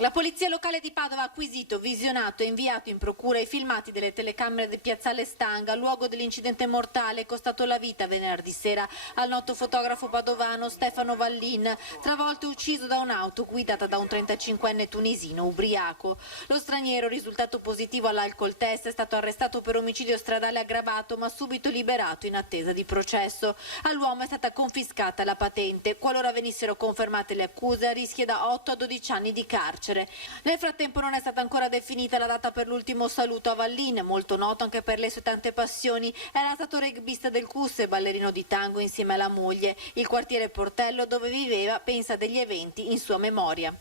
La polizia locale di Padova ha acquisito, visionato e inviato in procura i filmati delle telecamere di Piazzale Stanga, luogo dell'incidente mortale costato la vita venerdì sera al noto fotografo padovano Stefano Vallin, travolto e ucciso da un'auto guidata da un 35enne tunisino ubriaco. Lo straniero, risultato positivo all'alcol test, è stato arrestato per omicidio stradale aggravato ma subito liberato in attesa di processo. All'uomo è stata confiscata la patente. Qualora venissero confermate le accuse, rischia da 8 a 12 anni di carcere. Nel frattempo non è stata ancora definita la data per l'ultimo saluto a Vallin, molto noto anche per le sue tante passioni. Era stato rugbista del CUS e ballerino di tango insieme alla moglie. Il quartiere Portello dove viveva pensa degli eventi in sua memoria.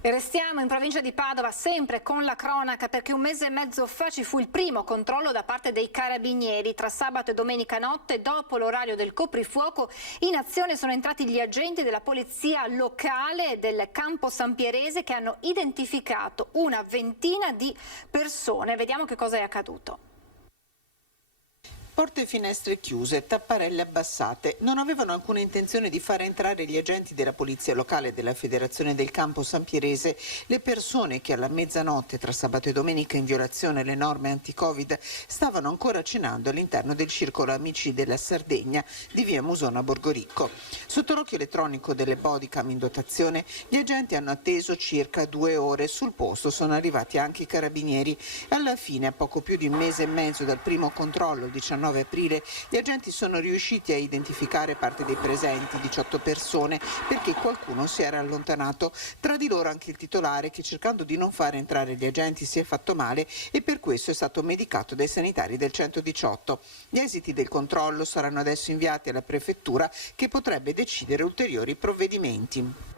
E restiamo in provincia di Padova sempre con la cronaca perché un mese e mezzo fa ci fu il primo controllo da parte dei carabinieri. Tra sabato e domenica notte, dopo l'orario del coprifuoco, in azione sono entrati gli agenti della polizia locale del Campo Sampierese che hanno identificato una ventina di persone. Vediamo che cosa è accaduto. Porte e finestre chiuse, tapparelle abbassate. Non avevano alcuna intenzione di far entrare gli agenti della polizia locale della Federazione del Campo Sampierese le persone che alla mezzanotte tra sabato e domenica in violazione alle norme anti-Covid stavano ancora cenando all'interno del circolo Amici della Sardegna di via Musona Borgoricco. Sotto l'occhio elettronico delle bodycam in dotazione, gli agenti hanno atteso circa 2 ore. Sul posto sono arrivati anche i carabinieri. Alla fine, a poco più di un mese e mezzo dal primo controllo, il 19 aprile, gli agenti sono riusciti a identificare parte dei presenti, 18 persone, perché qualcuno si era allontanato. Tra di loro anche il titolare che, cercando di non far entrare gli agenti, si è fatto male e per questo è stato medicato dai sanitari del 118. Gli esiti del controllo saranno adesso inviati alla prefettura che potrebbe decidere ulteriori provvedimenti.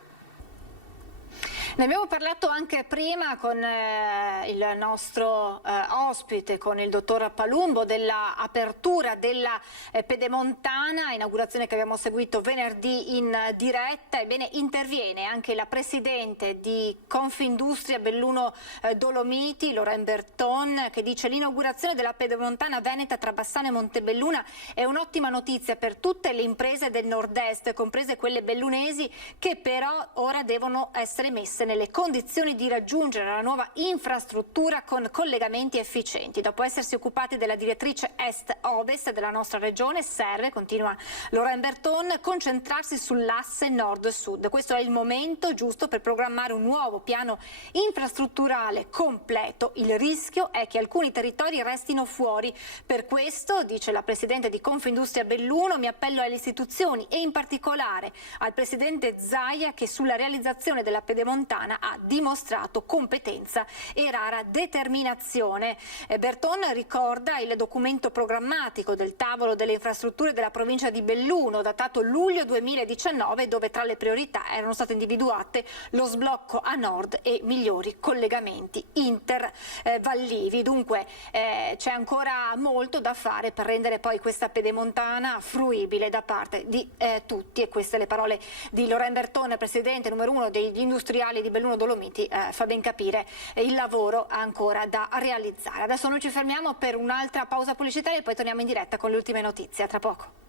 Ne abbiamo parlato anche prima con il nostro ospite, con il dottor Palumbo, dell'apertura della Pedemontana, inaugurazione che abbiamo seguito venerdì in diretta. Ebbene, interviene anche la presidente di Confindustria Belluno Dolomiti, Lorraine Berton, che dice: l'inaugurazione della Pedemontana veneta tra Bassano e Montebelluna è un'ottima notizia per tutte le imprese del nord-est, comprese quelle bellunesi, che però ora devono essere messe nelle condizioni di raggiungere la nuova infrastruttura con collegamenti efficienti. Dopo essersi occupati della direttrice est-ovest della nostra regione, serve, continua Lorraine Berton, concentrarsi sull'asse nord-sud. Questo è il momento giusto per programmare un nuovo piano infrastrutturale completo. Il rischio è che alcuni territori restino fuori. Per questo, dice la presidente di Confindustria Belluno, mi appello alle istituzioni e in particolare al presidente Zaia, che sulla realizzazione della Pedemontana ha dimostrato competenza e rara determinazione. Berton ricorda il documento programmatico del tavolo delle infrastrutture della provincia di Belluno, datato luglio 2019, dove tra le priorità erano state individuate lo sblocco a nord e migliori collegamenti intervallivi. Dunque c'è ancora molto da fare per rendere poi questa Pedemontana fruibile da parte di tutti, e queste le parole di Lorraine Berton, presidente numero 1 degli industriali di Belluno Dolomiti. Fa ben capire il lavoro ancora da realizzare. Adesso noi ci fermiamo per un'altra pausa pubblicitaria e poi torniamo in diretta con le ultime notizie. A tra poco.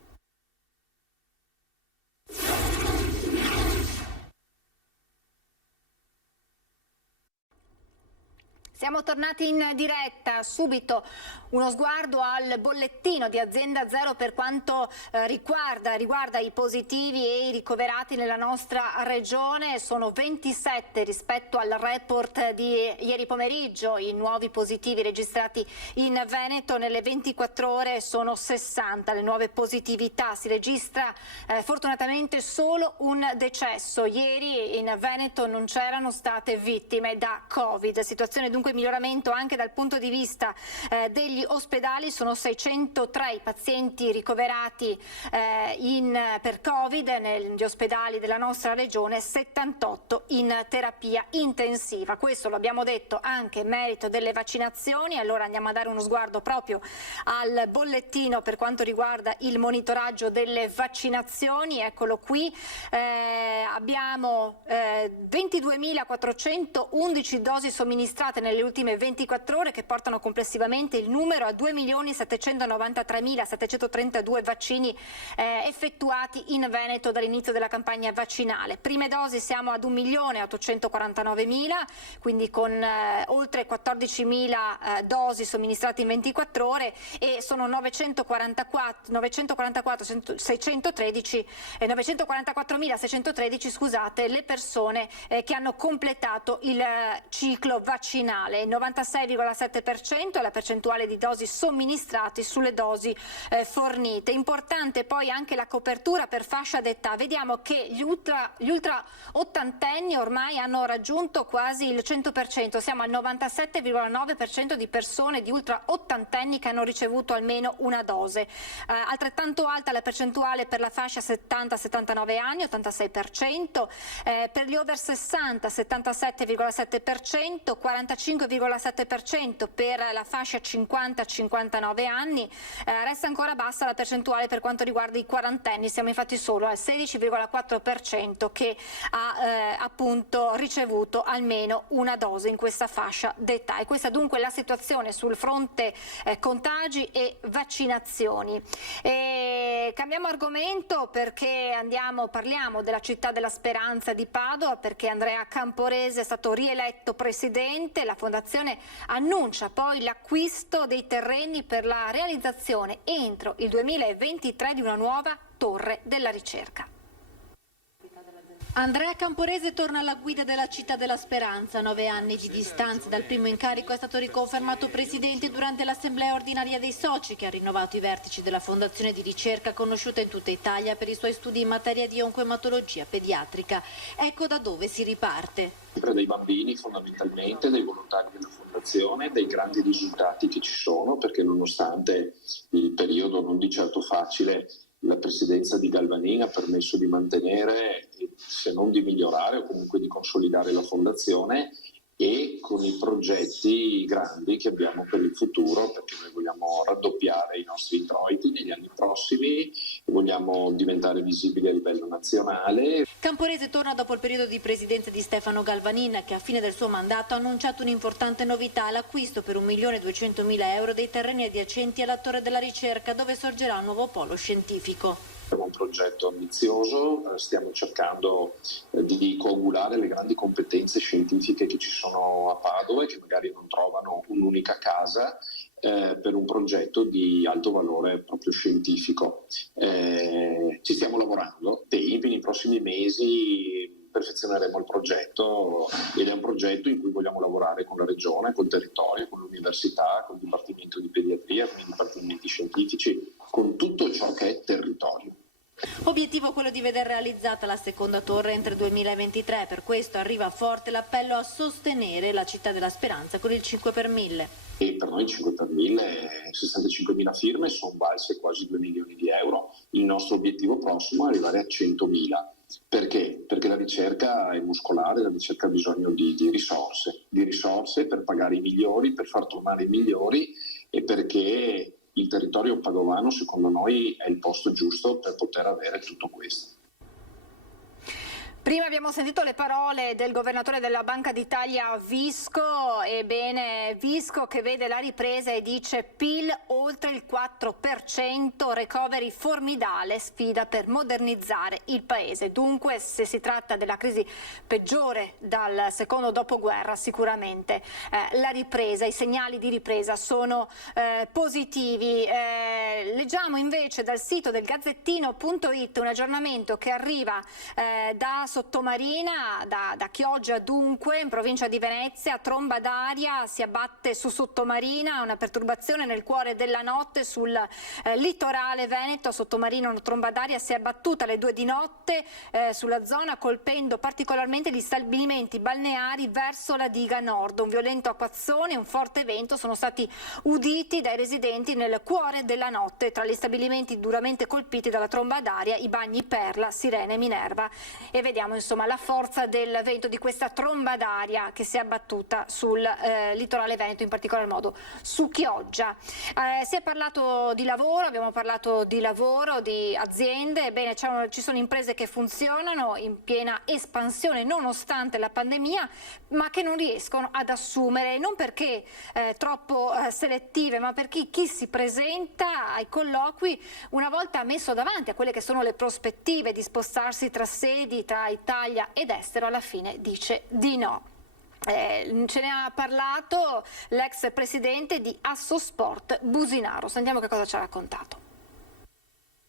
Siamo tornati in diretta, subito uno sguardo al bollettino di Azienda Zero per quanto riguarda i positivi e i ricoverati nella nostra regione. Sono 27 rispetto al report di ieri pomeriggio i nuovi positivi registrati in Veneto. Nelle 24 ore sono 60 le nuove positività. Si registra fortunatamente solo un decesso. Ieri in Veneto non c'erano state vittime da Covid. Situazione dunque miglioramento anche dal punto di vista degli ospedali. Sono 603 i pazienti ricoverati per Covid negli ospedali della nostra regione, 78 in terapia intensiva. Questo lo abbiamo detto anche in merito delle vaccinazioni. Allora andiamo a dare uno sguardo proprio al bollettino per quanto riguarda il monitoraggio delle vaccinazioni. Eccolo qui, abbiamo 22.411 dosi somministrate nelle ultime 24 ore, che portano complessivamente il numero a 2.793.732 vaccini effettuati in Veneto dall'inizio della campagna vaccinale. Prime dosi siamo ad 1.849.000, quindi con oltre 14.000 dosi somministrate in 24 ore, e sono 944.613 scusate, le persone che hanno completato il ciclo vaccinale. Il 96,7% è la percentuale di dosi somministrati sulle dosi fornite. Importante poi anche la copertura per fascia d'età. Vediamo che gli ultra ottantenni ormai hanno raggiunto quasi il 100%, siamo al 97,9% di persone di ultra ottantenni che hanno ricevuto almeno una dose. Altrettanto alta la percentuale per la fascia 70-79 anni, 86%, per gli over 60 77,7%, 45,7% per la fascia 50-59 anni. Resta ancora bassa la percentuale per quanto riguarda i quarantenni, siamo infatti solo al 16,4% che ha appunto ricevuto almeno una dose in questa fascia d'età. E questa dunque è la situazione sul fronte contagi e vaccinazioni. Cambiamo argomento perché parliamo della città della speranza di Padova, perché Andrea Camporese è stato rieletto presidente. La fondazione annuncia poi l'acquisto dei terreni per la realizzazione entro il 2023 di una nuova torre della ricerca. Andrea Camporese torna alla guida della Città della Speranza. 9 anni di distanza dal primo incarico è stato riconfermato presidente durante l'assemblea ordinaria dei soci, che ha rinnovato i vertici della fondazione di ricerca conosciuta in tutta Italia per i suoi studi in materia di oncoematologia pediatrica. Ecco da dove si riparte. Sempre dai bambini fondamentalmente, dai volontari della fondazione, dei grandi risultati che ci sono, perché nonostante il periodo non di certo facile la presidenza di Galvanin ha permesso di mantenere, se non di migliorare o comunque di consolidare la fondazione, e con i progetti grandi che abbiamo per il futuro, perché noi vogliamo raddoppiare i nostri introiti negli anni prossimi, vogliamo diventare visibili a livello nazionale. Camporese torna dopo il periodo di presidenza di Stefano Galvanin, che a fine del suo mandato ha annunciato un'importante novità: l'acquisto per 1.200.000 euro dei terreni adiacenti alla Torre della Ricerca, dove sorgerà un nuovo polo scientifico. È un progetto ambizioso, stiamo cercando di coagulare le grandi competenze scientifiche che ci sono a Padova e che magari non trovano un'unica casa per un progetto di alto valore proprio scientifico. Ci stiamo lavorando, nei prossimi mesi perfezioneremo il progetto, ed è un progetto in cui vogliamo lavorare con la regione, col territorio, con l'università, con il dipartimento di pediatria, con i dipartimenti scientifici, con tutto ciò che è territorio. Obiettivo quello di veder realizzata la seconda torre entro il 2023, per questo arriva forte l'appello a sostenere la città della Speranza con il 5 per 1000. E per noi il 5 per 1000, 65.000 firme, sono valse quasi 2 milioni di euro. Il nostro obiettivo prossimo è arrivare a 100.000. Perché? Perché la ricerca è muscolare, la ricerca ha bisogno di risorse per pagare i migliori, per far tornare i migliori, e perché il territorio padovano, secondo noi, è il posto giusto per poter avere tutto questo. Prima abbiamo sentito le parole del governatore della Banca d'Italia Visco. Ebbene, Visco che vede la ripresa e dice PIL oltre il 4%, recovery formidale, sfida per modernizzare il paese. Dunque, se si tratta della crisi peggiore dal secondo dopoguerra, sicuramente la ripresa, i segnali di ripresa sono positivi. Leggiamo invece dal sito del Gazzettino.it un aggiornamento che arriva da Sottomarina, da Chioggia dunque, in provincia di Venezia. Tromba d'aria si abbatte su Sottomarina, una perturbazione nel cuore della notte sul litorale veneto. A Sottomarina una tromba d'aria si è abbattuta alle 2 di notte sulla zona, colpendo particolarmente gli stabilimenti balneari verso la diga nord. Un violento acquazzone e un forte vento sono stati uditi dai residenti nel cuore della notte. Tra gli stabilimenti duramente colpiti dalla tromba d'aria, i bagni Perla, Sirene e Minerva. E vediamo insomma la forza del vento di questa tromba d'aria che si è abbattuta sul litorale veneto, in particolar modo su Chioggia. Si è parlato di lavoro, abbiamo parlato di lavoro, di aziende. Ebbene, ci sono imprese che funzionano in piena espansione nonostante la pandemia, ma che non riescono ad assumere, non perché troppo selettive, ma perché chi si presenta ai colloqui, una volta messo davanti a quelle che sono le prospettive di spostarsi tra sedi, tra Italia ed estero, alla fine dice di no. Ce ne ha parlato l'ex presidente di Assosport Businaro. Sentiamo che cosa ci ha raccontato.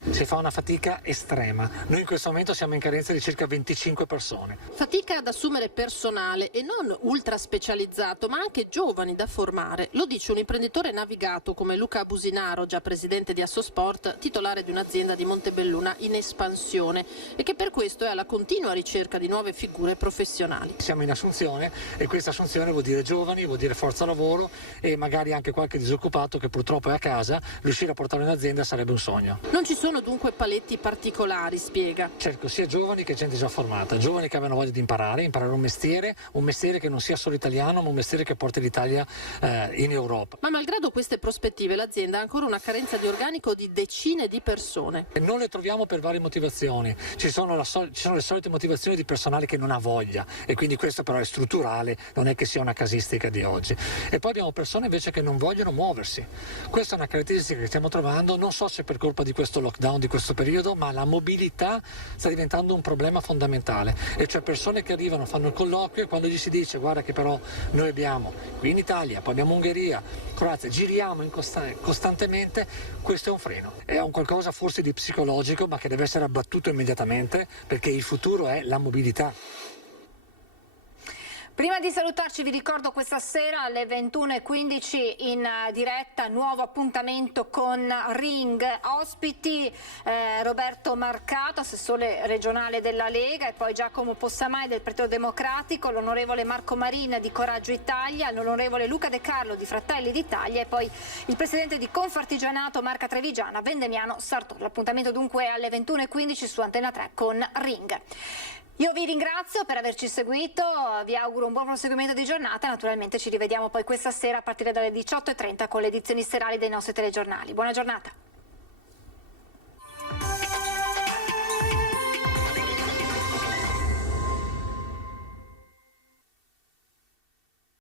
Si fa una fatica estrema. Noi in questo momento siamo in carenza di circa 25 persone. Fatica ad assumere personale, e non ultra specializzato, ma anche giovani da formare. Lo dice un imprenditore navigato come Luca Businaro, già presidente di Assosport, titolare di un'azienda di Montebelluna in espansione, e che per questo è alla continua ricerca di nuove figure professionali. Siamo in assunzione, e questa assunzione vuol dire giovani, vuol dire forza lavoro e magari anche qualche disoccupato che purtroppo è a casa. Riuscire a portare un'azienda sarebbe un sogno. Non ci sono dunque paletti particolari, spiega. Cerco sia giovani che gente già formata, giovani che abbiano voglia di imparare un mestiere che non sia solo italiano, ma un mestiere che porti l'Italia in Europa. Ma malgrado queste prospettive, l'azienda ha ancora una carenza di organico di decine di persone. E non le troviamo per varie motivazioni. Ci sono le solite motivazioni di personale che non ha voglia, e quindi questo però è strutturale, non è che sia una casistica di oggi. E poi abbiamo persone invece che non vogliono muoversi. Questa è una caratteristica che stiamo trovando, non so se per colpa di questo lockdown, di questo periodo, ma la mobilità sta diventando un problema fondamentale, e cioè persone che arrivano, fanno il colloquio, e quando gli si dice guarda che però noi abbiamo qui in Italia, poi abbiamo Ungheria, Croazia, giriamo costantemente, questo è un freno, è un qualcosa forse di psicologico, ma che deve essere abbattuto immediatamente, perché il futuro è la mobilità. Prima di salutarci vi ricordo questa sera alle 21:15 in diretta nuovo appuntamento con Ring, ospiti Roberto Marcato, assessore regionale della Lega, e poi Giacomo Possamai del Partito Democratico, l'onorevole Marco Marin di Coraggio Italia, l'onorevole Luca De Carlo di Fratelli d'Italia e poi il presidente di Confartigianato Marca Trevigiana Vendemiano Sartor. L'appuntamento dunque è alle 21:15 su Antena 3 con Ring. Io vi ringrazio per averci seguito, vi auguro un buon proseguimento di giornata, naturalmente ci rivediamo poi questa sera a partire dalle 18:30 con le edizioni serali dei nostri telegiornali. Buona giornata.